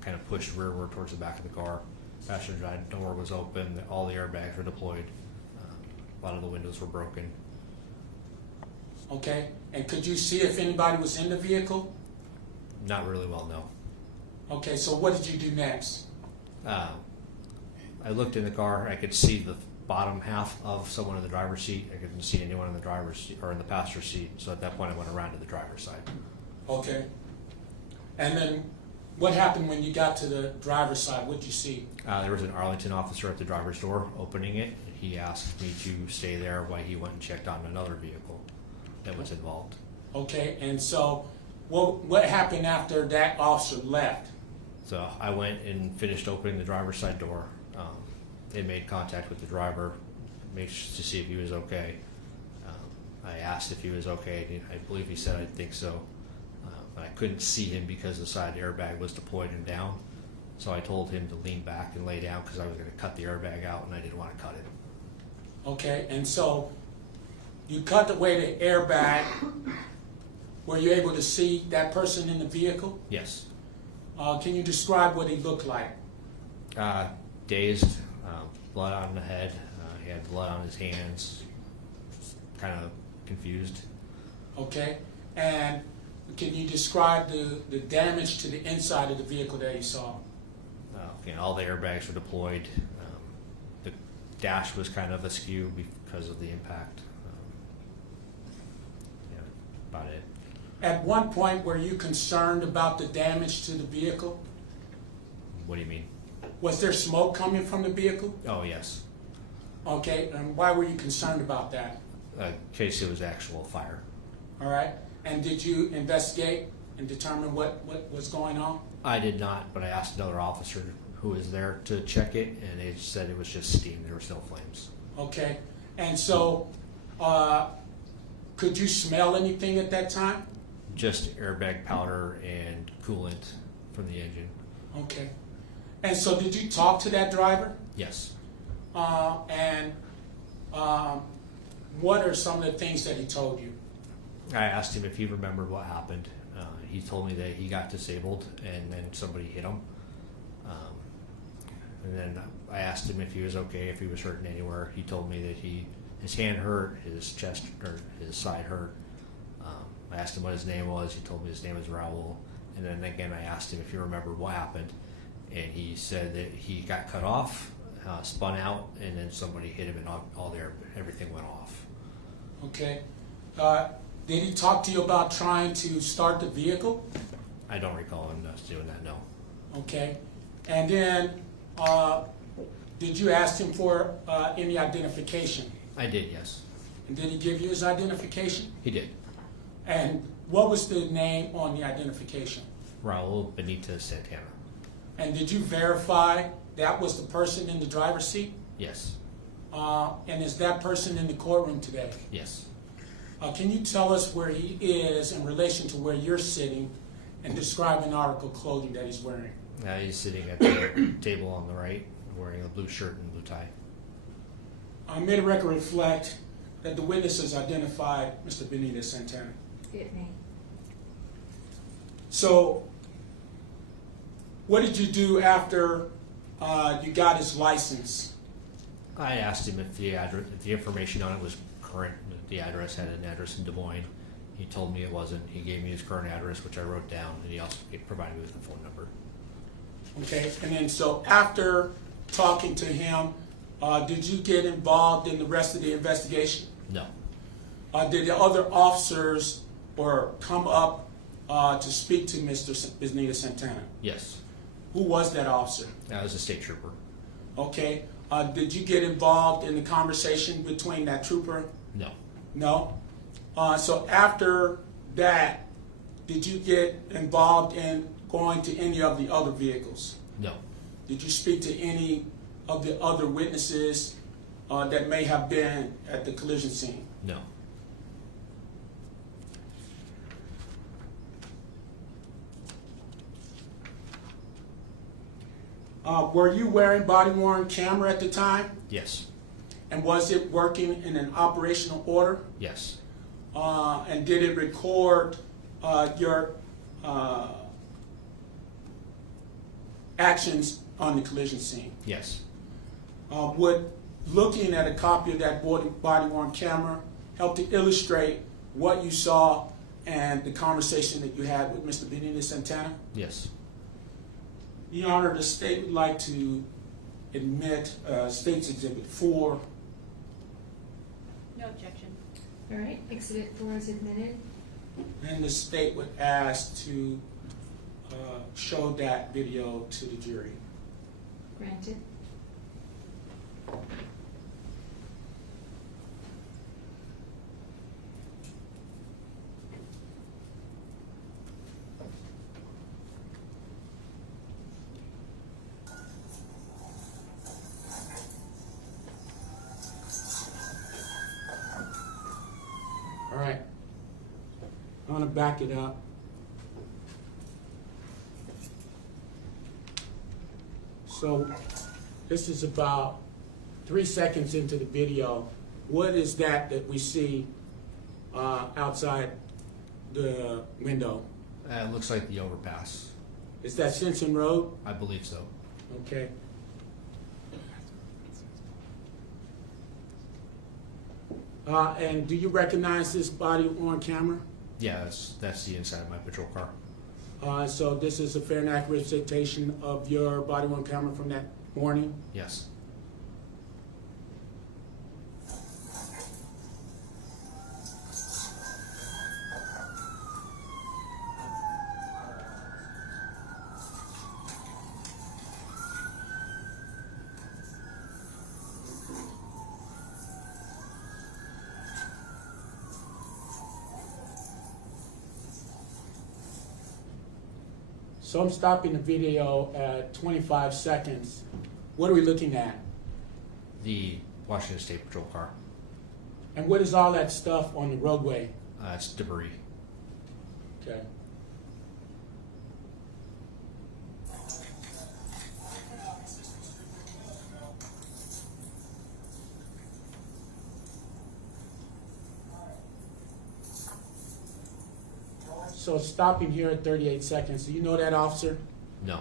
kind of pushed rearward towards the back of the car. Passenger side door was open. All the airbags were deployed. A lot of the windows were broken. Okay, and could you see if anybody was in the vehicle? Not really well, no. Okay, so what did you do next? I looked in the car. I could see the bottom half of someone in the driver's seat. I couldn't see anyone in the driver's seat or in the passenger seat. So at that point, I went around to the driver's side. Okay. And then what happened when you got to the driver's side? What did you see? There was an Arlington officer at the driver's door opening it. He asked me to stay there while he went and checked on another vehicle that was involved. Okay, and so what happened after that officer left? So I went and finished opening the driver's side door. They made contact with the driver, to see if he was okay. I asked if he was okay. I believe he said, I think so. But I couldn't see him because the side airbag was deployed and down. So I told him to lean back and lay down because I was going to cut the airbag out and I didn't want to cut it. Okay, and so you cut away the airbag. Were you able to see that person in the vehicle? Yes. Can you describe what he looked like? Dazed, blood on the head. He had blood on his hands. Kind of confused. Okay, and can you describe the damage to the inside of the vehicle that you saw? Okay, all the airbags were deployed. The dash was kind of askew because of the impact. About it. At one point, were you concerned about the damage to the vehicle? What do you mean? Was there smoke coming from the vehicle? Oh, yes. Okay, and why were you concerned about that? In case it was actual fire. All right, and did you investigate and determine what was going on? I did not, but I asked another officer who was there to check it, and they said it was just steam. There were still flames. Okay, and so could you smell anything at that time? Just airbag powder and coolant from the engine. Okay, and so did you talk to that driver? Yes. And what are some of the things that he told you? I asked him if he remembered what happened. He told me that he got disabled and then somebody hit him. And then I asked him if he was okay, if he was hurting anywhere. He told me that his hand hurt, his chest or his side hurt. I asked him what his name was. He told me his name was Raul. And then again, I asked him if he remembered what happened. And he said that he got cut off, spun out, and then somebody hit him and everything went off. Okay. Did he talk to you about trying to start the vehicle? I don't recall him doing that, no. Okay. And then did you ask him for any identification? I did, yes. And did he give you his identification? He did. And what was the name on the identification? Raul Benitez-Santana. And did you verify that was the person in the driver's seat? Yes. And is that person in the courtroom today? Yes. Can you tell us where he is in relation to where you're sitting and describe an article of clothing that he's wearing? He's sitting at the table on the right, wearing a blue shirt and blue tie. May the record reflect that the witnesses identified Mr. Benitez-Santana. It may. So, what did you do after you got his license? I asked him if the information on it was current. The address had an address in Des Moines. He told me it wasn't. He gave me his current address, which I wrote down, and he also provided me with the phone number. Okay, and then so after talking to him, did you get involved in the rest of the investigation? No. Did the other officers come up to speak to Mr. Benitez-Santana? Yes. Who was that officer? That was a state trooper. Okay. Did you get involved in the conversation between that trooper? No. No? So after that, did you get involved in going to any of the other vehicles? No. Did you speak to any of the other witnesses that may have been at the collision scene? No. Were you wearing body-worn camera at the time? Yes. And was it working in an operational order? Yes. And did it record your actions on the collision scene? Yes. Would looking at a copy of that body-worn camera help to illustrate what you saw and the conversation that you had with Mr. Benitez-Santana? Yes. Your Honor, the state would like to admit State's Exhibit 4. No objection. All right, Exhibit 4 is admitted. And the state would ask to show that video to the jury. Granted. All right. I want to back it up. So this is about 3 seconds into the video. What is that we see outside the window? It looks like the overpass. Is that Simpson Road? I believe so. Okay. And do you recognize this body on camera? Yeah, that's the inside of my patrol car. So this is a fair and accurate citation of your body-worn camera from that morning? Yes. So I'm stopping the video at 25 seconds. What are we looking at? The Washington State Patrol car. And what is all that stuff on the roadway? It's debris. Okay. So stopping here at 38 seconds. Do you know that officer? No.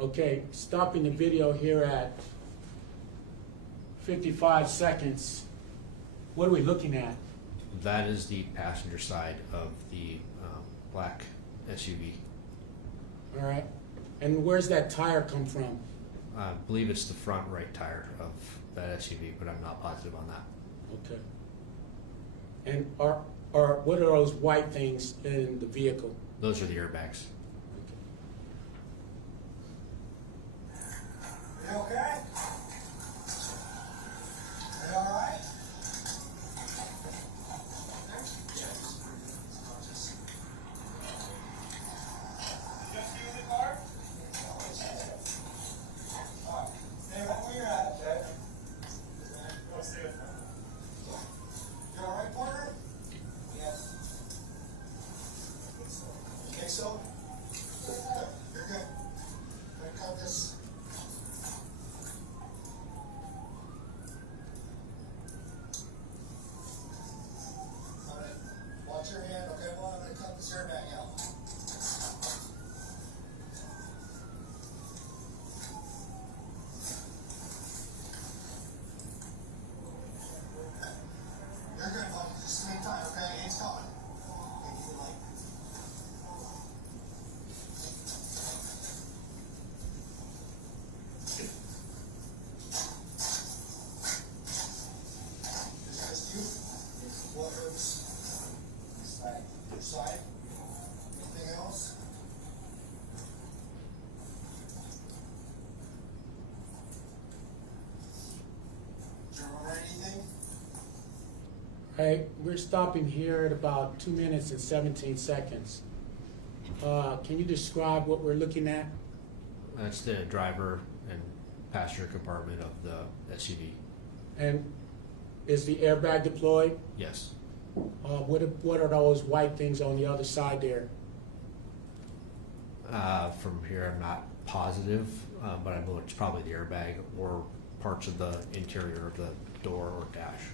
Okay, stopping the video here at 55 seconds. What are we looking at? That is the passenger side of the black SUV. All right. And where's that tire come from? I believe it's the front right tire of that SUV, but I'm not positive on that. Okay. And or what are those white things in the vehicle? Those are the airbags. You okay? You all right? Just you in the car? All right. Hey, where you at, Ted? Go stay with me. You all right, partner? Yes. You think so? Good. You're good. I'm gonna cut this. All right. Watch your hand, okay? Well, I'm gonna cut this airbag out. You're good, bud. Just stay tight, okay? It's coming. Okay, keep it light. Is that just you? What hurts? Side. Your side? Anything else? Do you remember anything? Hey, we're stopping here at about 2 minutes and 17 seconds. Can you describe what we're looking at? That's the driver and passenger compartment of the SUV. And is the airbag deployed? Yes. What are those white things on the other side there? From here, I'm not positive, but I know it's probably the airbag or parts of the interior of the door or dash.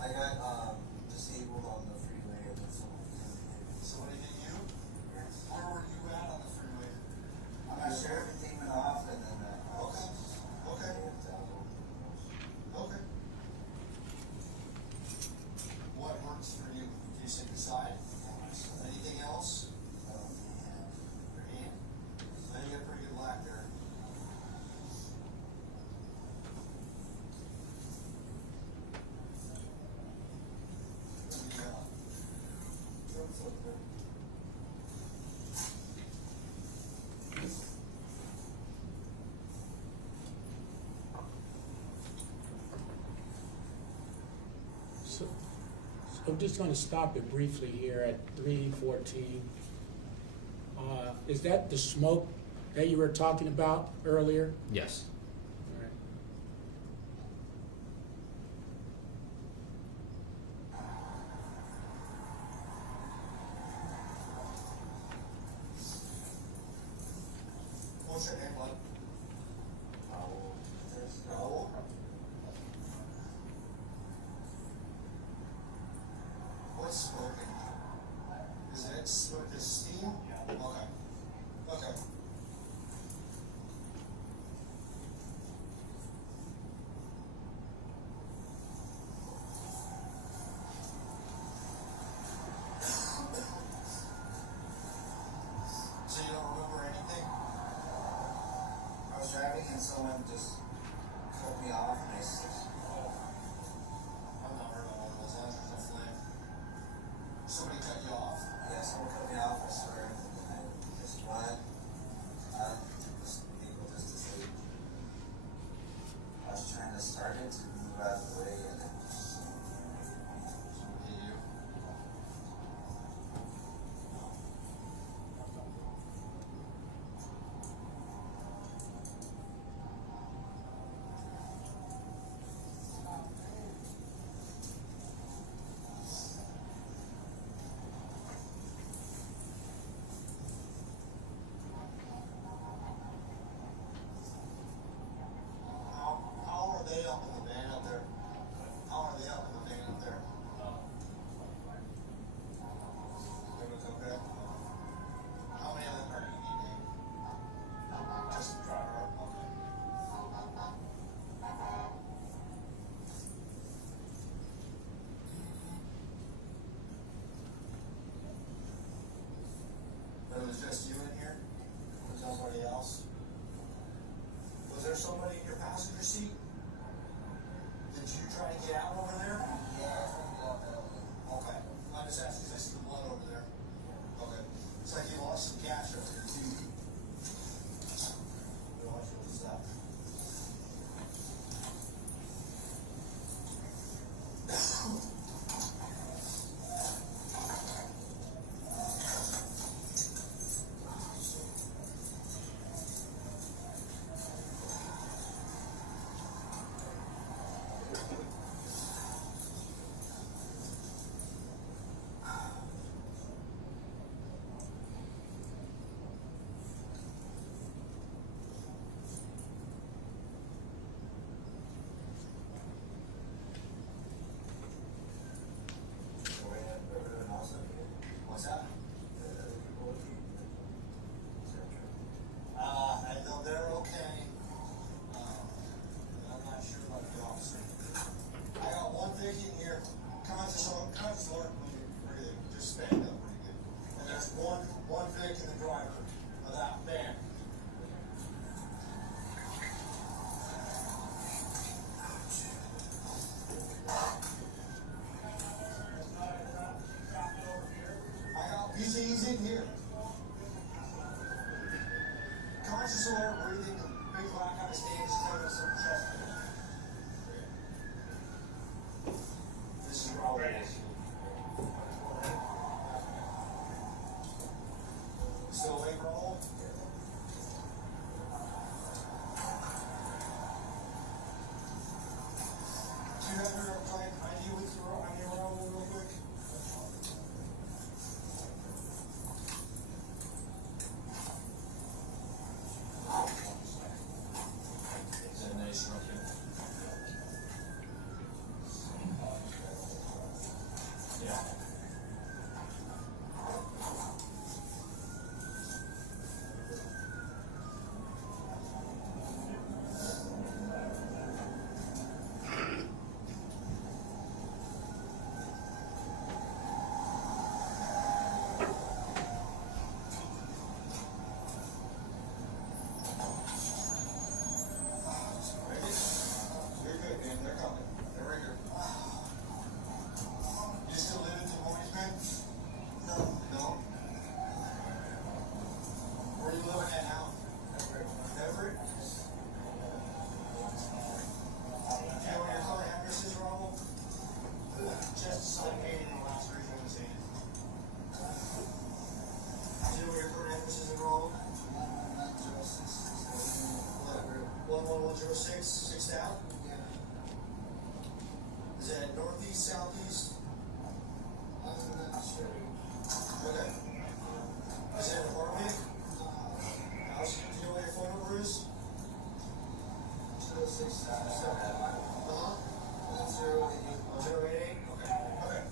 I got disabled on the freeway and then someone hit you? Yes. Where were you at on the freeway? I'm not sure. Everything went off and then okay. Okay. What hurts for you? Can you say your side? Anything else? Your hand? So you got pretty good lack there. So I'm just going to stop it briefly here at 3:14. Is that the smoke that you were talking about earlier? Yes. All right. What's your name, bud? Raul. Raul? What's smoking? Is it smoke? Is steam? Okay. Okay. Nobody else? Was there somebody in your passenger seat? Did you try to get out over there? Yeah. Okay. I just asked because I see the blood over there. Okay. It's like you lost some cash over there too. Watch what's that. What's that? They're okay. I'm not sure about the officer. I got one thing in here. Conscious alert breathing. Just stand up pretty good. And there's one Vic in the driver of that van. He's in here. Conscious alert breathing, big black on his hands, clearing some chest. This is Raul. Still awake, Raul? Do you have your client ID with you, Raul, real quick? Is it northeast, southeast? I'm not sure. Okay. Is it an apartment? House? Do you know what your phone number is? 206. Uh-huh. 088. Okay. Okay.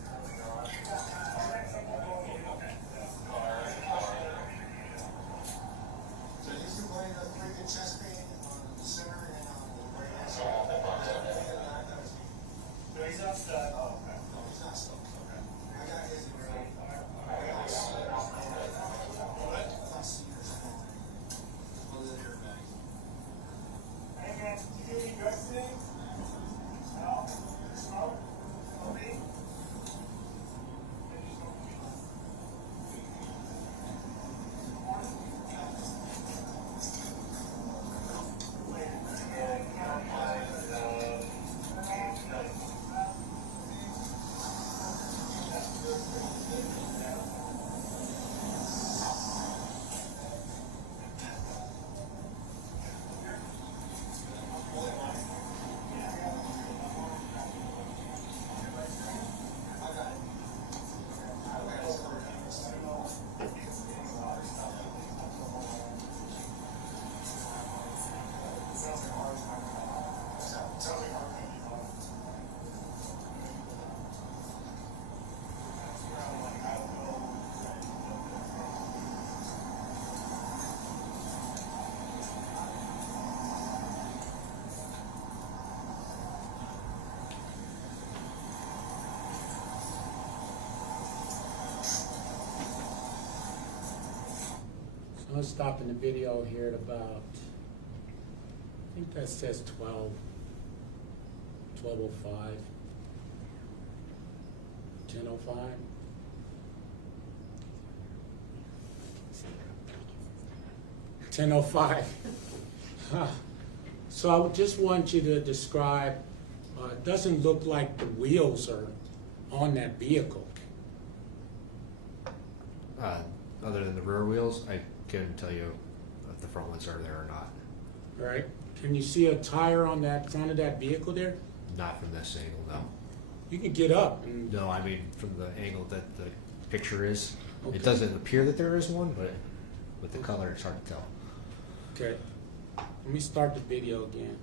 So these two playing a pretty good chest pain on the center and on the right hand side. He's outside. Oh, okay. I'm gonna stop in the video here at about, I think that says 12:05, 10:05. $10:05. So I would just want you to describe, it doesn't look like the wheels are on that vehicle. Other than the rear wheels, I couldn't tell you if the front ones are there or not. Right? Can you see a tire on that front of that vehicle there? Not from this angle, no. You can get up and, No, I mean from the angle that the picture is. Okay. It doesn't appear that there is one, but with the color, it's hard to tell. okay. Let me start the video again.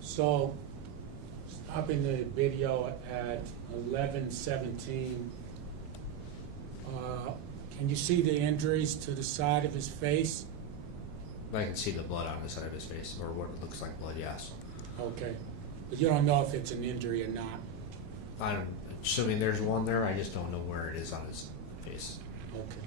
So, stopping the video at 11:17. Can you see the injuries to the side of his face? I can see the blood on the side of his face, or what looks like blood, yes. Okay. But you don't know if it's an injury or not? I'm assuming there's one there, I just don't know where it is on his face. Okay.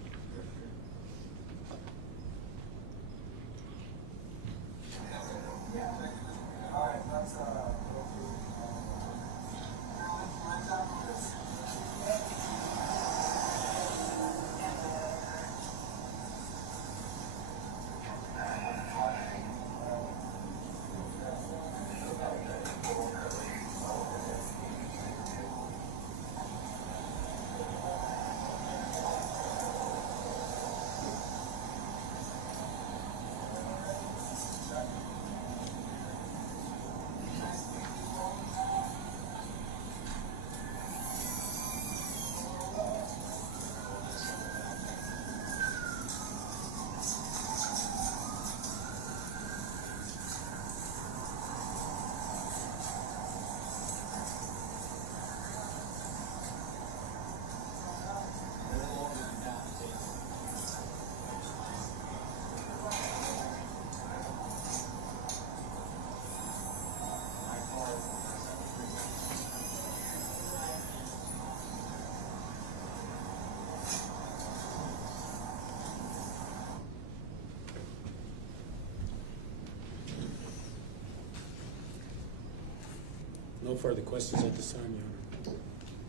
No further questions at this time, Your Honor.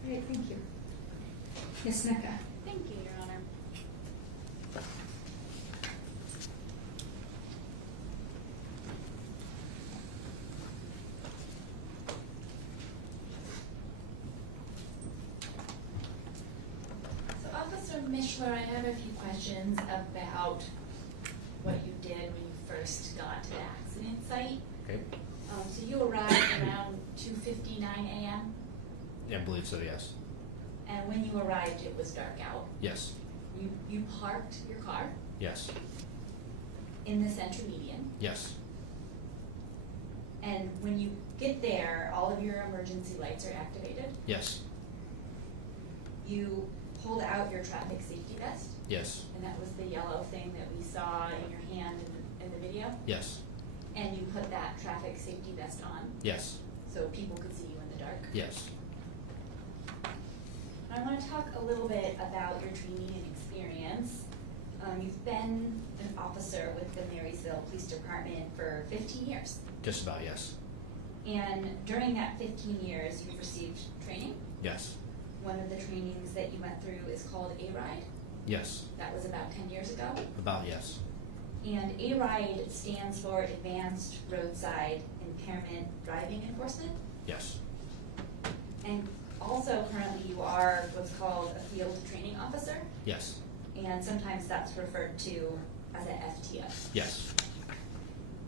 Great, thank you. Ms. Mecca? Thank you, Your Honor. So Officer Mishler, I have a few questions about what you did when you first got to the accident site. Okay. So you arrived around 2:59 a.m., Yeah, I believe so, yes. and when you arrived, it was dark out. Yes. You parked your car Yes. in the center median, Yes. and when you get there, all of your emergency lights are activated. Yes. You pulled out your traffic safety vest, Yes. and that was the yellow thing that we saw in your hand in the video. Yes. And you put that traffic safety vest on. Yes. so people could see you in the dark. Yes. I want to talk a little bit about your training and experience. You've been an officer with the Marysville Police Department for 15 years. Just about, yes. And during that 15 years, you've received training. Yes. One of the trainings that you went through is called A-RIDE. Yes. That was about 10 years ago. About, yes. And A-RIDE stands for Advanced Roadside Impairment Driving Enforcement. Yes. And also currently you are what's called a field training officer. Yes. And sometimes that's referred to as an FTO. Yes.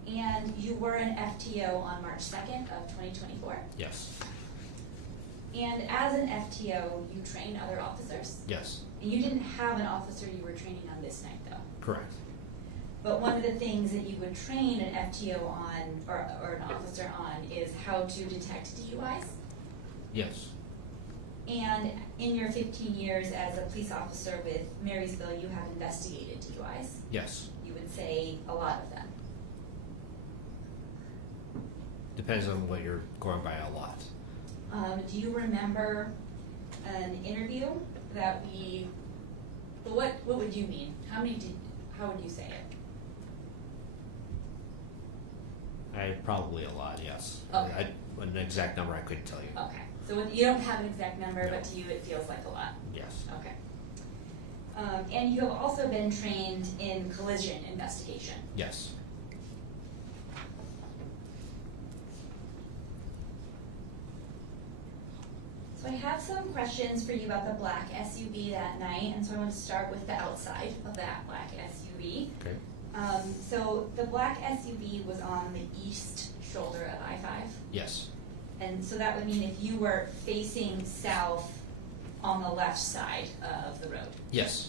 And you were an FTO on March 2nd of 2024. Yes. And as an FTO, you train other officers. Yes. And you didn't have an officer you were training on this night, though. Correct. But one of the things that you would train an FTO on, or an officer on, is how to detect DUIs. Yes. And in your 15 years as a police officer with Marysville, you have investigated DUIs. Yes. You would say a lot of them. Depends on what you're going by a lot. Do you remember an interview that we? What would you mean? How would you say it? Probably a lot, yes. Okay. An exact number I couldn't tell you. Okay. So you don't have an exact number, but to you it feels like a lot. Yes. Okay. And you have also been trained in collision investigation. Yes. So I have some questions for you about the black SUV that night, and so I want to start with the outside of that black SUV. Okay. So the black SUV was on the east shoulder of I-5. Yes. And so that would mean if you were facing south on the left side of the road. Yes.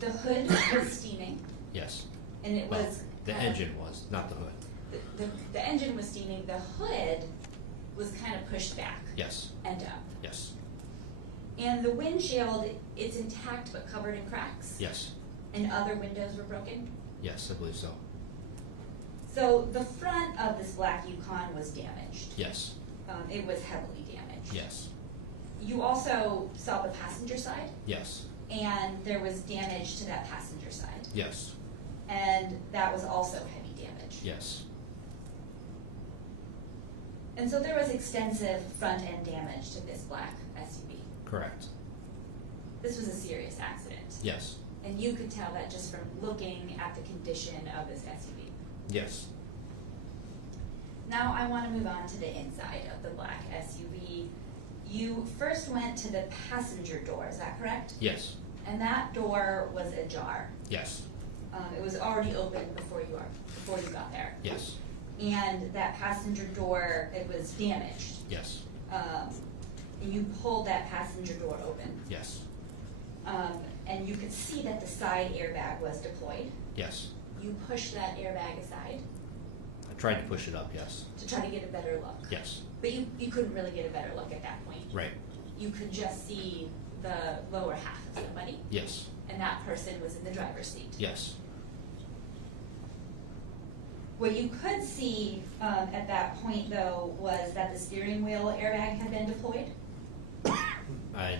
The hood was steaming. Yes. And it Well, was the engine was, not the hood. the engine was steaming. The hood was kind of pushed back. Yes. And up. Yes. And the windshield, it's intact but covered in cracks. Yes. And other windows were broken. Yes, I believe so. So the front of this black Yukon was damaged. Yes. It was heavily damaged. Yes. You also saw the passenger side. Yes. And there was damage to that passenger side. Yes. And that was also heavy damage. Yes. And so there was extensive front end damage to this black SUV. Correct. This was a serious accident. Yes. And you could tell that just from looking at the condition of this SUV. Yes. Now I want to move on to the inside of the black SUV. You first went to the passenger door, is that correct? Yes. And that door was ajar. Yes. It was already open before you got there. Yes. And that passenger door, it was damaged. Yes. And you pulled that passenger door open. Yes. And you could see that the side airbag was deployed. Yes. You pushed that airbag aside I tried to push it up, yes. to try to get a better look. Yes. But you couldn't really get a better look at that point. Right. You could just see the lower half of somebody. Yes. And that person was in the driver's seat. Yes. What you could see at that point, though, was that the steering wheel airbag had been deployed. I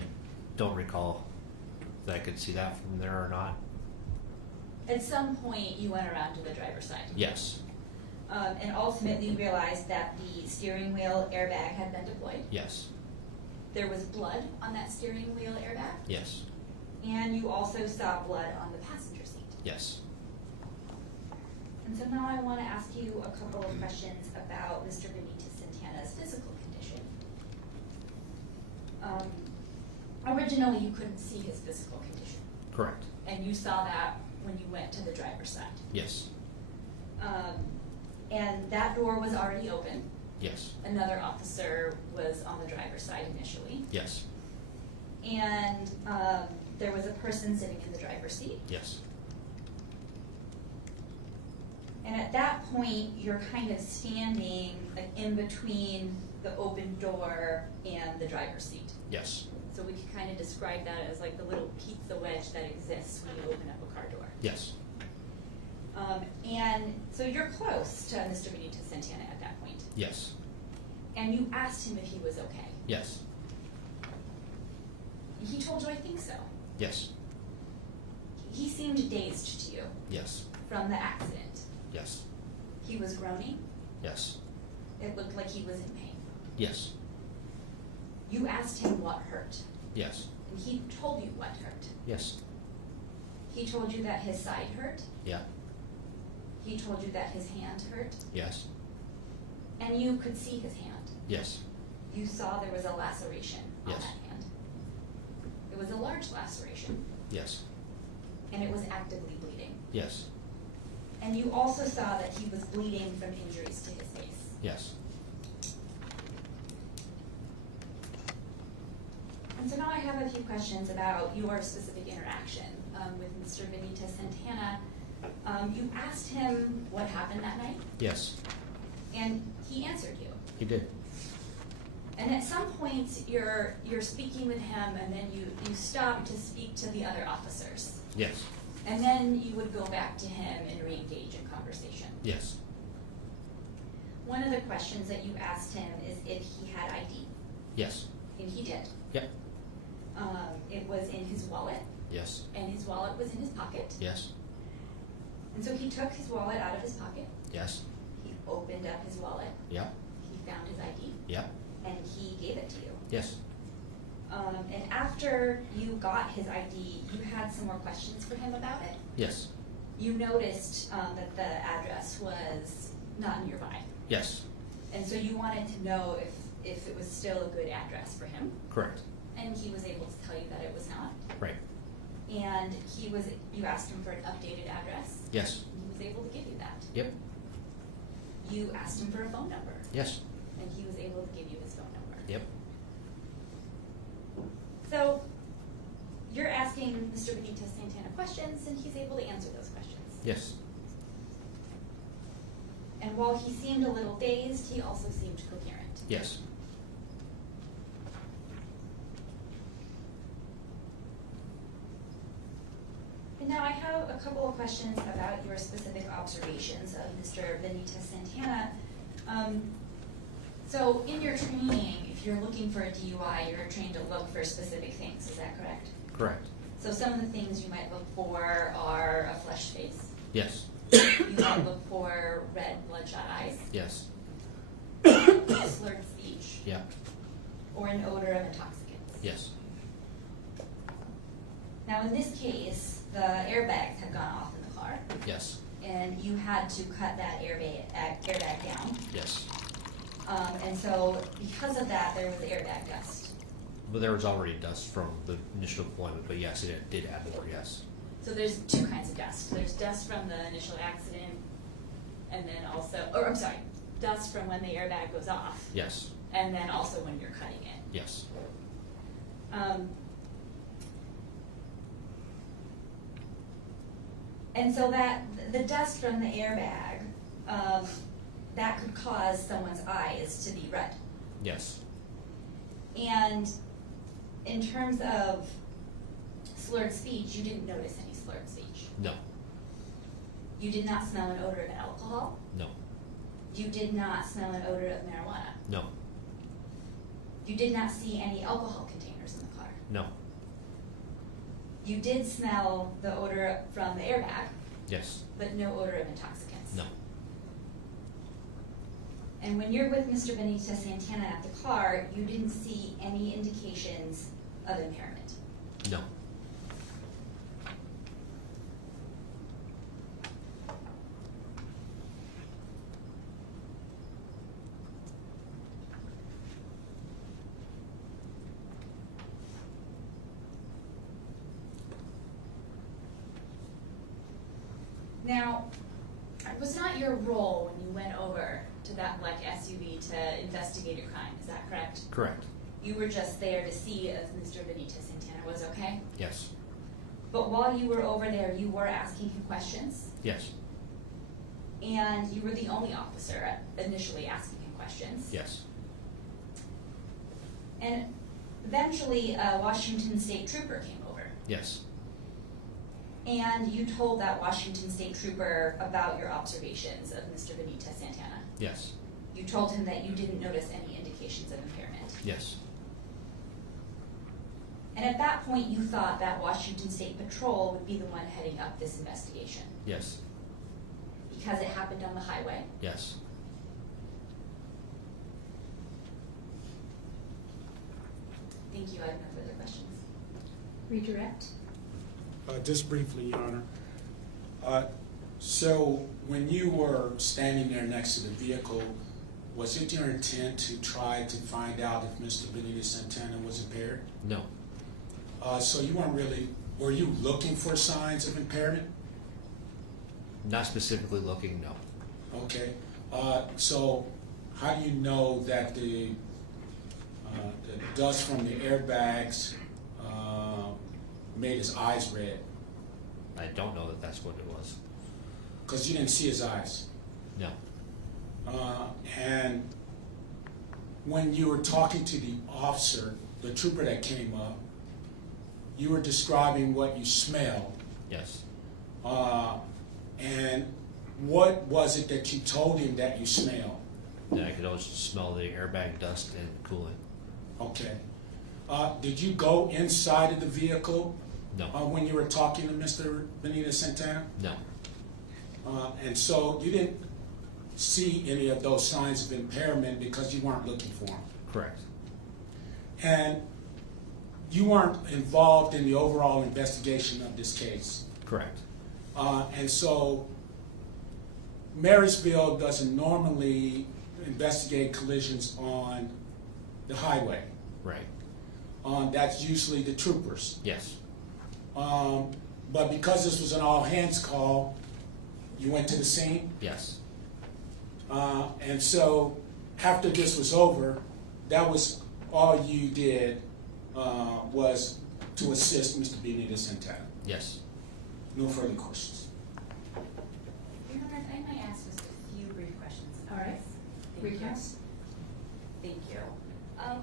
don't recall that I could see that from there or not. At some point, you went around to the driver's side. Yes. And ultimately realized that the steering wheel airbag had been deployed. Yes. There was blood on that steering wheel airbag. Yes. And you also saw blood on the passenger seat. Yes. And so now I want to ask you a couple of questions about Mr. Benitez-Santana's physical condition. Originally, you couldn't see his physical condition. Correct. And you saw that when you went to the driver's side. Yes. And that door was already open. Yes. Another officer was on the driver's side initially. Yes. And there was a person sitting in the driver's seat. Yes. And at that point, you're kind of standing like in between the open door and the driver's seat. Yes. So we could kind of describe that as like the little pizza wedge that exists when you open up a car door. Yes. And so you're close to Mr. Benitez-Santana at that point. Yes. And you asked him if he was okay. Yes. He told you, I think so. Yes. He seemed dazed to you Yes. from the accident. Yes. He was groaning. Yes. It looked like he was in pain. Yes. You asked him what hurt, Yes. and he told you what hurt. Yes. He told you that his side hurt. Yeah. He told you that his hand hurt, Yes. and you could see his hand. Yes. You saw there was a laceration on Yes. that hand. It was a large laceration, Yes. and it was actively bleeding. Yes. And you also saw that he was bleeding from injuries to his face. Yes. And so now I have a few questions about your specific interaction with Mr. Benitez-Santana. You asked him what happened that night, Yes. and he answered you. He did. And at some point, you're speaking with him, and then you stop to speak to the other officers. Yes. And then you would go back to him and re-engage in conversation. Yes. One of the questions that you asked him is if he had ID, Yes. and he did. Yep. It was in his wallet, Yes. and his wallet was in his pocket. Yes. And so he took his wallet out of his pocket, Yes. he opened up his wallet, Yep. he found his ID, Yep. and he gave it to you. Yes. And after you got his ID, you had some more questions for him about it. Yes. You noticed that the address was not nearby. Yes. And so you wanted to know if it was still a good address for him. Correct. And he was able to tell you that it was not. Right. And you asked him for an updated address. Yes. He was able to give you that. Yep. You asked him for a phone number. Yes. And he was able to give you his phone number. Yep. So you're asking Mr. Benitez-Santana questions, and he's able to answer those questions. Yes. And while he seemed a little dazed, he also seemed coherent. Yes. And now I have a couple of questions about your specific observations of Mr. Benitez-Santana. So in your training, if you're looking for a DUI, you're trained to look for specific things, is that correct? Correct. So some of the things you might look for are a flushed face. Yes. You might look for red bloodshot eyes, Yes. slurred speech, Yeah. or an odor of intoxicants. Yes. Now in this case, the airbags had gone off in the car, Yes. and you had to cut that airbag down. Yes. And so because of that, there was airbag dust. But there was already dust from the initial deployment, but yes, it did add more, yes. So there's two kinds of dust. There's dust from the initial accident, and then dust from when the airbag goes off. Yes. And then also when you're cutting it. Yes. And so that the dust from the airbag, that could cause someone's eyes to be red. Yes. And in terms of slurred speech, you didn't notice any slurred speech. No. You did not smell an odor of alcohol. No. You did not smell an odor of marijuana. No. You did not see any alcohol containers in the car. No. You did smell the odor from the airbag, Yes. but no odor of intoxicants. No. And when you're with Mr. Benitez-Santana at the car, you didn't see any indications of impairment. No. Now, it was not your role when you went over to that black SUV to investigate a crime, is that correct? Correct. You were just there to see if Mr. Benitez-Santana was okay? Yes. But while you were over there, you were asking him questions? Yes. And you were the only officer initially asking him questions? Yes. And eventually, a Washington State Trooper came over. Yes. And you told that Washington State Trooper about your observations of Mr. Benitez-Santana. Yes. you told him that you didn't notice any indications of impairment. Yes. And at that point, you thought that Washington State Patrol would be the one heading up this investigation Yes. because it happened on the highway. Yes. Thank you. I have no further questions. Redirect. Just briefly, Your Honor. So when you were standing there next to the vehicle, was it your intent to try to find out if Mr. Benitez-Santana was impaired? No. So you weren't really, were you looking for signs of impairment? Not specifically looking, no. Okay. So how do you know that the dust from the airbags made his eyes red? I don't know that that's what it was. Because you didn't see his eyes. No. And when you were talking to the officer, the trooper that came up, you were describing what you smelled. Yes. And what was it that you told him that you smelled? Yeah, I could always smell the airbag dust and coolant. Okay. Did you go inside of the vehicle? No. When you were talking to Mr. Benitez-Santana? No. And so you didn't see any of those signs of impairment because you weren't looking for them? Correct. And you weren't involved in the overall investigation of this case? Correct. And so Marysville doesn't normally investigate collisions on the highway. Right. That's usually the troopers. Yes. But because this was an all-hands call, you went to the scene? Yes. And so after this was over, that was all you did was to assist Mr. Benitez-Santana? Yes. No further questions. Your Honor, if I might ask just a few brief questions. All right. Thank you. Recast. Thank you.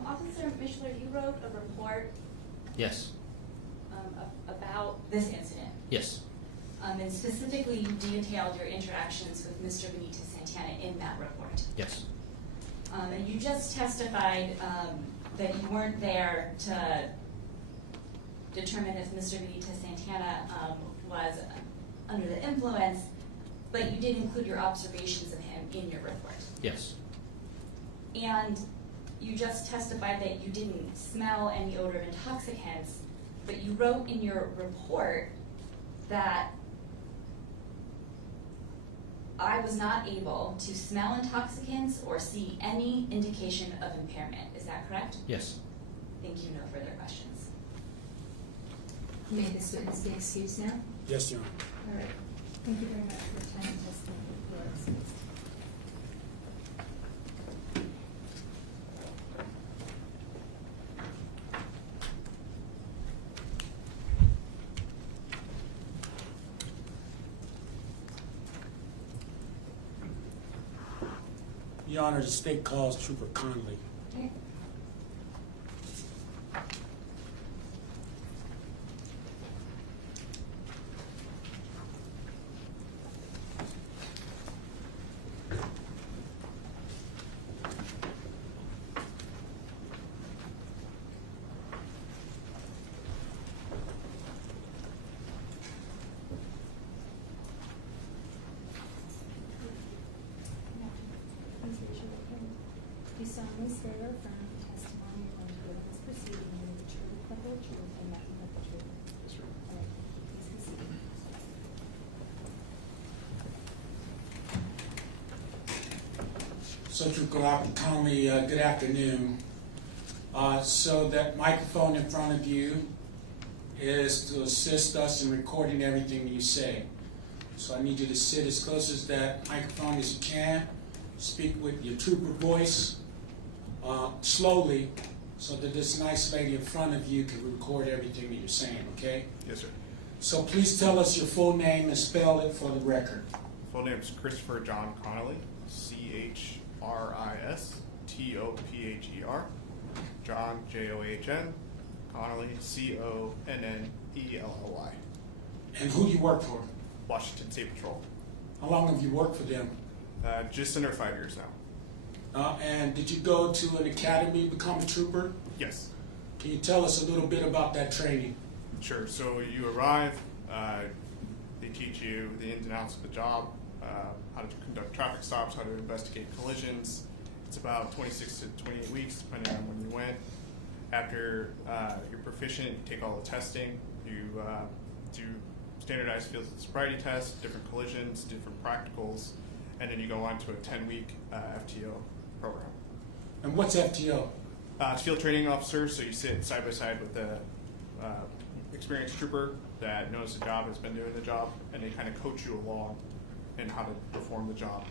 Officer Mishler, you wrote a report Yes. About this incident. Yes. And specifically, you detailed your interactions with Mr. Benitez-Santana in that report. Yes. And you just testified that you weren't there to determine if Mr. Benitez-Santana was under the influence, but you did include your observations of him in your report. Yes. And you just testified that you didn't smell any odor of intoxicants, but you wrote in your report that I was not able to smell intoxicants or see any indication of impairment. Is that correct? Yes. Thank you. No further questions. May this witness be excused now? Yes, Your Honor. All right. Thank you very much for your time and testimony. You are excused. Your Honor, the state calls Trooper Connelly. Okay. Do solemnly swear or affirm the testimony you're going to give in this proceeding will be the truth, the whole truth, and nothing but the truth? All right, please proceed. So Trooper Connelly, good afternoon. So that microphone in front of you is to assist us in recording everything you say. So I need you to sit as close as that microphone as you can. Speak with your trooper voice, slowly, so that this nice lady in front of you can record everything that you're saying, okay? Yes, sir. So please tell us your full name and spell it for the record. Full name is Christopher John Connelly, CHRISTOPHER. John, JOHN. Connelly, CONNELLY. And who do you work for? Washington State Patrol. How long have you worked for them? Just under 5 years now. And did you go to an academy to become a trooper? Yes. Can you tell us a little bit about that training? Sure. So you arrive, they teach you the ins and outs of the job, how to conduct traffic stops, how to investigate collisions. It's about 26 to 28 weeks, depending on when you went. After you're proficient, you take all the testing. You do standardized field sobriety tests, different collisions, different practicals, and then you go on to a 10-week FTO program. And what's FTO? It's field training officer, so you sit side by side with a experienced trooper that knows the job, has been doing the job, and they kind of coach you along in how to perform the job.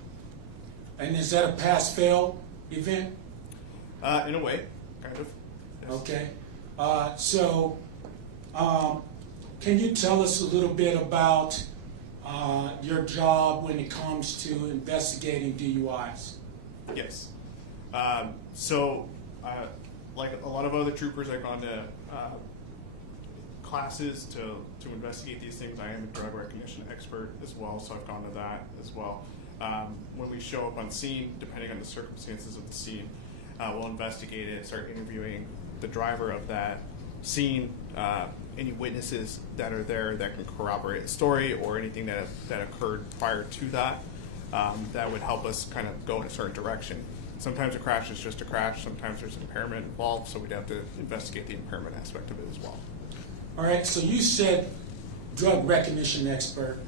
And is that a pass-fail event? In a way, kind of. Yes. Okay. Can you tell us a little bit about your job when it comes to investigating DUIs? Yes. Like a lot of other troopers, I've gone to classes to investigate these things. I am a drug recognition expert as well, so I've gone to that as well. When we show up on scene, depending on the circumstances of the scene, we'll investigate it, start interviewing the driver of that scene, any witnesses that are there that can corroborate the story or anything that occurred prior to that. That would help us kind of go in a certain direction. Sometimes a crash is just a crash. Sometimes there's an impairment involved, so we'd have to investigate the impairment aspect of it as well. All right, so you said drug recognition expert.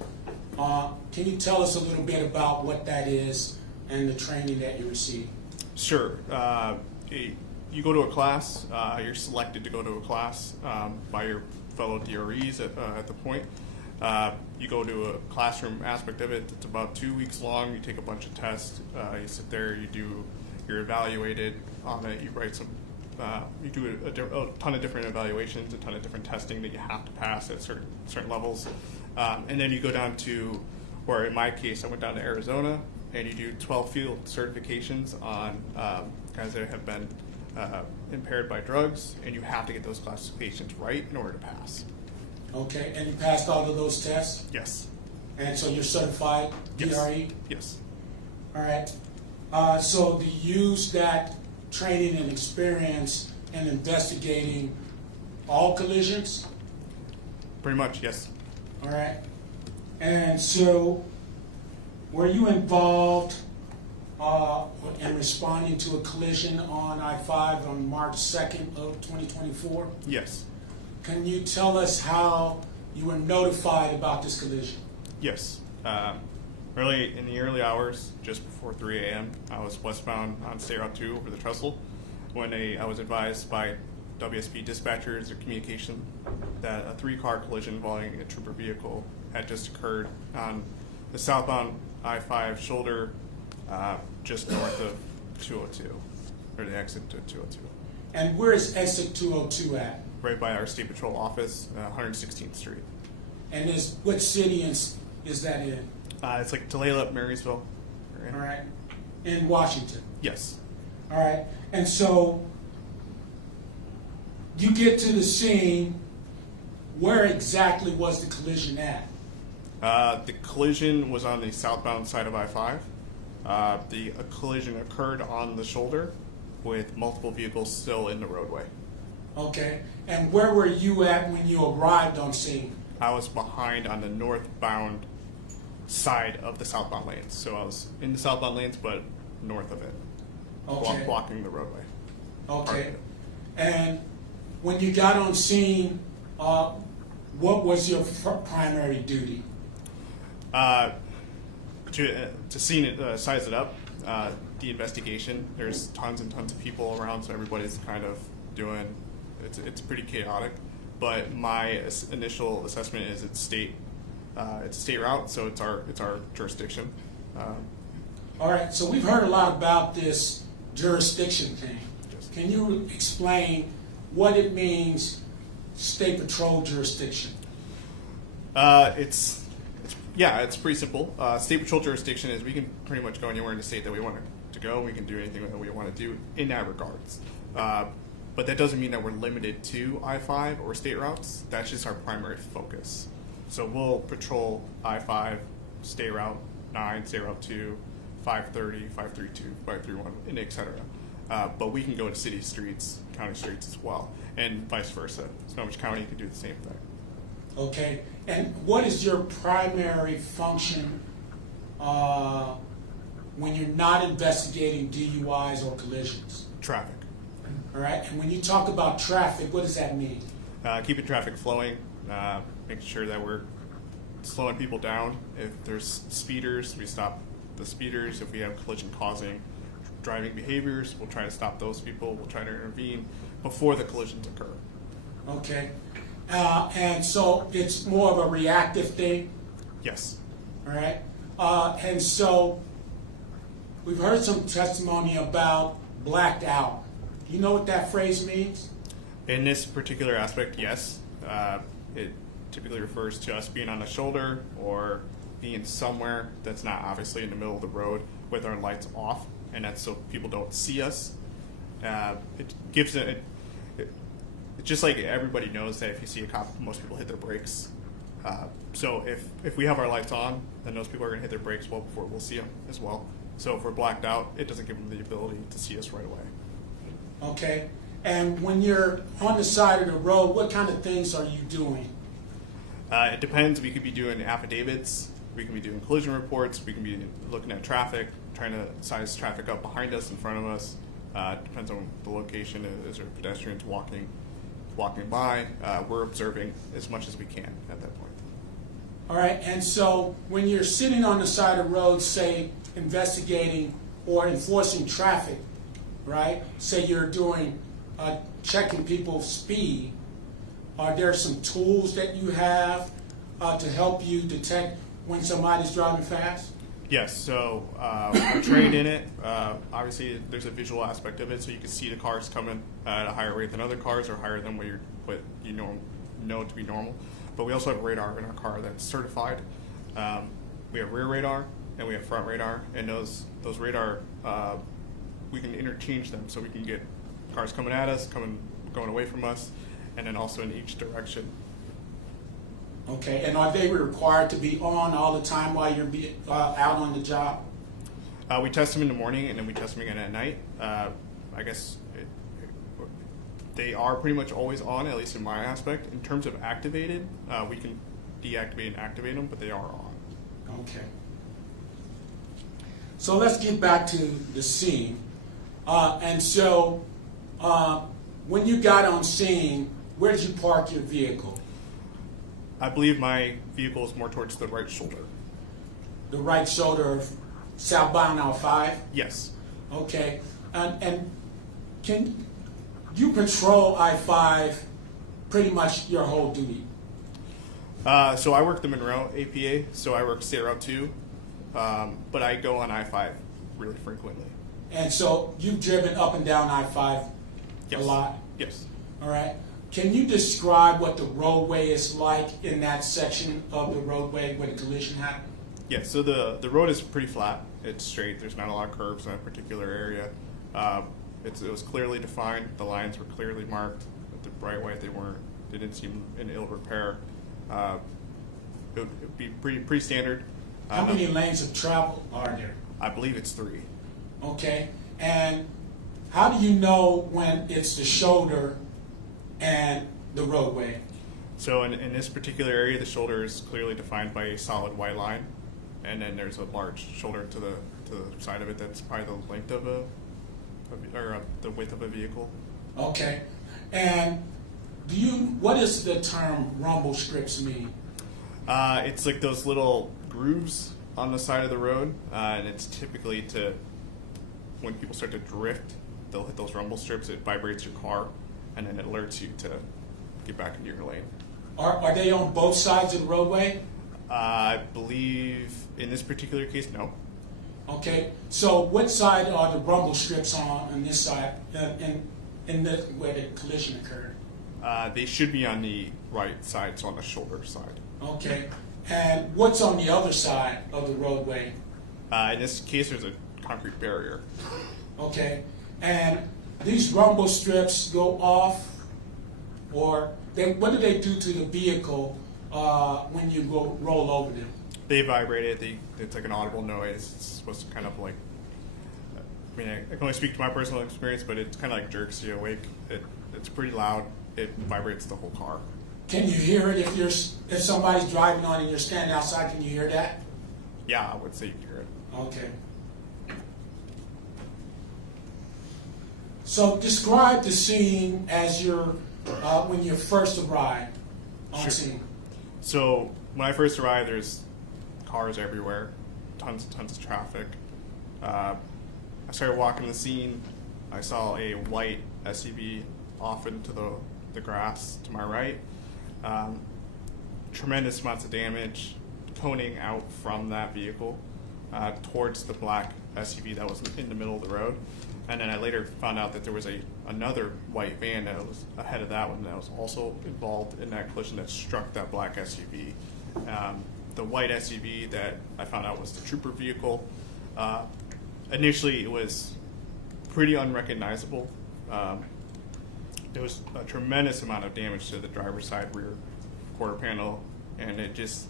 Can you tell us a little bit about what that is and the training that you receive? Sure. You go to a class, you're selected to go to a class by your fellow DREs at the point. You go to a classroom aspect of it. It's about 2 weeks long. You take a bunch of tests. You sit there. You're evaluated on it. You write some. You do a ton of different evaluations, a ton of different testing that you have to pass at certain levels, and then you go down to, or in my case, I went down to Arizona, and you do 12 field certifications on guys that have been impaired by drugs, and you have to get those classifications right in order to pass. Okay, and you passed all of those tests? Yes. And so you're certified DRE? Yes. All right. So do you use that training and experience in investigating all collisions? Pretty much, yes. All right. And so were you involved in responding to a collision on I-5 on March 2nd of 2024? Yes. Can you tell us how you were notified about this collision? Yes. Early in the early hours, just before 3 a.m., I was westbound on State Route 2 over the trestle when I was advised by WSP dispatchers or communication that a 3-car collision involving a trooper vehicle had just occurred on the southbound I-5 shoulder just north of 202, or the exit to 202. And where is exit 202 at? Right by our State Patrol office, 116th Street. And what city is that in? It's like Tulalip, Marysville. All right. In Washington? Yes. All right. And so you get to the scene. Where exactly was the collision at? The collision was on the southbound side of I-5. The collision occurred on the shoulder with multiple vehicles still in the roadway. Okay. And where were you at when you arrived on scene? I was behind on the northbound side of the southbound lanes. So I was in the southbound lanes, but north of it, Okay. blocking the roadway. Okay. And when you got on scene, what was your primary duty? To scene it, size it up, the investigation. There's tons and tons of people around, so everybody's kind of doing. It's pretty chaotic, but my initial assessment is it's a state route, so it's our jurisdiction. All right. So we've heard a lot about this jurisdiction thing. Yes. Can you explain what it means, State Patrol jurisdiction? It's pretty simple. State Patrol jurisdiction is we can pretty much go anywhere in the state that we want to go. We can do anything that we want to do in that regards. But that doesn't mean that we're limited to I-5 or state routes. That's just our primary focus. So we'll patrol I-5, State Route 9, State Route 2, 530, 532, 531, and et cetera. But we can go to city streets, county streets as well, and vice versa. Snohomish County can do the same thing. Okay, and what is your primary function when you're not investigating DUIs or collisions? Traffic. All right, and when you talk about traffic, what does that mean? Keeping traffic flowing, making sure that we're slowing people down. If there's speeders, we stop the speeders. If we have collision-causing driving behaviors, we'll try to stop those people. We'll try to intervene before the collisions occur. Okay, and so it's more of a reactive thing? Yes. All right, and so we've heard some testimony about blacked out. Do you know what that phrase means? In this particular aspect, yes. It typically refers to us being on a shoulder or being somewhere that's not obviously in the middle of the road with our lights off, and that's so people don't see us. It gives it just like everybody knows that if you see a cop, most people hit their brakes. So if we have our lights on, then those people are going to hit their brakes well before we'll see them as well. So if we're blacked out, it doesn't give them the ability to see us right away. Okay, and when you're on the side of the road, what kind of things are you doing? It depends. We could be doing affidavits. We can be doing collision reports. We can be looking at traffic, trying to size traffic up behind us, in front of us. Depends on the location. Is there pedestrians walking by? We're observing as much as we can at that point. All right, and so when you're sitting on the side of the road, say, investigating or enforcing traffic, right? Say you're doing, checking people's speed, are there some tools that you have to help you detect when somebody's driving fast? Yes, so we're trained in it. Obviously, there's a visual aspect of it, so you can see the cars coming at a higher rate than other cars, or higher than what you know to be normal. But we also have radar in our car that's certified. We have rear radar and we have front radar, and those radar we can interchange them, so we can get cars coming at us, going away from us, and then also in each direction. Okay, and are they required to be on all the time while you're out on the job? We test them in the morning, and then we test them again at night. I guess they are pretty much always on, at least in my aspect. In terms of activated, we can deactivate and activate them, but they are on. Okay. So let's get back to the scene. And so when you got on scene, where did you park your vehicle? I believe my vehicle is more towards the right shoulder. The right shoulder of southbound I-5? Yes. Okay. And can you patrol I-5 pretty much your whole duty? So I work the Monroe APA, so I work State Route 2, but I go on I-5 really frequently. And so you've driven up and down I-5 Yes. a lot? Yes. All right. Can you describe what the roadway is like in that section of the roadway where the collision happened? Yeah, so the road is pretty flat. It's straight. There's not a lot of curves in that particular area. It was clearly defined. The lines were clearly marked the right way. They didn't seem in ill repair. It would be pretty standard. How many lanes of travel are there? I believe it's 3. Okay. And how do you know when it's the shoulder and the roadway? So in this particular area, the shoulder is clearly defined by a solid white line, and then there's a large shoulder to the side of it that's probably the length of the width of a vehicle. Okay. And what does the term rumble strips mean? It's like those little grooves on the side of the road, and it's typically when people start to drift, they'll hit those rumble strips. It vibrates your car, and then it alerts you to get back into your lane. Are they on both sides of the roadway? I believe in this particular case, no. Okay. So what side are the rumble strips on this side, where the collision occurred? They should be on the right side, so on the shoulder side. Okay. And what's on the other side of the roadway? In this case, there's a concrete barrier. Okay. And these rumble strips go off, or what do they do to the vehicle when you roll over them? They vibrated. It's like an audible noise. It's supposed to kind of like, I mean, I can only speak to my personal experience, but it kind of like jerks you awake. It's pretty loud. It vibrates the whole car. Can you hear it if somebody's driving on and you're standing outside? Can you hear that? Yeah, I would say you can hear it. Okay. So describe the scene as when you first arrived on scene. So when I first arrived, there's cars everywhere, tons of traffic. I started walking the scene. I saw a white SUV off into the grass to my right. Tremendous amounts of damage coning out from that vehicle towards the black SUV that was in the middle of the road. And then I later found out that there was another white van that was ahead of that one that was also involved in that collision that struck that black SUV. The white SUV that I found out was the trooper vehicle. Initially, it was pretty unrecognizable. There was a tremendous amount of damage to the driver's side rear quarter panel, and it just,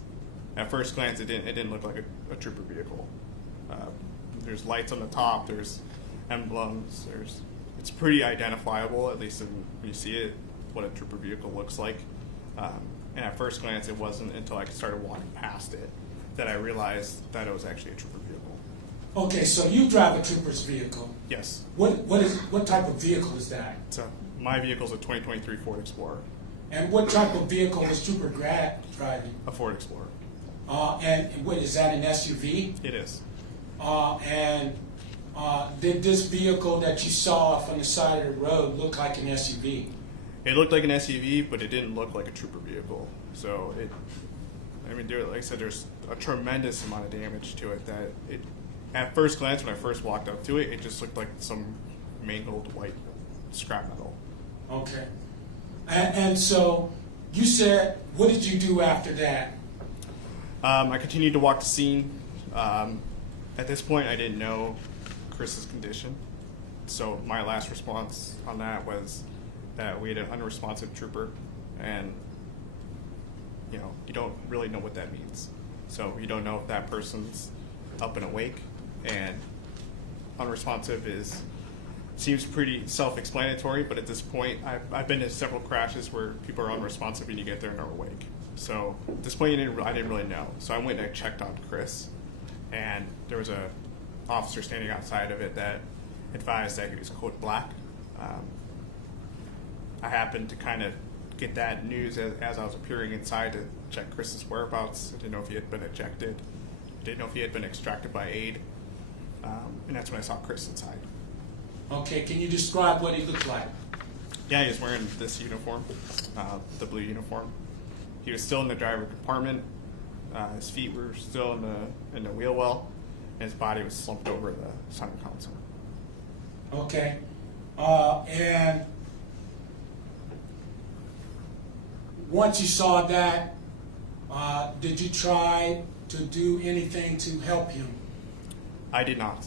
at first glance, it didn't look like a trooper vehicle. There's lights on the top. There's emblems. It's pretty identifiable, at least when you see it, what a trooper vehicle looks like. And at first glance, it wasn't until I started walking past it that I realized that it was actually a trooper vehicle. Okay, so you drive a trooper's vehicle. Yes. What type of vehicle is that? So my vehicle is a 2023 Ford Explorer. And what type of vehicle is Trooper Gadd driving? A Ford Explorer. And what is that, an SUV? It is. Did this vehicle that you saw off on the side of the road look like an SUV? It looked like an SUV, but it didn't look like a trooper vehicle. So like I said, there's a tremendous amount of damage to it that at first glance, when I first walked up to it, it just looked like some mangled white scrap metal. Okay. And so you said, what did you do after that? I continued to walk the scene. At this point, I didn't know Chris's condition. So my last response on that was that we had an unresponsive trooper, and you don't really know what that means. So you don't know if that person's up and awake, and unresponsive seems pretty self-explanatory, but at this point, I've been to several crashes where people are unresponsive and you get there and they're awake. So at this point, I didn't really know. So I went and I checked on Chris, and there was a officer standing outside of it that advised that he was code black. I happened to kind of get that news as I was appearing inside to check Chris's whereabouts. I didn't know if he had been ejected. I didn't know if he had been extracted by aid. And that's when I saw Chris inside. Okay, can you describe what he looked like? Yeah, he was wearing this uniform, the blue uniform. He was still in the driver compartment. His feet were still in the wheel well, and his body was slumped over the center console. Okay, and once you saw that, did you try to do anything to help him? I did not.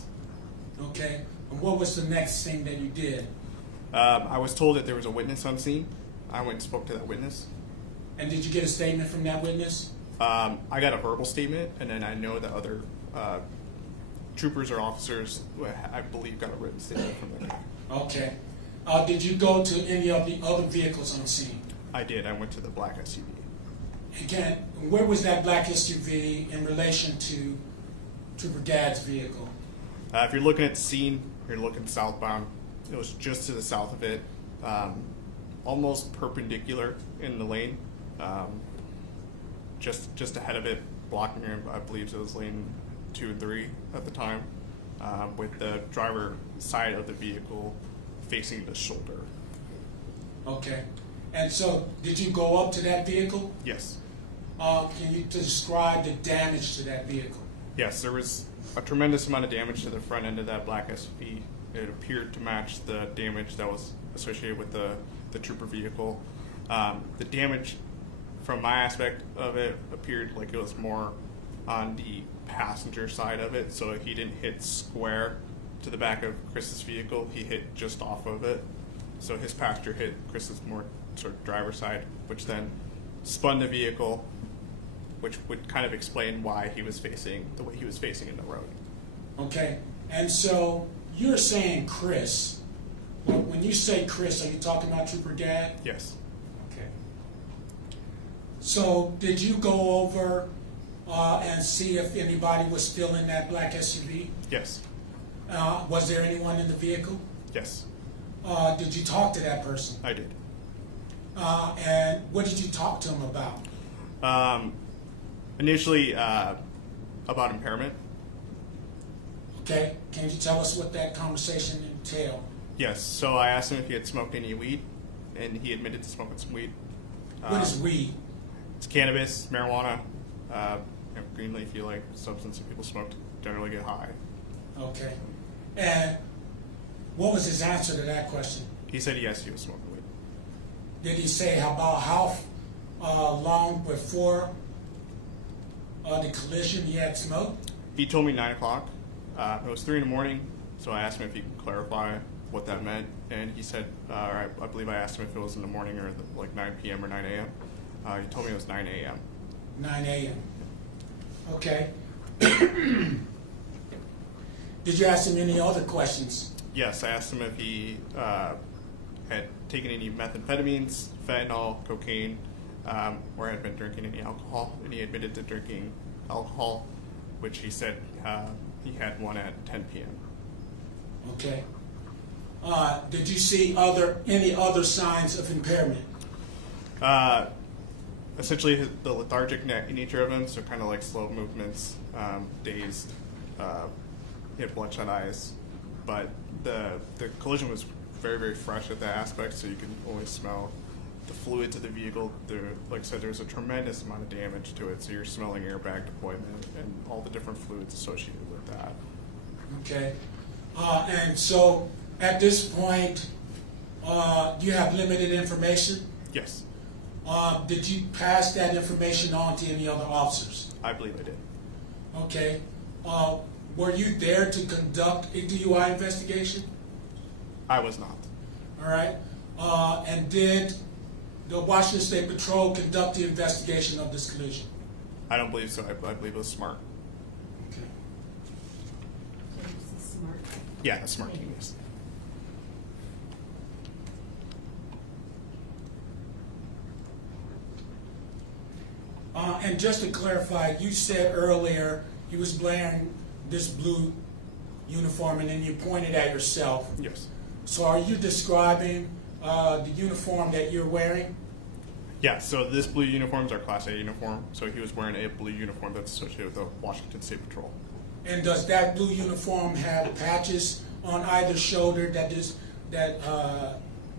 Okay, and what was the next thing that you did? I was told that there was a witness on scene. I went and spoke to that witness. And did you get a statement from that witness? I got a verbal statement, and then I know that other troopers or officers, I believe, got a written statement from them. Okay. Did you go to any of the other vehicles on scene? I did. I went to the black SUV. Again, where was that black SUV in relation to Trooper Gadd's vehicle? If you're looking at the scene, you're looking southbound. It was just to the south of it, almost perpendicular in the lane. Just ahead of it, blocking him, I believe it was lane 2 and 3 at the time, with the driver side of the vehicle facing the shoulder. Okay. And so, did you go up to that vehicle? Yes. Can you describe the damage to that vehicle? Yes, there was a tremendous amount of damage to the front end of that black SUV. It appeared to match the damage that was associated with the trooper vehicle. The damage from my aspect of it appeared like it was more on the passenger side of it, so he didn't hit square to the back of Chris's vehicle, he hit just off of it. So his passenger hit Chris's more sort of driver's side, which then spun the vehicle which would kind of explain why he was facing the way he was facing in the road. Okay, and so you're saying Chris. When you say Chris, are you talking about Trooper Gadd? Yes. Okay. So did you go over and see if anybody was still in that black SUV? Yes. Was there anyone in the vehicle? Yes. Did you talk to that person? I did. And what did you talk to him about? Initially, about impairment. Okay, can you tell us what that conversation entailed? Yes, so I asked him if he had smoked any weed, and he admitted to smoking some weed. What is weed? It's cannabis, marijuana, green leafy-like substance that people smoke to generally get high. Okay, and what was his answer to that question? He said yes, he was smoking weed. Did he say about how long before the collision he had smoked? He told me 9 o'clock. It was 3 in the morning, so I asked him if he could clarify what that meant, and he said, I believe I asked him if it was in the morning or like 9 p.m. or 9 a.m. He told me it was 9 a.m. 9 a.m. Okay. Did you ask him any other questions? Yes, I asked him if he had taken any methamphetamines, fentanyl, cocaine, or had been drinking any alcohol, and he admitted to drinking alcohol, which he said he had one at 10 p.m. Okay. Did you see any other signs of impairment? Essentially, the lethargic nature of him, so kind of like slow movements, dazed, he had bloodshot eyes, but the collision was very, very fresh at that aspect, so you can only smell the fluids of the vehicle. Like I said, there's a tremendous amount of damage to it, so you're smelling airbag deployment and all the different fluids associated with that. Okay. And so at this point, do you have limited information? Yes. Did you pass that information on to any other officers? I believe I did. Okay. Were you there to conduct a DUI investigation? I was not. All right. And did the Washington State Patrol conduct the investigation of this collision? I don't believe so. I believe it was SMART. Okay. Smart. Yeah, a SMART team, yes. And just to clarify, you said earlier he was wearing this blue uniform, and then you pointed at yourself. Yes. So are you describing the uniform that you're wearing? Yeah, so this blue uniform is our Class A uniform, so he was wearing a blue uniform that's associated with the Washington State Patrol. And does that blue uniform have patches on either shoulder that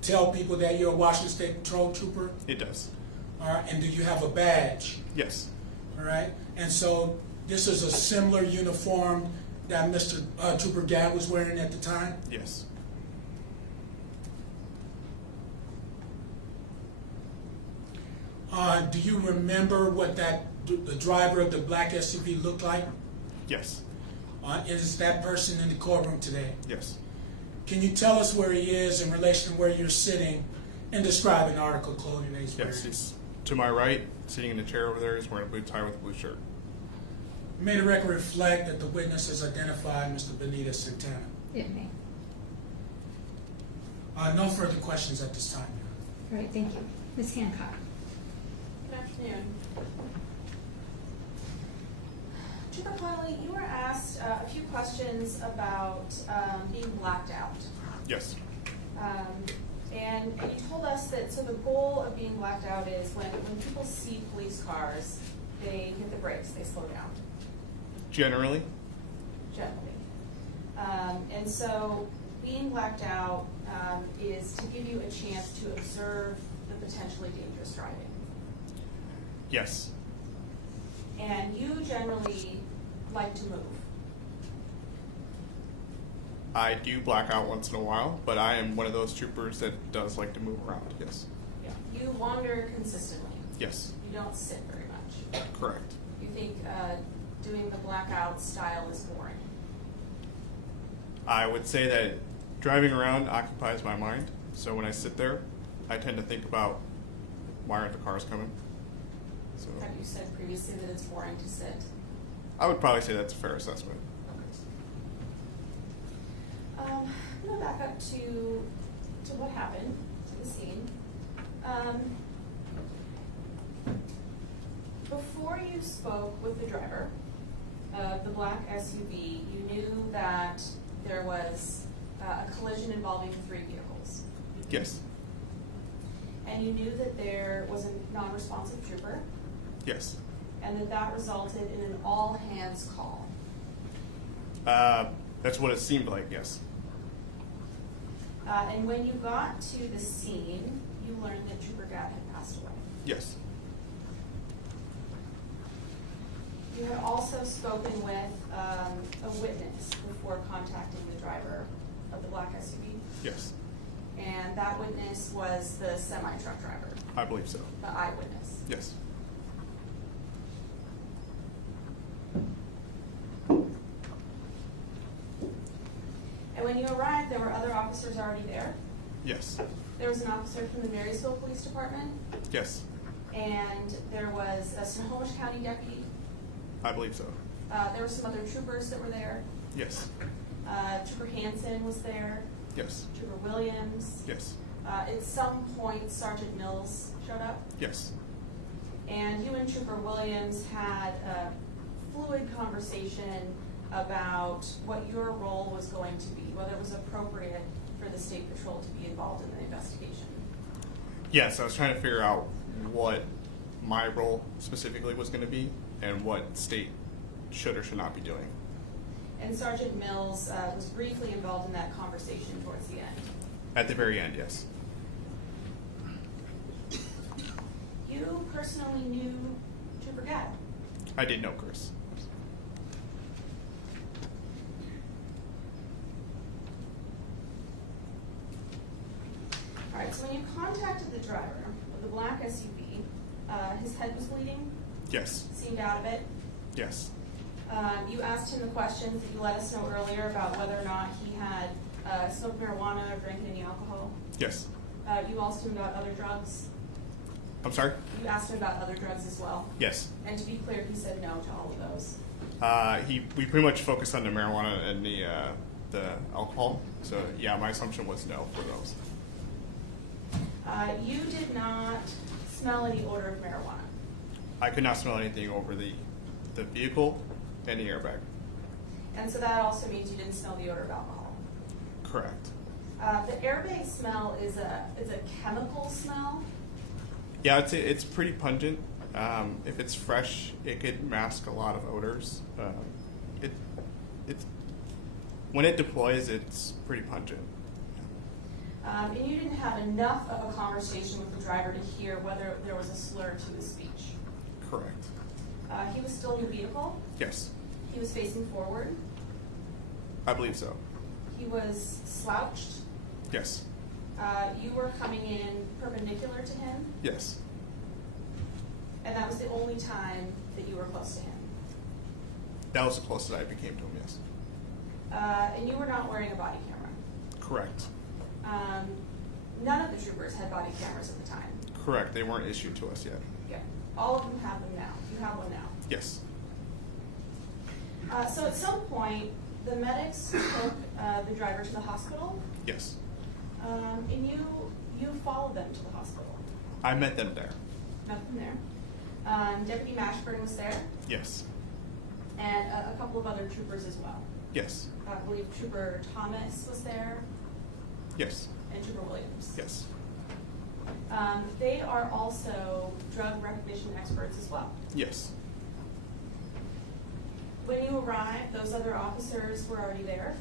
tell people that you're a Washington State Patrol trooper? It does. All right, and do you have a badge? Yes. All right, and so this is a similar uniform that Mr. Trooper Gadd was wearing at the time? Yes. Do you remember what the driver of the black SUV looked like? Yes. Is that person in the courtroom today? Yes. Can you tell us where he is in relation to where you're sitting and describe an article of clothing that he's wearing? Yes, he's to my right, sitting in the chair over there. He's wearing a blue tie with a blue shirt. May the record reflect that the witness has identified Mr. Benitez-Santana. It may. No further questions at this time. All right, thank you. Ms. Hancock. Good afternoon. Trooper Connelly, you were asked a few questions about being blacked out. Yes. And you told us that, so the goal of being blacked out is when people see police cars, they hit the brakes, they slow down. Generally? Generally. And so being blacked out is to give you a chance to observe the potentially dangerous driving. Yes. And you generally like to move. I do black out once in a while, but I am one of those troopers that does like to move around, yes. Yeah. You wander consistently. Yes. You don't sit very much. Correct. You think doing the blackout style is boring. I would say that driving around occupies my mind, so when I sit there, I tend to think about why aren't the cars coming? So Have you said previously that it's boring to sit? I would probably say that's a fair assessment. I'm gonna back up to what happened, to the scene. Before you spoke with the driver of the black SUV, you knew that there was a collision involving 3 vehicles. Yes. And you knew that there was a non-responsive trooper, Yes. and that resulted in an all-hands call. That's what it seemed like, yes. And when you got to the scene, you learned that Trooper Gadd had passed away. Yes. You had also spoken with a witness before contacting the driver of the black SUV, Yes. and that witness was the semi-truck driver, I believe so. the eyewitness. Yes. And when you arrived, there were other officers already there. Yes. There was an officer from the Marysville Police Department, Yes. and there was a Snohomish County deputy. I believe so. There were some other troopers that were there. Yes. Trooper Hansen was there. Yes. Trooper Williams. Yes. At some point, Sergeant Mills showed up, Yes. and you and Trooper Williams had a fluid conversation about what your role was going to be, whether it was appropriate for the State Patrol to be involved in the investigation. Yes, I was trying to figure out what my role specifically was going to be and what state should or should not be doing. And Sergeant Mills was briefly involved in that conversation towards the end. At the very end, yes. You personally knew Trooper Gadd. I did know Chris. All right, so when you contacted the driver of the black SUV, his head was bleeding, Yes. seemed out of it. Yes. You asked him the questions that you let us know earlier about whether or not he had smoked marijuana or drank any alcohol. Yes. You asked him about other drugs. I'm sorry? You asked him about other drugs as well. Yes. And to be clear, he said no to all of those. We pretty much focused on the marijuana and the alcohol. So yeah, my assumption was no for those. You did not smell any odor of marijuana. I could not smell anything over the vehicle and the airbag. And so that also means you didn't smell the odor of alcohol. Correct. The airbag smell is a chemical smell. Yeah, it's pretty pungent. If it's fresh, it could mask a lot of odors. When it deploys, it's pretty pungent. And you didn't have enough of a conversation with the driver to hear whether there was a slur to his speech. Correct. He was still in your vehicle. Yes, He was facing forward. I believe so. He was slouched. Yes. You were coming in perpendicular to him, Yes. and that was the only time that you were close to him. That was the closest I became to him, yes. And you were not wearing a body camera. Correct. None of the troopers had body cameras at the time. Correct. They weren't issued to us yet. Yeah. All of them have them now. You have one now. Yes. So at some point, the medics took the driver to the hospital, Yes. and you followed them to the hospital. I met them there. Met them there. Deputy Mashburn was there, Yes. and a couple of other troopers as well. Yes. I believe Trooper Thomas was there, Yes. and Trooper Williams. Yes. They are also drug recognition experts as well. Yes. When you arrived, those other officers were already there.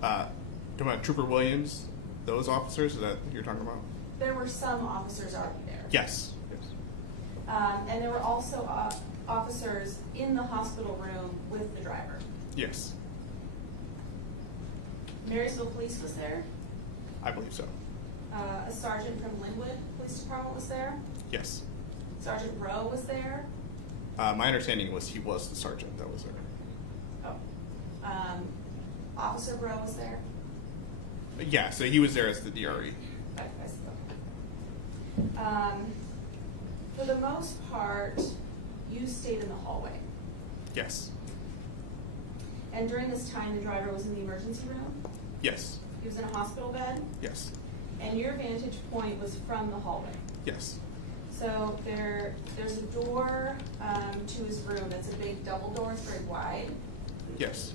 Talking about Trooper Williams, those officers, is that what you're talking about? There were some officers already there. Yes. Yes. And there were also officers in the hospital room with the driver. Yes. Marysville Police was there. I believe so. A sergeant from Linwood Police Department was there. Yes. Sergeant Rowe was there. My understanding was he was the sergeant that was there. Oh. Officer Rowe was there. Yeah, so he was there as the DRE. I see. For the most part, you stayed in the hallway. Yes. And during this time, the driver was in the emergency room? Yes. He was in a hospital bed? Yes. And your vantage point was from the hallway? Yes. So there's a door to his room that's a big double door, it's very wide. Yes.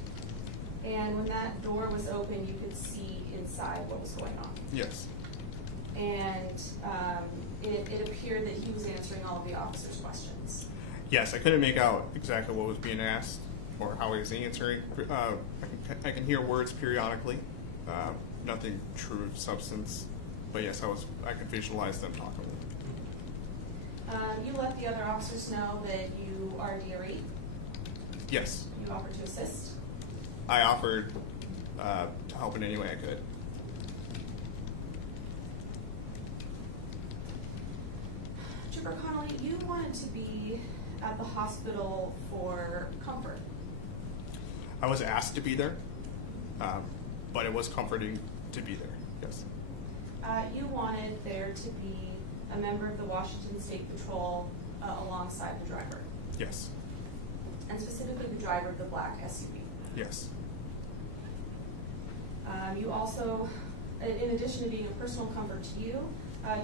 And when that door was open, you could see inside what was going on. Yes. And it appeared that he was answering all of the officer's questions. Yes, I couldn't make out exactly what was being asked or how he was answering. I can hear words periodically, nothing true of substance. But yes, I could visualize them talking. You let the other officers know that you are DRE? Yes. You offered to assist? I offered to help in any way I could. Trooper Connelly, you wanted to be at the hospital for comfort. I was asked to be there, but it was comforting to be there, yes. You wanted there to be a member of the Washington State Patrol alongside the driver. Yes. And specifically the driver of the black SUV. Yes. You also, in addition to being a personal comfort to you,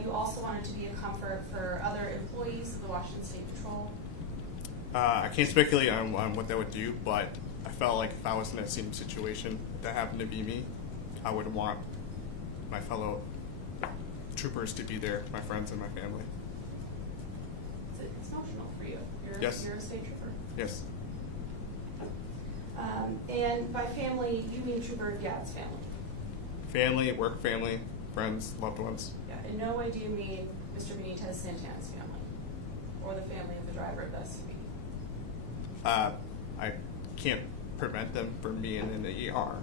you also wanted to be a comfort for other employees of the Washington State Patrol. I can't speculate on what that would do, but I felt like if I was in that same situation, if that happened to be me, I would want my fellow troopers to be there, my friends and my family. It's emotional for you. Yes. You're a state trooper. Yes. And by family, you mean Trooper Gadd's family? Family, work family, friends, loved ones. Yeah, in no way do you mean Mr. Benitez-Santana's family or the family of the driver of the SUV. I can't prevent them from being in the ER.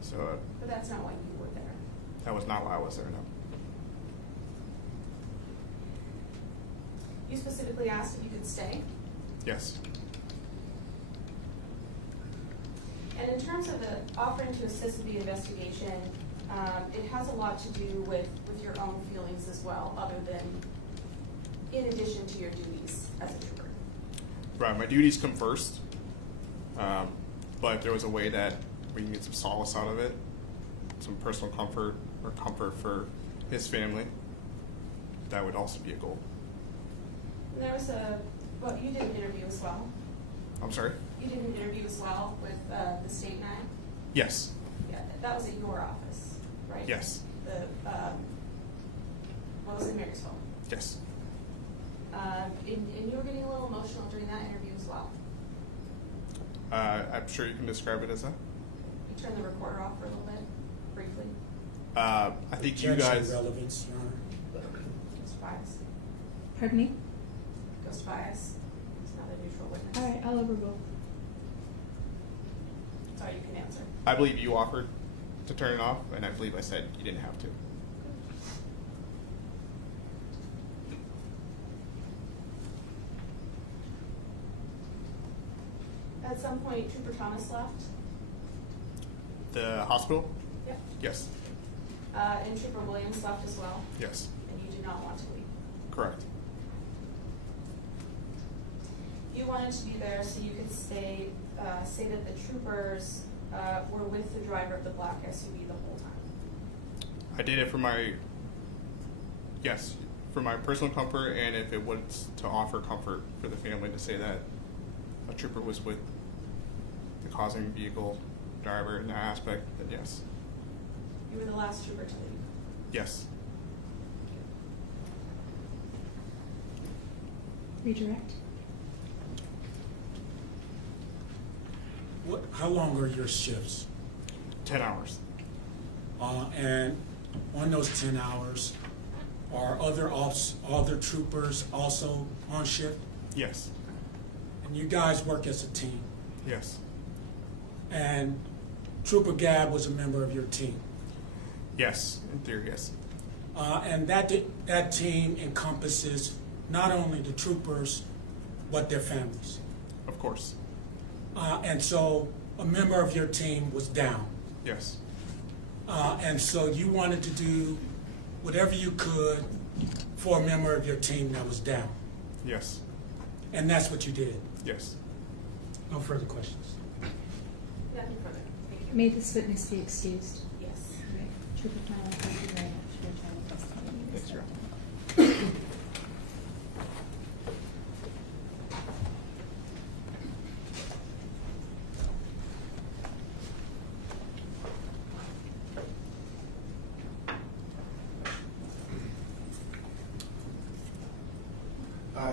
So But that's not why you were there. that was not why I was there, no. You specifically asked if you could stay. Yes. And in terms of the offering to assist with the investigation, it has a lot to do with your own feelings as well, other than in addition to your duties as a trooper. Right, my duties come first, but if there was a way that we can get some solace out of it, some personal comfort or comfort for his family, that would also be a goal. And there was you did an interview as well. I'm sorry? You did an interview as well with the state nine? Yes. Yeah, that was at your office, right? Yes. What was in Marysville? Yes. And you were getting a little emotional during that interview as well. I'm sure you can describe it as that. You turned the recorder off for a little bit, briefly. I think you guys. Relevance, Your Honor. Ghost bias. Pardon me? Ghost bias. It's not a neutral witness. All right, I'll overrule. Sorry, you can answer. I believe you offered to turn it off, and I believe I said you didn't have to. At some point, Trooper Thomas left. The hospital? Yep. Yes. And Trooper Williams left as well. Yes. And you did not want to leave. Correct. You wanted to be there so you could say that the troopers were with the driver of the black SUV the whole time. I did it for my personal comfort, and if it was to offer comfort for the family to say that a trooper was with the causing vehicle driver in that aspect, then yes. You were the last trooper to leave. Yes. Redirect. How long are your shifts? 10 hours. And on those 10 hours, are other troopers also on shift? Yes. And you guys work as a team? Yes. And Trooper Gadd was a member of your team? Yes, in theory, yes. And that team encompasses not only the troopers, but their families? Of course. And so a member of your team was down? Yes. And so you wanted to do whatever you could for a member of your team that was down? Yes. And that's what you did? Yes. No further questions? Nothing further. Thank you. May this witness be excused? Yes. Trooper Connelly, thank you very much for your time and testimony. Thanks, sir.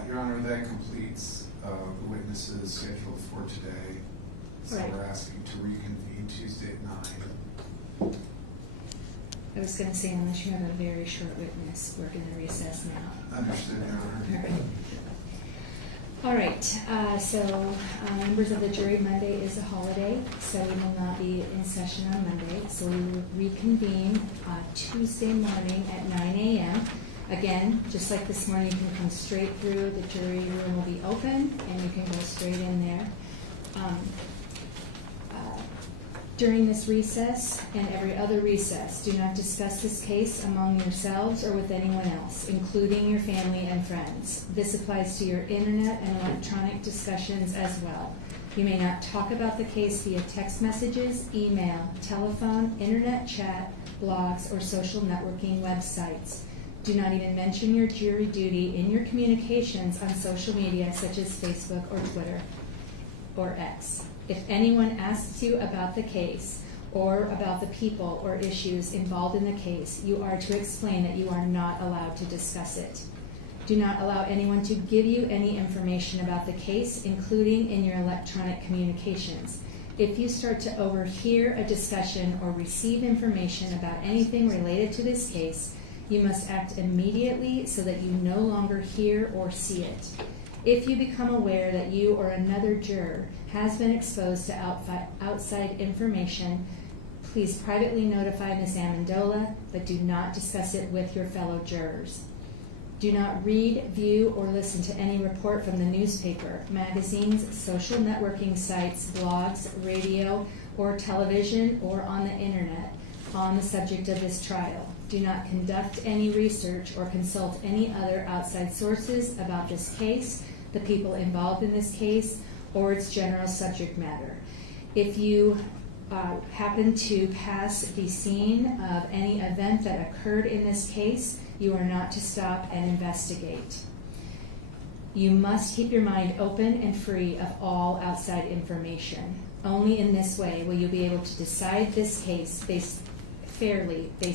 Your Honor, that completes the witnesses scheduled for today. So Right. we're asking to reconvene Tuesday at 9. I was going to say, unless you have a very short witness, we're going to recess now. Understood, Your Honor. All right, so members of the jury, Monday is a holiday, so we will not be in session on Monday. So we will reconvene Tuesday morning at 9 a.m. Again, just like this morning, you can come straight through. The jury room will be open, and you can go straight in there. During this recess and every other recess, do not discuss this case among yourselves or with anyone else, including your family and friends. This applies to your internet and electronic discussions as well. You may not talk about the case via text messages, email, telephone, internet chat, blogs, or social networking websites. Do not even mention your jury duty in your communications on social media such as Facebook or Twitter or X. If anyone asks you about the case or about the people or issues involved in the case, you are to explain that you are not allowed to discuss it. Do not allow anyone to give you any information about the case, including in your electronic communications. If you start to overhear a discussion or receive information about anything related to this case, you must act immediately so that you no longer hear or see it. If you become aware that you or another juror has been exposed to outside information, please privately notify Ms. Amendola, but do not discuss it with your fellow jurors. Do not read, view, or listen to any report from the newspaper, magazines, social networking sites, blogs, radio, or television, or on the internet on the subject of this trial. Do not conduct any research or consult any other outside sources about this case, the people involved in this case, or its general subject matter. If you happen to pass the scene of any event that occurred in this case, you are not to stop and investigate. You must keep your mind open and free of all outside information. Only in this way will you be able to decide this case based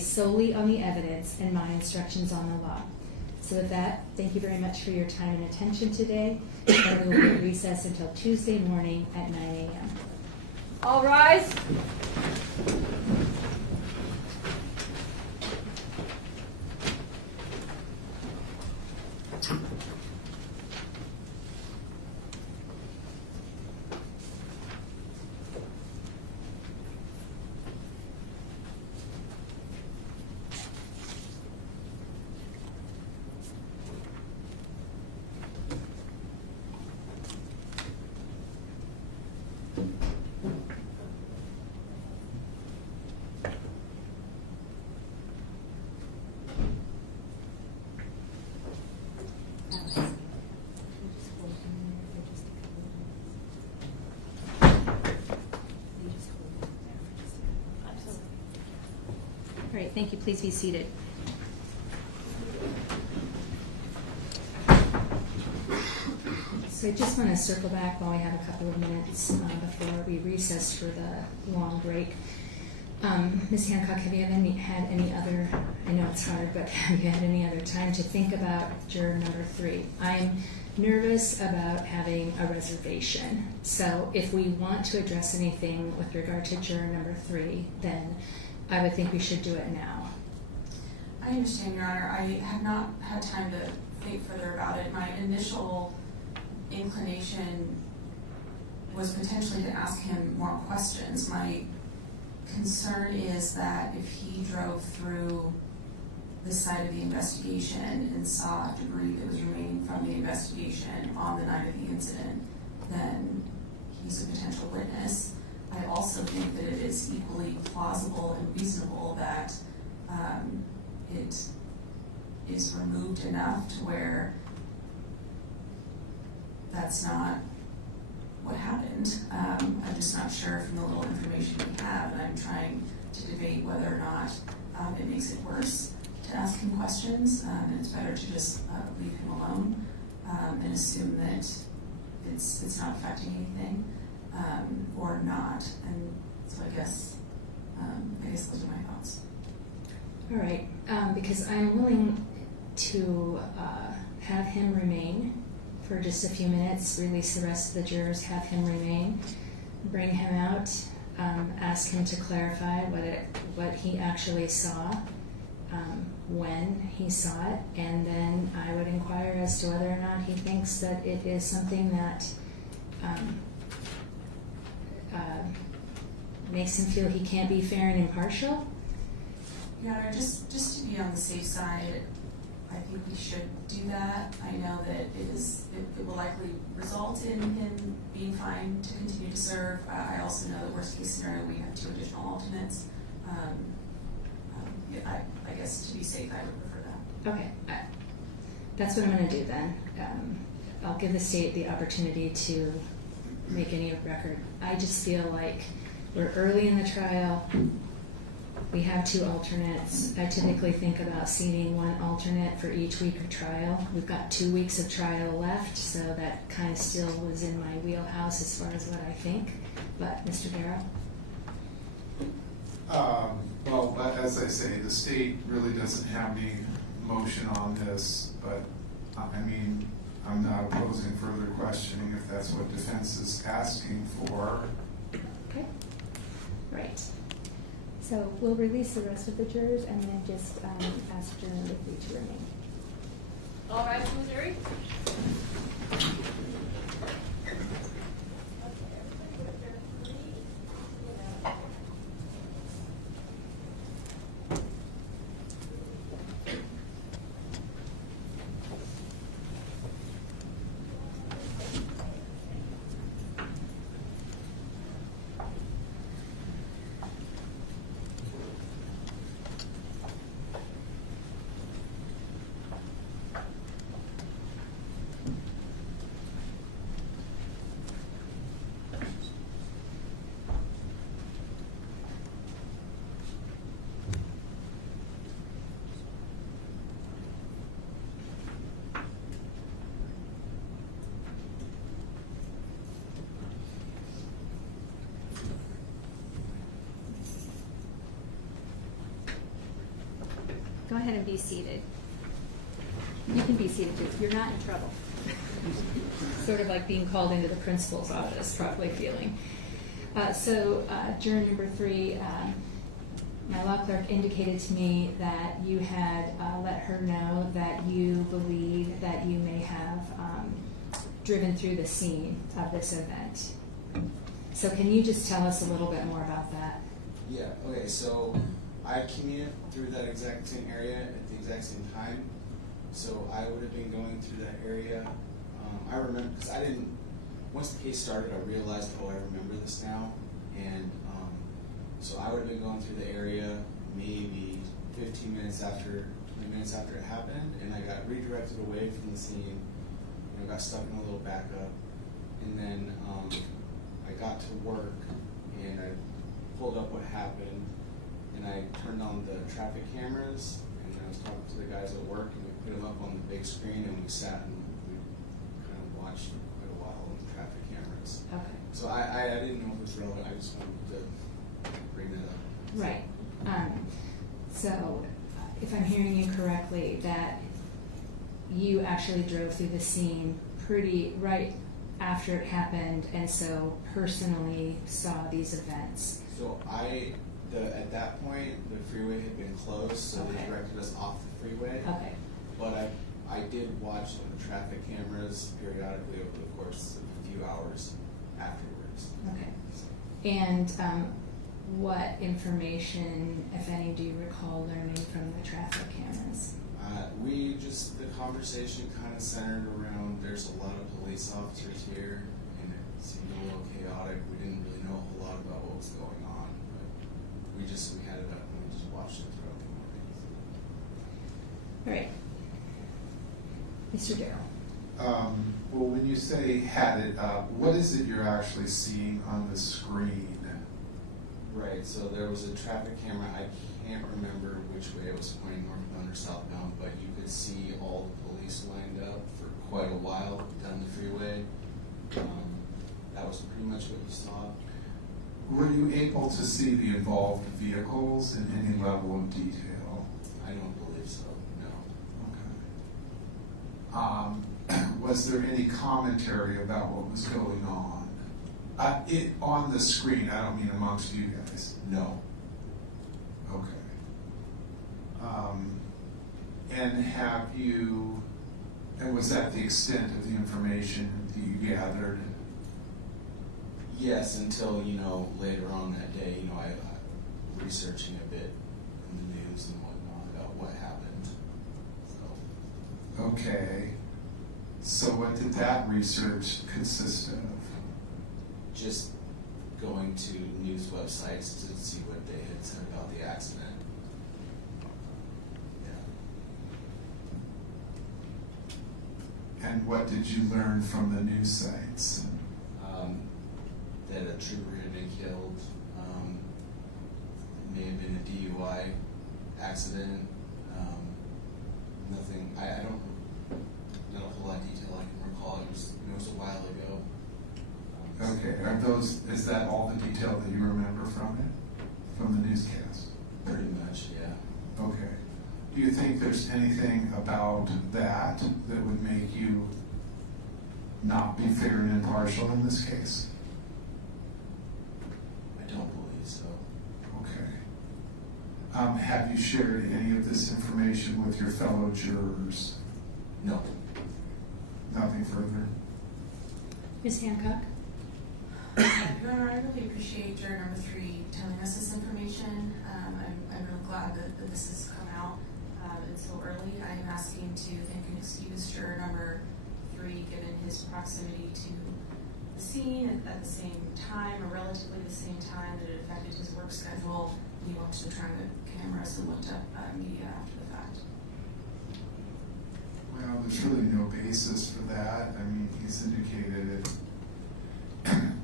solely on the evidence and my instructions on the law. So with that, thank you very much for your time and attention today. And we will be at recess until Tuesday morning at 9 a.m. All rise. All right, thank you. Please be seated. So I just want to circle back while we have a couple of minutes before we recess for the long break. Ms. Hancock, have you had any other, I know it's hard, but have you had any other time to think about juror number 3? I'm nervous about having a reservation. So if we want to address anything with regard to juror number 3, then I would think we should do it now. I understand, Your Honor. I have not had time to think further about it. My initial inclination was potentially to ask him more questions. My concern is that if he drove through the site of the investigation and saw debris that was remaining from the investigation on the night of the incident, then he's a potential witness. I also think that it is equally plausible and reasonable that it is removed enough to where that's not what happened. I'm just not sure from the little information we have, and I'm trying to debate whether or not it makes it worse to ask him questions, and it's better to just leave him alone and assume that it's not affecting anything, or not. And so I guess those are my thoughts. All right, because I'm willing to have him remain for just a few minutes, release the rest of the jurors, have him remain, bring him out, ask him to clarify what he actually saw, when he saw it, and then I would inquire as to whether or not he thinks that it is something that makes him feel he can't be fair and impartial. Your Honor, just to be on the safe side, I think we should do that. I know that it will likely result in him being fine to continue to serve. I also know that worst case scenario, we have 2 additional alternates. I guess to be safe, I would prefer that. Okay, that's what I'm going to do then. I'll give the state the opportunity to make any record. I just feel like we're early in the trial. We have 2 alternates. I typically think about seating 1 alternate for each week of trial. We've got 2 weeks of trial left, so that kind of still was in my wheelhouse as far as what I think. But Mr. Darrow? Well, as I say, the state really doesn't have any motion on this, but I mean, I'm not opposing further questioning if that's what defense is asking for. Okay. Right. So we'll release the rest of the jurors and then just ask juror number 3 to remain. All rise to the jury. Go ahead and be seated. You can be seated too. You're not in trouble. Sort of like being called into the principal's office, probably feeling. Juror number 3, my law clerk indicated to me that you had let her know that you believe that you may have driven through the scene of this event. So can you just tell us a little bit more about that? Yeah, okay, so I commuted through that exact same area at the exact same time. So I would have been going through that area. I remember, because I didn't, once the case started, I realized, oh, I remember this now. And so I would have been going through the area maybe 15 minutes after, 20 minutes after it happened. And I got redirected away from the scene. And I got stuck in a little backup. And then I got to work and I pulled up what happened. And I turned on the traffic cameras, and I was talking to the guys at work, and we put them up on the big screen, and we sat and we kind of watched for quite a while on the traffic cameras. Okay. So I didn't know if it was relevant. I just wanted to bring that up. Right. So if I'm hearing you correctly, that you actually drove through the scene pretty right after it happened, and so personally saw these events. So at that point, the freeway had been closed, so they directed us off the freeway. Okay. But I did watch on the traffic cameras periodically over the course of a few hours afterwards. Okay. And what information, if any, do you recall learning from the traffic cameras? The conversation kind of centered around, there's a lot of police officers here, and it seemed a little chaotic. We didn't really know a whole lot about what was going on. We had it up and we just watched it throughout the morning. All right. Mr. Darrow. Well, when you say had it up, what is it you're actually seeing on the screen? Right, so there was a traffic camera. I can't remember which way it was pointing, northbound or southbound, but you could see all the police lined up for quite a while down the freeway. That was pretty much what you saw. Were you able to see the involved vehicles in any level of detail? I don't believe so, no. Okay. Was there any commentary about what was going on? On the screen, I don't mean amongst you guys. No. Okay. And was that the extent of the information that you gathered? Yes, until, later on that day, I researching a bit in the news and whatnot about what happened. So. Okay. So what did that research consist of? Just going to news websites to see what they had said about the accident. Yeah. And what did you learn from the news sites? That a trooper had been killed. It may have been a DUI accident. Nothing. I don't. Not a whole lot of detail I can recall. It was a while ago. Okay. Is that all the detail that you remember from it? From the newscast? Pretty much, yeah. Okay. Do you think there's anything about that would make you not be fair and impartial in this case? I don't believe so. Okay. Have you shared any of this information with your fellow jurors? No. Nothing further? Ms. Hancock? Your Honor, I really appreciate juror number 3 telling us this information. I'm really glad that this has come out so early. I am asking to thank and excuse juror number 3, given his proximity to the scene at the same time, or relatively the same time that it affected his work schedule. He watched the traffic cameras and looked up media after the fact. Well, there's really no basis for that. I mean, he's indicated it.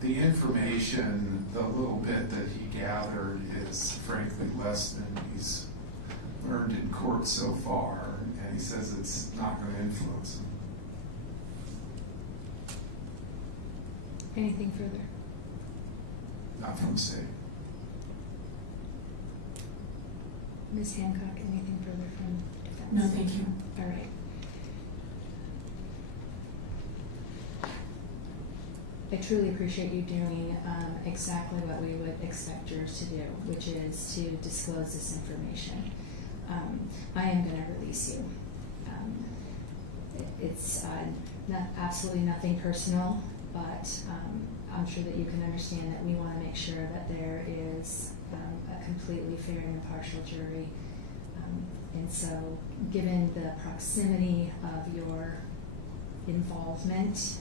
The information, the little bit that he gathered is frankly less than he's learned in court so far, and he says it's not going to influence him. Anything further? Not from the state. Ms. Hancock, anything further from defense? No, thank you. All right. I truly appreciate you doing exactly what we would expect jurors to do, which is to disclose this information. I am going to release you. It's absolutely nothing personal, but I'm sure that you can understand that we want to make sure that there is a completely fair and impartial jury. And so, given the proximity of your involvement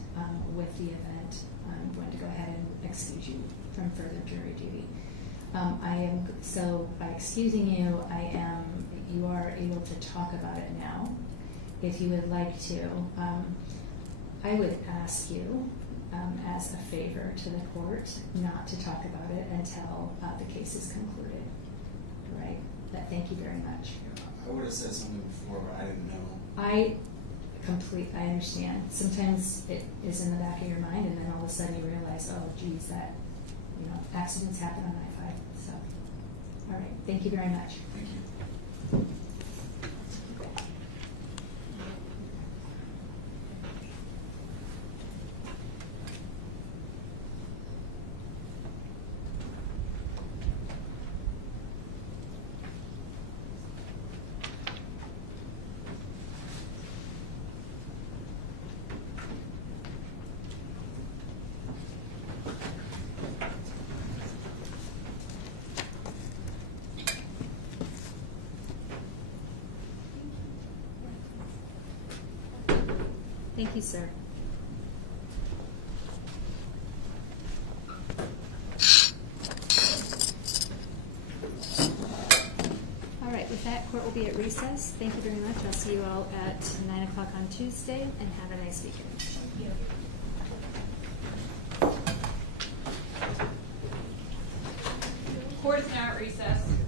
with the event, I'm going to go ahead and excuse you from further jury duty. By excusing you, you are able to talk about it now. If you would like to, I would ask you, as a favor to the court, not to talk about it until the case is concluded. Right? Thank you very much. I would have said something before, but I didn't know. I understand. Sometimes it is in the back of your mind, and then all of a sudden you realize, oh, geez, that accidents happen on I-5. So, all right. Thank you very much. Thank you. Thank you, sir. All right, with that, court will be be at recess. Thank you very much. I'll see you all at 9 o'clock on Tuesday, and have a nice weekend. Court is now at recess.